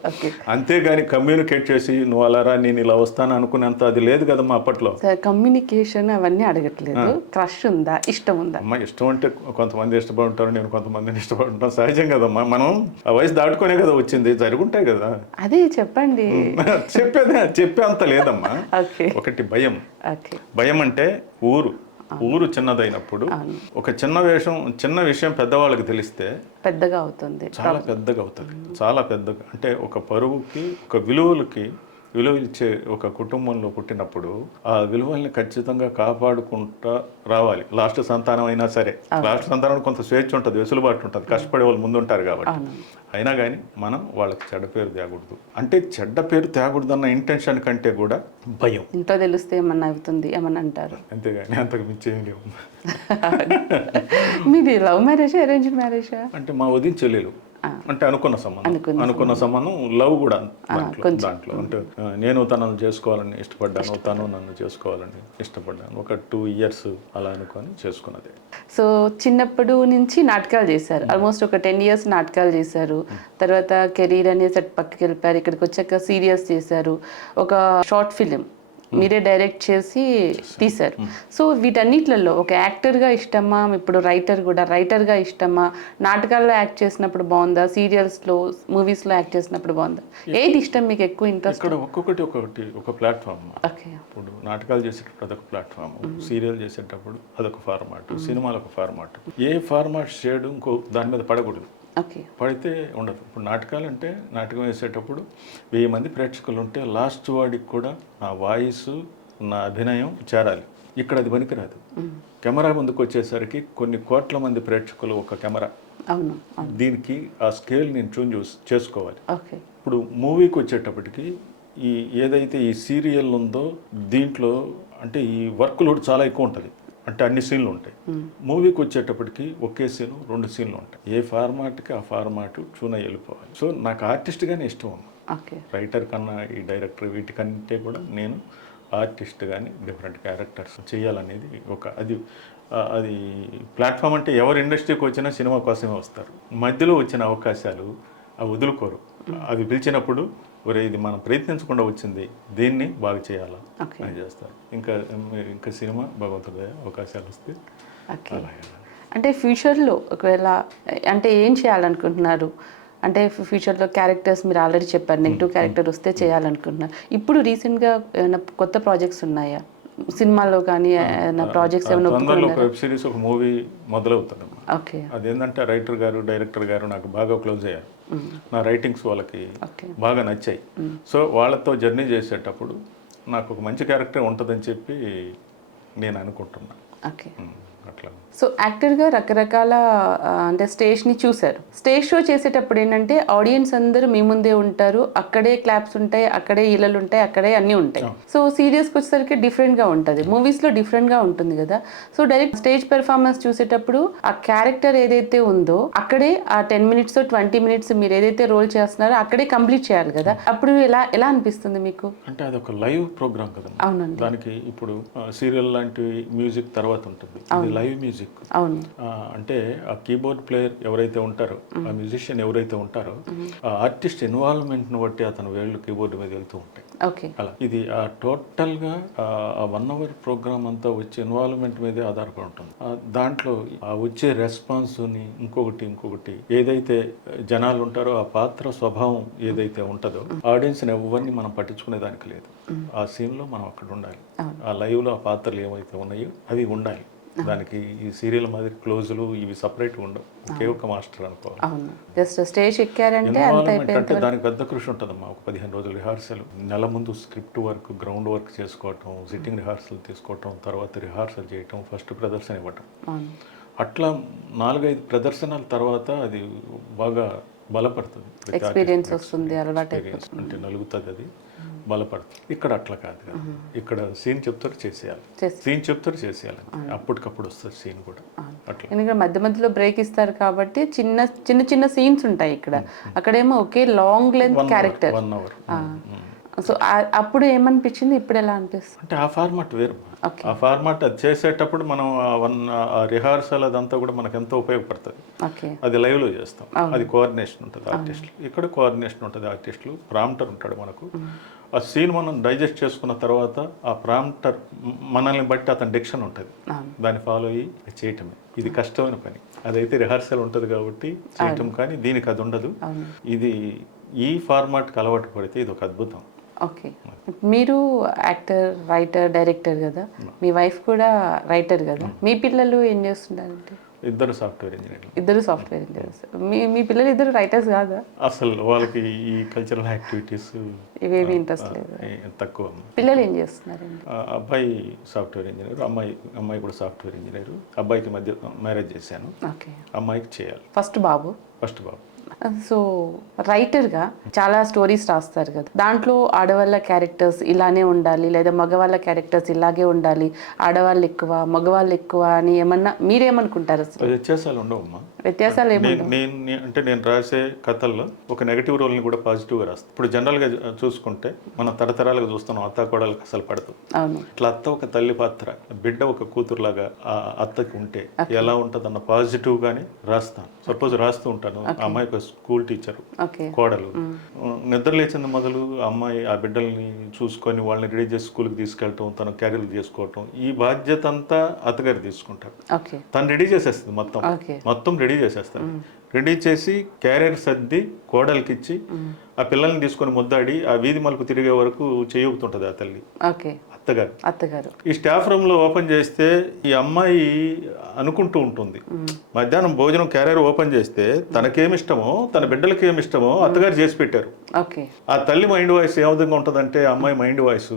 అంతేగాని కమ్యూనికేట్ చేసి నువ్వు అలారా నేను ఇలా వస్తాను అనుకునేంత అది లేదు కదమ్మా అప్పట్లో. కమ్యూనికేషన్ అవన్నీ అడగట్లేదు. క్రష్ ఉందా, ఇష్టం ఉందా? అమ్మా ఇష్టం అంటే కొంతమంది ఇష్టపడుంటారు, నేను కొంతమందిని ఇష్టపడుంటాను, సహజం కదమ్మా. మనం ఆ వయసు దాటుకునే కదా వచ్చింది, జరుగుంటాయి కదా. అదే చెప్పండి. చెప్పే అంత లేదమ్మా. ఒకటి భయం. భయం అంటే ఊరు చిన్నదైనప్పుడు ఒక చిన్న విషయం పెద్దవాళ్ళకి తెలిస్తే పెద్దగా అవుతుంది, చాలా పెద్దగా అవుతుంది, చాలా పెద్దగా. అంటే ఒక పరువుకి, ఒక విలువ ఇచ్చే ఒక కుటుంబంలో పుట్టినప్పుడు ఆ విలువల్ని ఖచ్చితంగా కాపాడుకుంటా రావాలి. లాస్ట్ సంతానం అయినా సరే, లాస్ట్ సంతానం కొంత స్వేచ్ఛ ఉంటుంది, వెసులుబాటు ఉంటుంది, కష్టపడే వాళ్ళు ముందుంటారు కాబట్టి. అయినా కానీ మనం వాళ్ళకి చెడ్డ పేరు తేకూడదు. అంటే చెడ్డ పేరు తేకూడదు అన్న ఇంటెన్షన్ కంటే కూడా భయం. ఇంట్లో తెలిస్తే ఏమన్నా అవుతుంది ఏమన్నా అంటారు, అంతేగాని అంతకు మించి ఏం లేవు. మీది లవ్ మ్యారేజా, అరేంజ్డ్ మ్యారేజా? అంటే మా వదిన చెల్లెలు, అంటే అనుకున్న సంబంధం, లవ్ కూడా దాంట్లో. అంటే నేను తనను చేసుకోవాలని ఇష్టపడ్డాను, తను నన్ను చేసుకోవాలని ఇష్టపడ్డాను. ఒక 2 years అలా అనుకొని చేసుకున్నది. సో చిన్నప్పుడు నుంచి నాటకాలు చేశారు, ఆల్మోస్ట్ ఒక 10 years నాటకాలు చేశారు. తర్వాత కెరీర్ అనే సెట్ పక్కకి వెళ్ళిపోయారు. ఇక్కడికి వచ్చాక సీరియల్స్ చేశారు. ఒక షార్ట్ ఫిలిం మీరే డైరెక్ట్ చేసి తీశారు. సో వీటన్నిట్లలో ఒక యాక్టర్గా ఇష్టమా, ఇప్పుడు రైటర్గా ఇష్టమా, నాటకాల్లో యాక్ట్ చేసినప్పుడు బాగుందా, సీరియల్స్లో మూవీస్లో యాక్ట్ చేసినప్పుడు బాగుందా, ఏది ఇష్టం మీకు ఎక్కువ ఇంట్రెస్ట్? ఇక్కడ ఒక్కొక్కటి ఒక ప్లాట్ఫామ్. ఇప్పుడు నాటకాలు చేసేటప్పుడు అదొక ప్లాట్ఫామ్, సీరియల్ చేసేటప్పుడు అదొక ఫార్మాట్, సినిమాలు ఒక ఫార్మాట్. ఏ ఫార్మాట్ చేయడం ఇంకో దాని మీద పడకూడదు, పడితే ఉండదు. ఇప్పుడు నాటకాలు అంటే నాటకం వేసేటప్పుడు 1000 మంది ప్రేక్షకులు ఉంటే లాస్ట్ వాడికి కూడా నా వాయిస్, నా అభినయం చేరాలి. ఇక్కడ అది పనికిరాదు. కెమెరా ముందుకు వచ్చేసరికి కొన్ని కోట్ల మంది ప్రేక్షకులు ఒక కెమెరా, దీనికి ఆ స్కేల్ నేను ట్యూన్ చేసుకోవాలి. ఇప్పుడు మూవీకి వచ్చేటప్పటికి ఏదైతే ఈ సీరియల్ ఉందో దీంట్లో అంటే ఈ వర్క్ లోడ్ చాలా ఎక్కువ ఉంటుంది. అంటే అన్ని సీన్లు ఉంటాయి. మూవీకి వచ్చేటప్పటికి ఒకే సీను 2 సీన్లు ఉంటాయి. ఏ ఫార్మాట్కి ఆ ఫార్మాట్ చూన వెళ్ళిపోవాలి. సో నాకు ఆర్టిస్ట్గానే ఇష్టం ఉంది. రైటర్ కన్నా ఈ డైరెక్టర్ వీటికంటే కూడా నేను ఆర్టిస్ట్ కానీ డిఫరెంట్ క్యారెక్టర్స్ చేయాలనేది అది ప్లాట్ఫామ్. అంటే ఎవరు ఇండస్ట్రీకి వచ్చినా సినిమా కోసమే వస్తారు. మధ్యలో వచ్చిన అవకాశాలు అవి వదులుకోరు. అవి పిలిచినప్పుడు ఒరే ఇది మనం ప్రయత్నించకుండా వచ్చింది, దీన్ని బాగా చేయాలా అని చేస్తారు. ఇంకా సినిమా భగవంతుడి అవకాశాలు వస్తే అంటే ఫ్యూచర్లో ఒకవేళ అంటే ఏం చేయాలనుకుంటున్నారు? అంటే ఫ్యూచర్లో క్యారెక్టర్స్ మీరు ఆల్రెడీ చెప్పారు, నెగిటివ్ క్యారెక్టర్ వస్తే చేయాలనుకుంటున్నారు. ఇప్పుడు రీసెంట్గా ఏమైనా కొత్త ప్రాజెక్ట్స్ ఉన్నాయా సినిమాలో కానీ, ఏమైనా ప్రాజెక్ట్స్ ఏమైనా? ఒక వెబ్ సిరీస్, ఒక మూవీ మొదలవుతుంది. అదేంటంటే రైటర్ గారు, డైరెక్టర్ గారు నాకు బాగా క్లోజ్ అయ్యారు. నా రైటింగ్స్ వాళ్ళకి బాగా నచ్చాయి. సో వాళ్ళతో జర్నీ చేసేటప్పుడు నాకు ఒక మంచి క్యారెక్టర్ ఉంటుందని చెప్పి నేను అనుకుంటున్నాను. అట్లా. సో యాక్టర్గా రకరకాల అంటే స్టేజ్ని చూశారు. స్టేజ్ షో చేసేటప్పుడు ఏంటంటే ఆడియన్స్ అందరూ మీ ముందే ఉంటారు, అక్కడే క్లాప్స్ ఉంటాయి, అక్కడే ఈలలు ఉంటాయి, అక్కడే అన్నీ ఉంటాయి. సో సీరియస్కి వచ్చేసరికి డిఫరెంట్గా ఉంటుంది, మూవీస్లో డిఫరెంట్గా ఉంటుంది కదా. సో డైరెక్ట్ స్టేజ్ పెర్ఫార్మెన్స్ చూసేటప్పుడు ఆ క్యారెక్టర్ ఏదైతే ఉందో అక్కడే ఆ 10 minutes 20 minutes మీరు ఏదైతే రోల్ చేస్తున్నారో అక్కడే కంప్లీట్ చేయాలి కదా. అప్పుడు ఎలా అనిపిస్తుంది మీకు? అంటే అది ఒక లైవ్ ప్రోగ్రామ్ కదా. అవునండి. దానికి ఇప్పుడు సీరియల్ లాంటి మ్యూజిక్ తర్వాత ఉంటుంది, లైవ్ మ్యూజిక్. అంటే ఆ కీబోర్డ్ ప్లేయర్ ఎవరైతే ఉంటారో, ఆ మ్యూజిషియన్ ఎవరైతే ఉంటారో, ఆ ఆర్టిస్ట్ ఇన్వాల్వ్మెంట్ ను బట్టి అతను వేళ్ళు కీబోర్డ్ మీద వెళ్తూ ఉంటాయి. అలా ఇది టోటల్ గా 1 hour ప్రోగ్రామ్ అంతా వచ్చే ఇన్వాల్వ్మెంట్ మీదే ఆధారపడి ఉంటుంది. దాంట్లో ఆ వచ్చే రెస్పాన్స్ ని ఇంకొకటి ఏదైతే జనాలు ఉంటారో ఆ పాత్ర స్వభావం ఏదైతే ఉంటుందో ఆడియన్స్ ఎవరిని మనం పట్టించుకునే దానికి లేదు. ఆ సీన్ లో మనం అక్కడ ఉండాలి, ఆ లైవ్ లో ఆ పాత్రలు ఏవైతే ఉన్నాయో అవి ఉండాలి. దానికి ఈ సీరియల్ మాదిరి క్లోజులు ఇవి సపరేట్గా ఉండవు, ఒకే ఒక మాస్టర్ అనుకోవాలి. అవును, జస్ట్ స్టేజ్ ఎక్కారంటే అంత ఇన్వాల్వ్మెంట్ అయిపోయింది. అంటే దానికి పెద్ద కృషి ఉంటుందమ్మా. ఒక 15 రోజులు రిహార్సల్, నెల ముందు స్క్రిప్ట్ వర్క్, గ్రౌండ్ వర్క్ చేసుకోవటం, సిట్టింగ్ రిహార్సల్ తీసుకోవటం, తర్వాత రిహార్సల్ చేయటం, ఫస్ట్ ప్రదర్శన ఇవ్వటం. అవును, అట్లా 4-5 ప్రదర్శనల తర్వాత అది బాగా బలపడుతుంది. ఎక్స్పీరియన్స్ వస్తుంది, అలవాటు ఎక్స్పీరియన్స్ అంటే నలుగుతుంది, అది బలపడుతుంది. ఇక్కడ అట్లా కాదు కదా, ఇక్కడ సీన్ చెప్తారు చేసేయాలి, సీన్ చెప్తారు చేసేయాలి, అప్పటికప్పుడు వస్తుంది సీన్ కూడా అట్లా. ఎందుకంటే మధ్య మధ్యలో బ్రేక్ ఇస్తారు కాబట్టి చిన్న చిన్న చిన్న సీన్స్ ఉంటాయి ఇక్కడ, అక్కడేమో ఒకే long length character. 1 hour. So అప్పుడు ఏమనిపించింది, ఇప్పుడు ఎలా అనిపిస్తుంది? అంటే ఆ ఫార్మాట్ వేరు. ఆ ఫార్మాట్ అది చేసేటప్పుడు మనం ఆ రిహార్సల్ అదంతా కూడా మనకు ఎంతో ఉపయోగపడుతుంది. ఓకే, అది లైవ్లో చేస్తాం, అది కోఆర్డినేషన్ ఉంటుంది ఆర్టిస్టులు, ఇక్కడ కోఆర్డినేషన్ ఉంటుంది ఆర్టిస్టులు, ప్రాంప్టర్ ఉంటాడు మనకు. ఆ సీన్ మనం డైజెస్ట్ చేసుకున్న తర్వాత ఆ ప్రాంప్టర్ మనల్ని బట్టి అతని డిక్షన్ ఉంటుంది, దాన్ని ఫాలో అయ్యి చేయటమే. ఇది కష్టమైన పని. అదైతే రిహార్సల్ ఉంటుంది కాబట్టి చేయటం, కానీ దీనికి అది ఉండదు. ఇది ఈ ఫార్మాట్కి అలవాటు పడితే ఇది ఒక అద్భుతం. ఓకే, మీరు యాక్టర్, రైటర్, డైరెక్టర్ కదా, మీ వైఫ్ కూడా రైటర్ కదా, మీ పిల్లలు ఏం చేస్తున్నారంటే? ఇద్దరు సాఫ్ట్వేర్ ఇంజనీర్లు. ఇద్దరు సాఫ్ట్వేర్ ఇంజనీర్స్. మీ పిల్లలు ఇద్దరు రైటర్స్ కాదా? అసలు వాళ్ళకి ఈ కల్చరల్ యాక్టివిటీస్ ఇవేమి ఇంట్రెస్ట్ లేదు, తక్కువ. పిల్లలు ఏం చేస్తున్నారండి? అబ్బాయి సాఫ్ట్వేర్ ఇంజనీర్, అమ్మాయి కూడా సాఫ్ట్వేర్ ఇంజనీర్. అబ్బాయికి మధ్య మ్యారేజ్ చేశాను, ఓకే, అమ్మాయికి చేయాలి. ఫస్ట్ బాబు. సో రైటర్గా చాలా స్టోరీస్ రాస్తారు కదా, దాంట్లో ఆడవాళ్ళ క్యారెక్టర్స్ ఇలానే ఉండాలి, లేదా మగవాళ్ళ క్యారెక్టర్స్ ఇలాగే ఉండాలి, ఆడవాళ్ళు ఎక్కువ మగవాళ్ళు ఎక్కువ అని ఏమన్నా మీరేమనుకుంటారు? అసలు వ్యత్యాసాలు ఉండవమ్మా. వ్యత్యాసాలు ఏమన్నా? నేను రాసే కథల్లో ఒక నెగిటివ్ రోల్ని కూడా పాజిటివ్గా రాస్తాను. ఇప్పుడు జనరల్గా చూసుకుంటే మనం తరతరాలుగా చూస్తున్నాం, అత్త కోడలకు అసలు పడదు. అవును, ఇట్లా అత్త ఒక తల్లి పాత్ర, బిడ్డ ఒక కూతురులాగా ఆ అత్తకి ఉంటే ఎలా ఉంటుందన్న పాజిటివ్గానే రాస్తాను. సపోజ్ రాస్తూ ఉంటాను, ఆ అమ్మాయి ఒక స్కూల్ టీచరు, కోడలు, నిద్ర లేచిన మొదలు అమ్మాయి ఆ బిడ్డల్ని చూసుకొని వాళ్ళని రెడీ చేసి స్కూల్కి తీసుకెళ్ళటం, తను క్యారీలు చేసుకోవటం, ఈ బాధ్యత అంతా అత్తగారు తీసుకుంటారు. తను రెడీ చేసేస్తుంది, మొత్తం రెడీ చేసేస్తారు. రెడీ చేసి క్యారియర్ సర్ది కోడలికి ఇచ్చి ఆ పిల్లల్ని తీసుకొని ముద్దాడి ఆ వీధి మలుపు తిరిగే వరకు చేయవుతుంటది ఆ తల్లి, అత్తగారు. ఈ స్టాఫ్ రూమ్ లో ఓపెన్ చేస్తే ఈ అమ్మాయి అనుకుంటూ ఉంటుంది, మధ్యాహ్నం భోజనం క్యారియర్ ఓపెన్ చేస్తే తనకేమిష్టమో తన బిడ్డలకి ఏమిష్టమో అత్తగారు చేసి పెట్టారు. ఆ తల్లి మైండ్ వాయిస్ ఏ విధంగా ఉంటుందంటే, అమ్మాయి మైండ్ వాయిస్,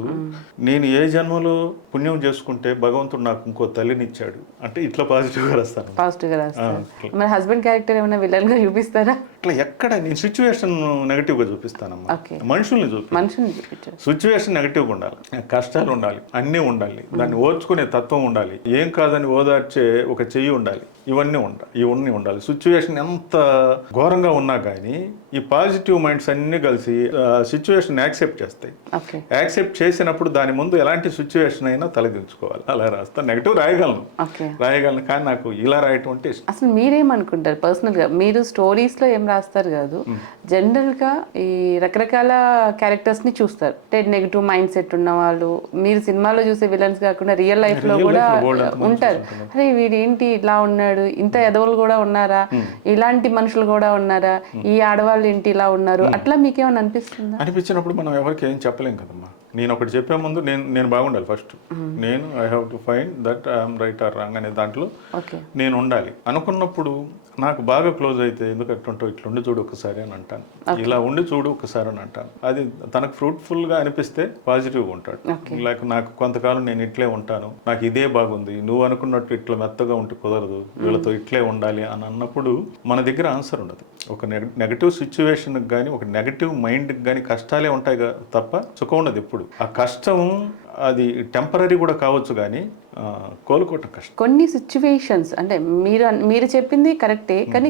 నేను ఏ జన్మలో పుణ్యం చేసుకుంటే భగవంతుడు నాకు ఇంకో తల్లిని ఇచ్చాడు అంటే ఇట్లా పాజిటివ్గా రాస్తాను. మరి హస్బెండ్ క్యారెక్టర్ ఏమైనా విలన్ గా చూపిస్తారా? ఇట్లా ఎక్కడ నేను సిచ్యువేషన్ నెగటివ్ గా చూపిస్తానమ్మా, మనుషుల్ని చూపిస్తాను. సిచ్యువేషన్ నెగటివ్ గా ఉండాలి, కష్టాలు ఉండాలి, అన్నీ ఉండాలి, దాన్ని ఓర్చుకునే తత్వం ఉండాలి, ఏం కాదని ఓదార్చే ఒక చెయ్యి ఉండాలి, ఇవన్నీ ఉండాలి. సిచ్యువేషన్ ఎంత ఘోరంగా ఉన్నా కానీ ఈ పాజిటివ్ మైండ్స్ అన్ని కలిసి సిచ్యువేషన్ యాక్సెప్ట్ చేస్తాయి. యాక్సెప్ట్ చేసినప్పుడు దాని ముందు ఎలాంటి సిచ్యువేషన్ అయినా తలదించుకోవాలి. అలా రాస్తా. నెగటివ్ రాయగలను కానీ నాకు ఇలా రాయటం అంటే ఇష్టం. అసలు మీరేమనుకుంటారు పర్సనల్ గా? మీరు స్టోరీస్ లో ఏం రాస్తారు కాదు, జనరల్ గా ఈ రకరకాల క్యారెక్టర్స్ ని చూస్తారు, అంటే నెగిటివ్ మైండ్ సెట్ ఉన్న వాళ్ళు, మీరు సినిమాలో చూసే విలన్స్ కాకుండా రియల్ లైఫ్ లో కూడా ఉంటారు. అరే వీడేంటి ఇలా ఉన్నాడు, ఇంత ఎదవలు కూడా ఉన్నారా, ఇలాంటి మనుషులు కూడా ఉన్నారా, ఈ ఆడవాళ్ళు ఏంటి ఇలా ఉన్నారు, అట్లా మీకేమైనా అనిపిస్తుందా? అనిపించినప్పుడు మనం ఎవరికి ఏం చెప్పలేం కదమ్మా. నేను ఒకటి చెప్పే ముందు నేను బాగుండాలి ఫస్ట్. నేను I have to find that I'm right are wrong అనే దాంట్లో నేను ఉండాలి. అనుకున్నప్పుడు నాకు బాగా క్లోజ్ అయితే ఎందుకు అట్టుంటావు, ఇట్లా ఉండి చూడు ఒకసారి అని అంటాను, ఇలా ఉండి చూడు ఒకసారి అని అంటాను. అది తనకు ఫ్రూట్ఫుల్గా అనిపిస్తే పాజిటివ్గా ఉంటాడు. లేక నాకు కొంతకాలం నేను ఇట్లే ఉంటాను, నాకు ఇదే బాగుంది, నువ్వు అనుకున్నట్టు ఇట్లా మెత్తగా ఉంటే కుదరదు, వీళ్ళతో ఇట్లే ఉండాలి అని అన్నప్పుడు మన దగ్గర ఆన్సర్ ఉండదు. ఒక నెగటివ్ సిచ్యువేషన్కి కానీ ఒక నెగటివ్ మైండ్కి కానీ కష్టాలే ఉంటాయి తప్ప సుఖం ఉండదు ఎప్పుడు. ఆ కష్టం అది టెంపరీ కూడా కావచ్చు కానీ కోలుకోవటం కష్టం. కొన్ని సిచ్యువేషన్స్ అంటే మీరు చెప్పింది కరెక్టే, కానీ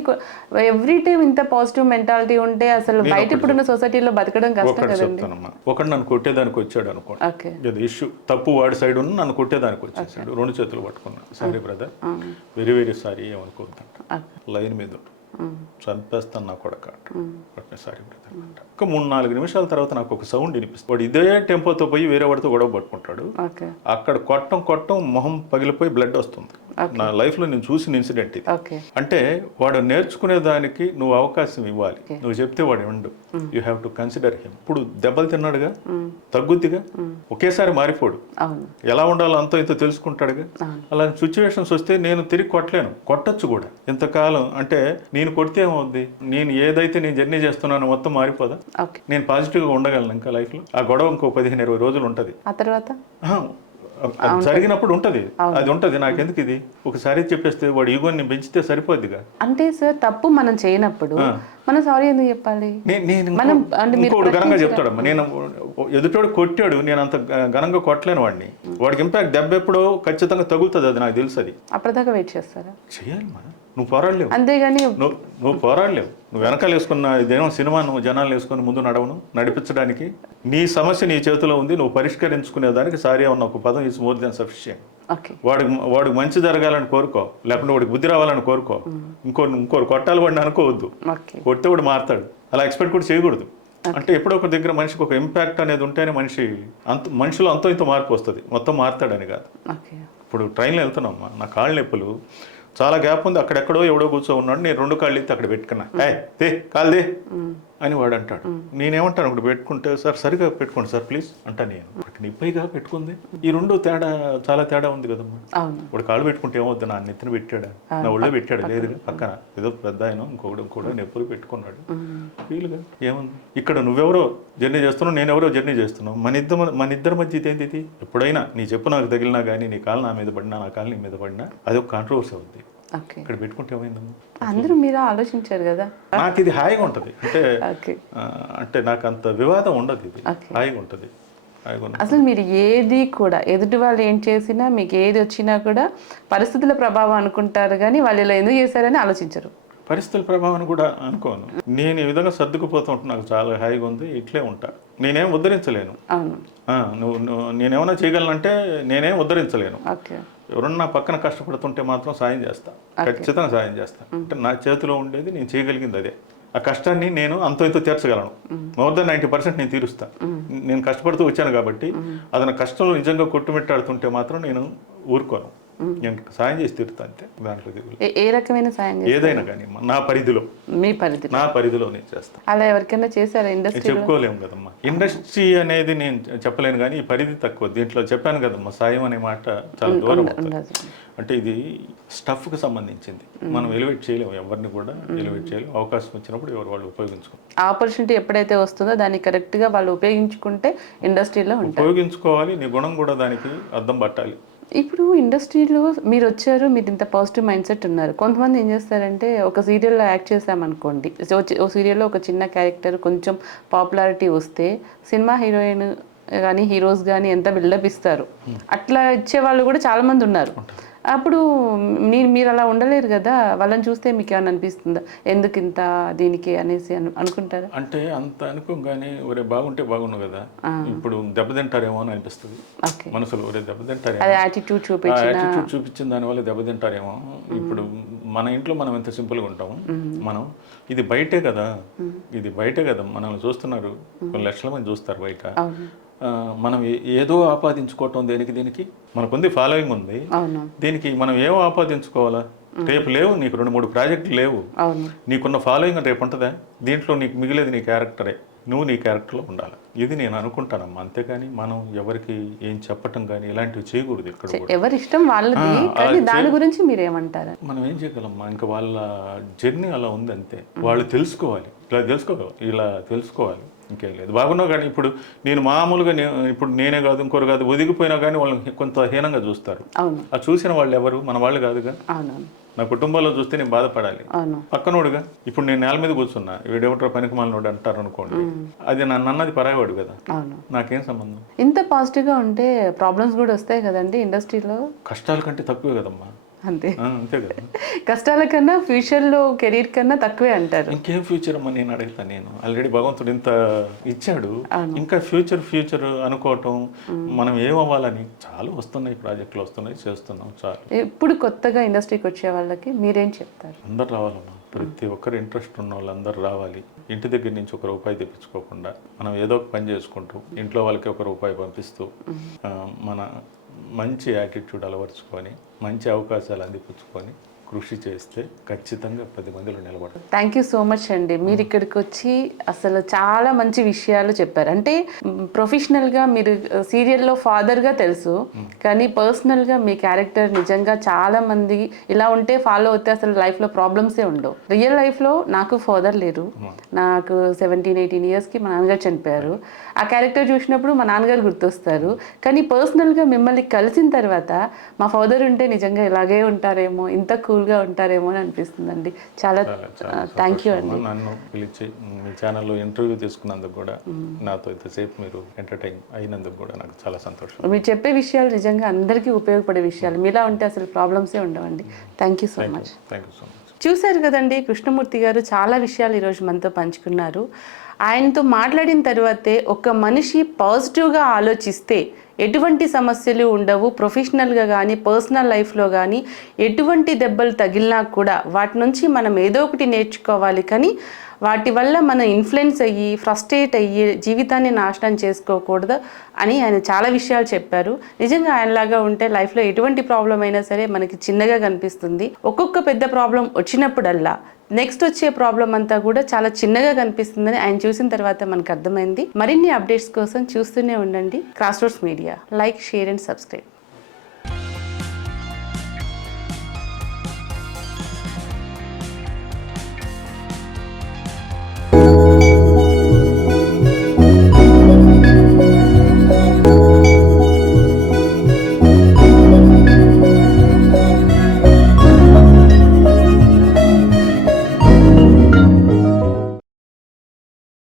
ఎవ్రీ టైం ఇంత పాజిటివ్ మెంటాలిటీ ఉంటే అసలు బయట ఇప్పుడున్న సొసైటీలో బతకడం కష్టం కదండి. ఒకటి నన్ను కొట్టేదానికి వచ్చాడు అనుకోండి, ఇది ఇష్యూ, తప్పు వాడి సైడ్ ఉన్న నన్ను కొట్టేదానికి వచ్చేసాడు, 2 చేతులు పట్టుకున్నా, sorry brother, very very sorry, ఏమనుకోవద్దంట, లైన్ మీద చంపేస్తాను నా కొడక సారీ ఒక 3-4 నిమిషాల తర్వాత నాకు ఒక సౌండ్ వినిపిస్తుంది. వాడు ఇదే టెంపోతో పోయి వేరే వాడితో గొడవ పట్టుకుంటాడు. ఓకే అక్కడ కొట్టం మొహం పగిలిపోయి బ్లడ్ వస్తుంది. నా లైఫ్లో నేను చూసిన ఇన్సిడెంట్ ఇది. ఓకే అంటే వాడు నేర్చుకునే దానికి నువ్వు అవకాశం ఇవ్వాలి. నువ్వు చెప్తే వాడు ఉండు. You have to consider him. ఇప్పుడు దెబ్బలు తిన్నాడుగా, తగ్గుద్దిగా, ఒకేసారి మారిపోడు. అవును ఎలా ఉండాలో అంతో ఇంతో తెలుసుకుంటాడుగా. అలాంటి సిచ్యువేషన్స్ వస్తే నేను తిరిగి కొట్టలేను, కొట్టచ్చు కూడా. ఇంతకాలం అంటే నేను కొడితే ఏమవుద్ది, నేను ఏదైతే నేను జర్నీ చేస్తున్నానో మొత్తం మారిపోదా? ఓకే నేను పాజిటివ్గా ఉండగలను ఇంకా లైఫ్లో. ఆ గొడవ ఇంకో 15-20 రోజులు ఉంటుంది. ఆ తర్వాత అది జరిగినప్పుడు ఉంటుంది, అది ఉంటుంది. నాకెందుకు ఇది ఒకసారి చెప్పేస్తే వాడు ఈగోని పెంచితే సరిపోద్దిగా. అంటే సార్ తప్పు మనం చేయనప్పుడు మనం సారీ ఎందుకు చెప్పాలి? మనం ఇంకోటి ఘనంగా చెప్తాడమ్మా, నేను ఎదుటోడు కొట్టాడు, నేను అంత ఘనంగా కొట్టలేను వాడిని. వాడికి ఇంపాక్ట్ దెబ్బ ఎప్పుడో ఖచ్చితంగా తగులుతుంది, అది నాకు తెలుసు. అది అప్పటిదాకా వెయిట్ చేస్తారా? చేయాలమ్మా, నువ్వు పోరాడలేవు. అంతేగాని నువ్వు పోరాడలేవు. నువ్వు వెనకాల వేసుకున్న ఇదేమో సినిమా, నువ్వు జనాలు వేసుకుని ముందు నడవను నడిపించడానికి. నీ సమస్య నీ చేతిలో ఉంది, నువ్వు పరిష్కరించుకునే దానికి సారీ అన్న ఒక పదం ఈజ్ మోర్ దెన్ సఫిషియెంట్. వాడికి మంచి జరగాలని కోరుకో, లేకుంటే వాడికి బుద్ధి రావాలని కోరుకో. ఇంకోరు కొట్టాలి వాడిని అనుకోవద్దు. కొడితే వాడు మారుతాడు, అలా ఎక్స్పెక్ట్ కూడా చేయకూడదు. అంటే ఎప్పుడో ఒక దగ్గర మనిషికి ఒక ఇంపాక్ట్ అనేది ఉంటేనే మనిషిలో అంతో ఇంత మార్పు వస్తుంది, మొత్తం మారుతాడని కాదు. ఇప్పుడు ట్రైన్లో వెళ్తున్నామ్మా, నా కాళ్ళ నొప్పులు చాలా గ్యాప్ ఉంది, అక్కడెక్కడో ఎవడో కూర్చో ఉన్నాడు, నేను 2 కాళ్ళు ఎత్తి అక్కడ పెట్టుకున్నా. దే కాళ్ళదే అని వాడు అంటాడు. నేనేమంటాను, అక్కడ పెట్టుకుంటే సార్ సరిగా పెట్టుకోండి సార్ ప్లీజ్ అంటా. నేను నిప్పైగా పెట్టుకుంది. ఈ 2 తేడా, చాలా తేడా ఉంది కదమ్మా. వాడు కాళ్ళు పెట్టుకుంటే ఏమవుద్ది, నా నెత్తిన పెట్టాడా, నా ఒళ్ళో పెట్టాడు, లేదు పక్కన ఏదో పెద్ద ఆయన ఇంకొకడు కూడా నొప్పులు పెట్టుకున్నాడు. వీలుగా ఏముంది, ఇక్కడ నువ్వెవరో జర్నీ చేస్తున్నావు, నేనెవరో జర్నీ చేస్తున్నావు, మన ఇద్దరి మధ్య ఇదేంటి ఇది? ఎప్పుడైనా నీ చెప్పు నాకు తగిలినా కానీ, నీ కాలు నా మీద పడినా, నా కాలు నీ మీద పడినా, అది ఒక కాంట్రవర్సీ అవుద్ది. ఇక్కడ పెట్టుకుంటే ఏమైందమ్మా? అందరూ మీరు ఆలోచించారు కదా. నాకు ఇది హాయిగా ఉంటుంది, అంటే నాకు అంత వివాదం ఉండదు, ఇది హాయిగా ఉంటుంది. అసలు మీరు ఏది కూడా ఎదుటి వాళ్ళు ఏం చేసినా, మీకు ఏది వచ్చినా కూడా పరిస్థితుల ప్రభావం అనుకుంటారు కానీ వాళ్ళు ఇలా ఎందుకు చేశారని ఆలోచించరు. పరిస్థితుల ప్రభావాన్ని కూడా అనుకోను. నేను ఈ విధంగా సర్దుకుపోతూ ఉంటాను, నాకు చాలా హాయిగా ఉంది, ఇట్లే ఉంటా. నేనేం ఉద్ధరించలేను. నువ్వు నేనేమన్నా చేయగలనంటే నేనేం ఉద్ధరించలేను. ఎవరన్నా పక్కన కష్టపడుతుంటే మాత్రం సాయం చేస్తా, ఖచ్చితంగా సాయం చేస్తా. అంటే నా చేతిలో ఉండేది నేను చేయగలిగింది అదే. ఆ కష్టాన్ని నేను అంతో ఇంతో తీర్చగలను. మోర్ దెన్ 90% నేను తీరుస్తా. నేను కష్టపడుతూ వచ్చాను కాబట్టి అది నా కష్టంలో నిజంగా కొట్టుమిట్టాడుతుంటే మాత్రం నేను ఊరుకోను, నేను సాయం చేసి తీరుతా అంతే. దాంట్లో ఏ రకమైన సాయం? ఏదైనా కానీ నా పరిధిలో, నా పరిధిలో నేను చేస్తాను. అలా ఎవరికైనా చేశారా? ఇండస్ట్రీ చెప్పుకోలేము కదమ్మా, ఇండస్ట్రీ అనేది నేను చెప్పలేను కానీ ఈ పరిధి తక్కువ. దీంట్లో చెప్పాను కదమ్మా, సాయం అనే మాట చాలా దూరం అవుతుంది. అంటే ఇది స్టఫ్కి సంబంధించింది, మనం ఎలివేట్ చేయలేము, ఎవరిని కూడా ఎలివేట్ చేయలేము. అవకాశం వచ్చినప్పుడు ఎవరు వాళ్ళు ఉపయోగించుకోవాలి. ఆపర్చునిటీ ఎప్పుడైతే వస్తుందో దాన్ని కరెక్ట్గా వాళ్ళు ఉపయోగించుకుంటే ఇండస్ట్రీలో ఉపయోగించుకోవాలి. నీ గుణం కూడా దానికి అర్థం పట్టాలి. ఇప్పుడు ఇండస్ట్రీలో మీరు వచ్చారు, మీరు ఇంత పాజిటివ్ మైండ్ సెట్ ఉన్నారు. కొంతమంది ఏం చేస్తారంటే, ఒక సీరియల్లో యాక్ట్ చేసామనుకోండి, ఓ సీరియల్లో ఒక చిన్న క్యారెక్టర్ కొంచెం పాపులారిటీ వస్తే సినిమా హీరోయిన్ కానీ హీరోస్ కానీ ఎంత బిల్డప్ ఇస్తారు, అట్లా ఇచ్చే వాళ్ళు కూడా చాలా మంది ఉన్నారు. అప్పుడు మీరు అలా ఉండలేరు కదా, వాళ్ళని చూస్తే మీకు ఏమైనా అనిపిస్తుందా, ఎందుకు ఇంత దీనికి అనేసి అనుకుంటారా? అంటే అంత అనుకోగానే ఒరే బాగుంటే బాగున్నావు కదా, ఇప్పుడు దెబ్బతింటారేమో అని అనిపిస్తుంది మనసులో. ఒరే దెబ్బతింటారేమో, యాటిట్యూడ్ చూపించిన దానివల్ల దెబ్బతింటారేమో. ఇప్పుడు మన ఇంట్లో మనం ఎంత సింపుల్గా ఉంటాము, మనం ఇది బయటే కదా, మనల్ని చూస్తున్నారు కొన్ని లక్షల మంది చూస్తారు బయట. మనం ఏదో ఆపాదించుకోవటం దేనికి మనకుంది, ఫాలోయింగ్ ఉంది, దీనికి మనం ఏమో ఆపాదించుకోవాలా? రేపు లేవు నీకు 2-3 ప్రాజెక్టులు లేవు, నీకున్న ఫాలోయింగ్ రేపు ఉంటుందా? దీంట్లో నీకు మిగిలేదు నీ క్యారెక్టరే, నువ్వు నీ క్యారెక్టర్లో ఉండాలి. ఇది నేను అనుకుంటానమ్మా. అంతేగాని మనం ఎవరికి ఏం చెప్పటం కానీ ఇలాంటివి చేయకూడదు. ఇక్కడ ఎవరి ఇష్టం వాళ్ళది, దాని గురించి మీరు ఏమంటారు? మనం ఏం చేయగలమ్మా, ఇంకా వాళ్ళ జర్నీ అలా ఉంది అంతే. వాళ్ళు తెలుసుకోవాలి, ఇలా తెలుసుకోవాలి, ఇంకేం లేదు. బాగున్నావు కానీ ఇప్పుడు నేను మామూలుగా ఇప్పుడు నేనే కాదు ఇంకోరు కాదు ఒదిగిపోయినా కానీ వాళ్ళని కొంత హీనంగా చూస్తారు. ఆ చూసిన వాళ్ళు ఎవరు, మన వాళ్ళు కాదుగా. నా కుటుంబంలో చూస్తే నేను బాధపడాలి, పక్కనోడుగా. ఇప్పుడు నేను నేల మీద కూర్చున్నా, వీడెవటో పనికి మాలినోడు అంటారు అనుకోండి, అది నన్ను అన్నది పరాయవాడు కదా, నాకేం సంబంధం? ఇంత పాజిటివ్గా ఉంటే ప్రాబ్లమ్స్ కూడా వస్తాయి కదండి ఇండస్ట్రీలో. కష్టాల కంటే తక్కువే కదమ్మా. అంతే. అంతే కదా. కష్టాల కన్నా ఫ్యూచర్లో కెరీర్ కన్నా తక్కువే అంటారు. ఇంకేం ఫ్యూచర్ అమ్మా నేను అడుగుతాను. నేను ఆల్రెడీ భగవంతుడు ఇంత ఇచ్చాడు, ఇంకా ఫ్యూచర్ అనుకోవటం, మనం ఏమవ్వాలని చాలా వస్తున్నాయి, ప్రాజెక్టులు వస్తున్నాయి, చేస్తున్నాం చాలు. ఇప్పుడు కొత్తగా ఇండస్ట్రీకి వచ్చే వాళ్ళకి మీరేం చెప్తారు? అందరు రావాలమ్మా, ప్రతి ఒక్కరు ఇంట్రెస్ట్ ఉన్న వాళ్ళు అందరు రావాలి. ఇంటి దగ్గర నుంచి ఒక రూపాయి తెప్పించుకోకుండా మనం ఏదో ఒక పని చేసుకుంటూ ఇంట్లో వాళ్ళకి ఒక రూపాయి పంపిస్తూ మన మంచి యాటిట్యూడ్ అలవర్చుకొని మంచి అవకాశాలు అందిపుచ్చుకొని కృషి చేస్తే ఖచ్చితంగా 10 మందిలో నిలబడతారు. థ్యాంక్ యూ సో మచ్ అండి. మీరు ఇక్కడికి వచ్చి అసలు చాలా మంచి విషయాలు చెప్పారు. అంటే ప్రొఫెషనల్గా మీరు సీరియల్లో ఫాదర్గా తెలుసు, కానీ పర్సనల్గా మీ క్యారెక్టర్ నిజంగా చాలా మంది ఇలా ఉంటే ఫాలో అవుతే అసలు లైఫ్లో ప్రాబ్లమ్సే ఉండవు. రియల్ లైఫ్లో నాకు ఫాదర్ లేరు, నాకు 17-18 ఇయర్స్కి మా నాన్నగారు చనిపోయారు. ఆ క్యారెక్టర్ చూసినప్పుడు మా నాన్నగారు గుర్తొస్తారు. కానీ పర్సనల్గా మిమ్మల్ని కలిసిన తర్వాత మా ఫాదర్ ఉంటే నిజంగా ఇలాగే ఉంటారేమో, ఇంత కూల్గా ఉంటారేమో అని అనిపిస్తుందండి. చాలా థ్యాంక్ యూ అండి. నన్ను పిలిచి మీ ఛానల్లో ఇంటర్వ్యూ తీసుకున్నందుకు కూడా, నాతో ఇంతసేపు మీరు ఎంటర్టైన్ అయినందుకు కూడా నాకు చాలా సంతోషం. మీరు చెప్పే విషయాలు నిజంగా అందరికీ ఉపయోగపడే విషయాలు. మీలా ఉంటే అసలు ప్రాబ్లమ్సే ఉండవండి. Thank you so much. Thank you so much. చూశారు కదండి, కృష్ణమూర్తి గారు చాలా విషయాలు ఈరోజు మనతో పంచుకున్నారు. ఆయనతో మాట్లాడిన తర్వాతే ఒక మనిషి పాజిటివ్గా ఆలోచిస్తే ఎటువంటి సమస్యలు ఉండవు. ప్రొఫెషనల్గా కానీ పర్సనల్ లైఫ్లో కానీ ఎటువంటి దెబ్బలు తగిలినా కూడా వాటి నుంచి మనం ఏదో ఒకటి నేర్చుకోవాలి, కానీ వాటి వల్ల మనం ఇన్ఫ్లుయెన్స్ అయ్యి ఫ్రస్ట్రేట్ అయ్యి జీవితాన్ని నాశనం చేసుకోకూడదు అని ఆయన చాలా విషయాలు చెప్పారు. నిజంగా ఆయనలాగా ఉంటే లైఫ్లో ఎటువంటి ప్రాబ్లం అయినా సరే మనకి చిన్నగా కనిపిస్తుంది. ఒక్కొక్క పెద్ద ప్రాబ్లం వచ్చినప్పుడల్లా నెక్స్ట్ వచ్చే ప్రాబ్లం అంతా కూడా చాలా చిన్నగా కనిపిస్తుందని ఆయన చూసిన తర్వాత మనకు అర్థమైంది. మరిన్ని అప్డేట్స్ కోసం చూస్తూనే ఉండండి cross roads media. Like, share and subscribe.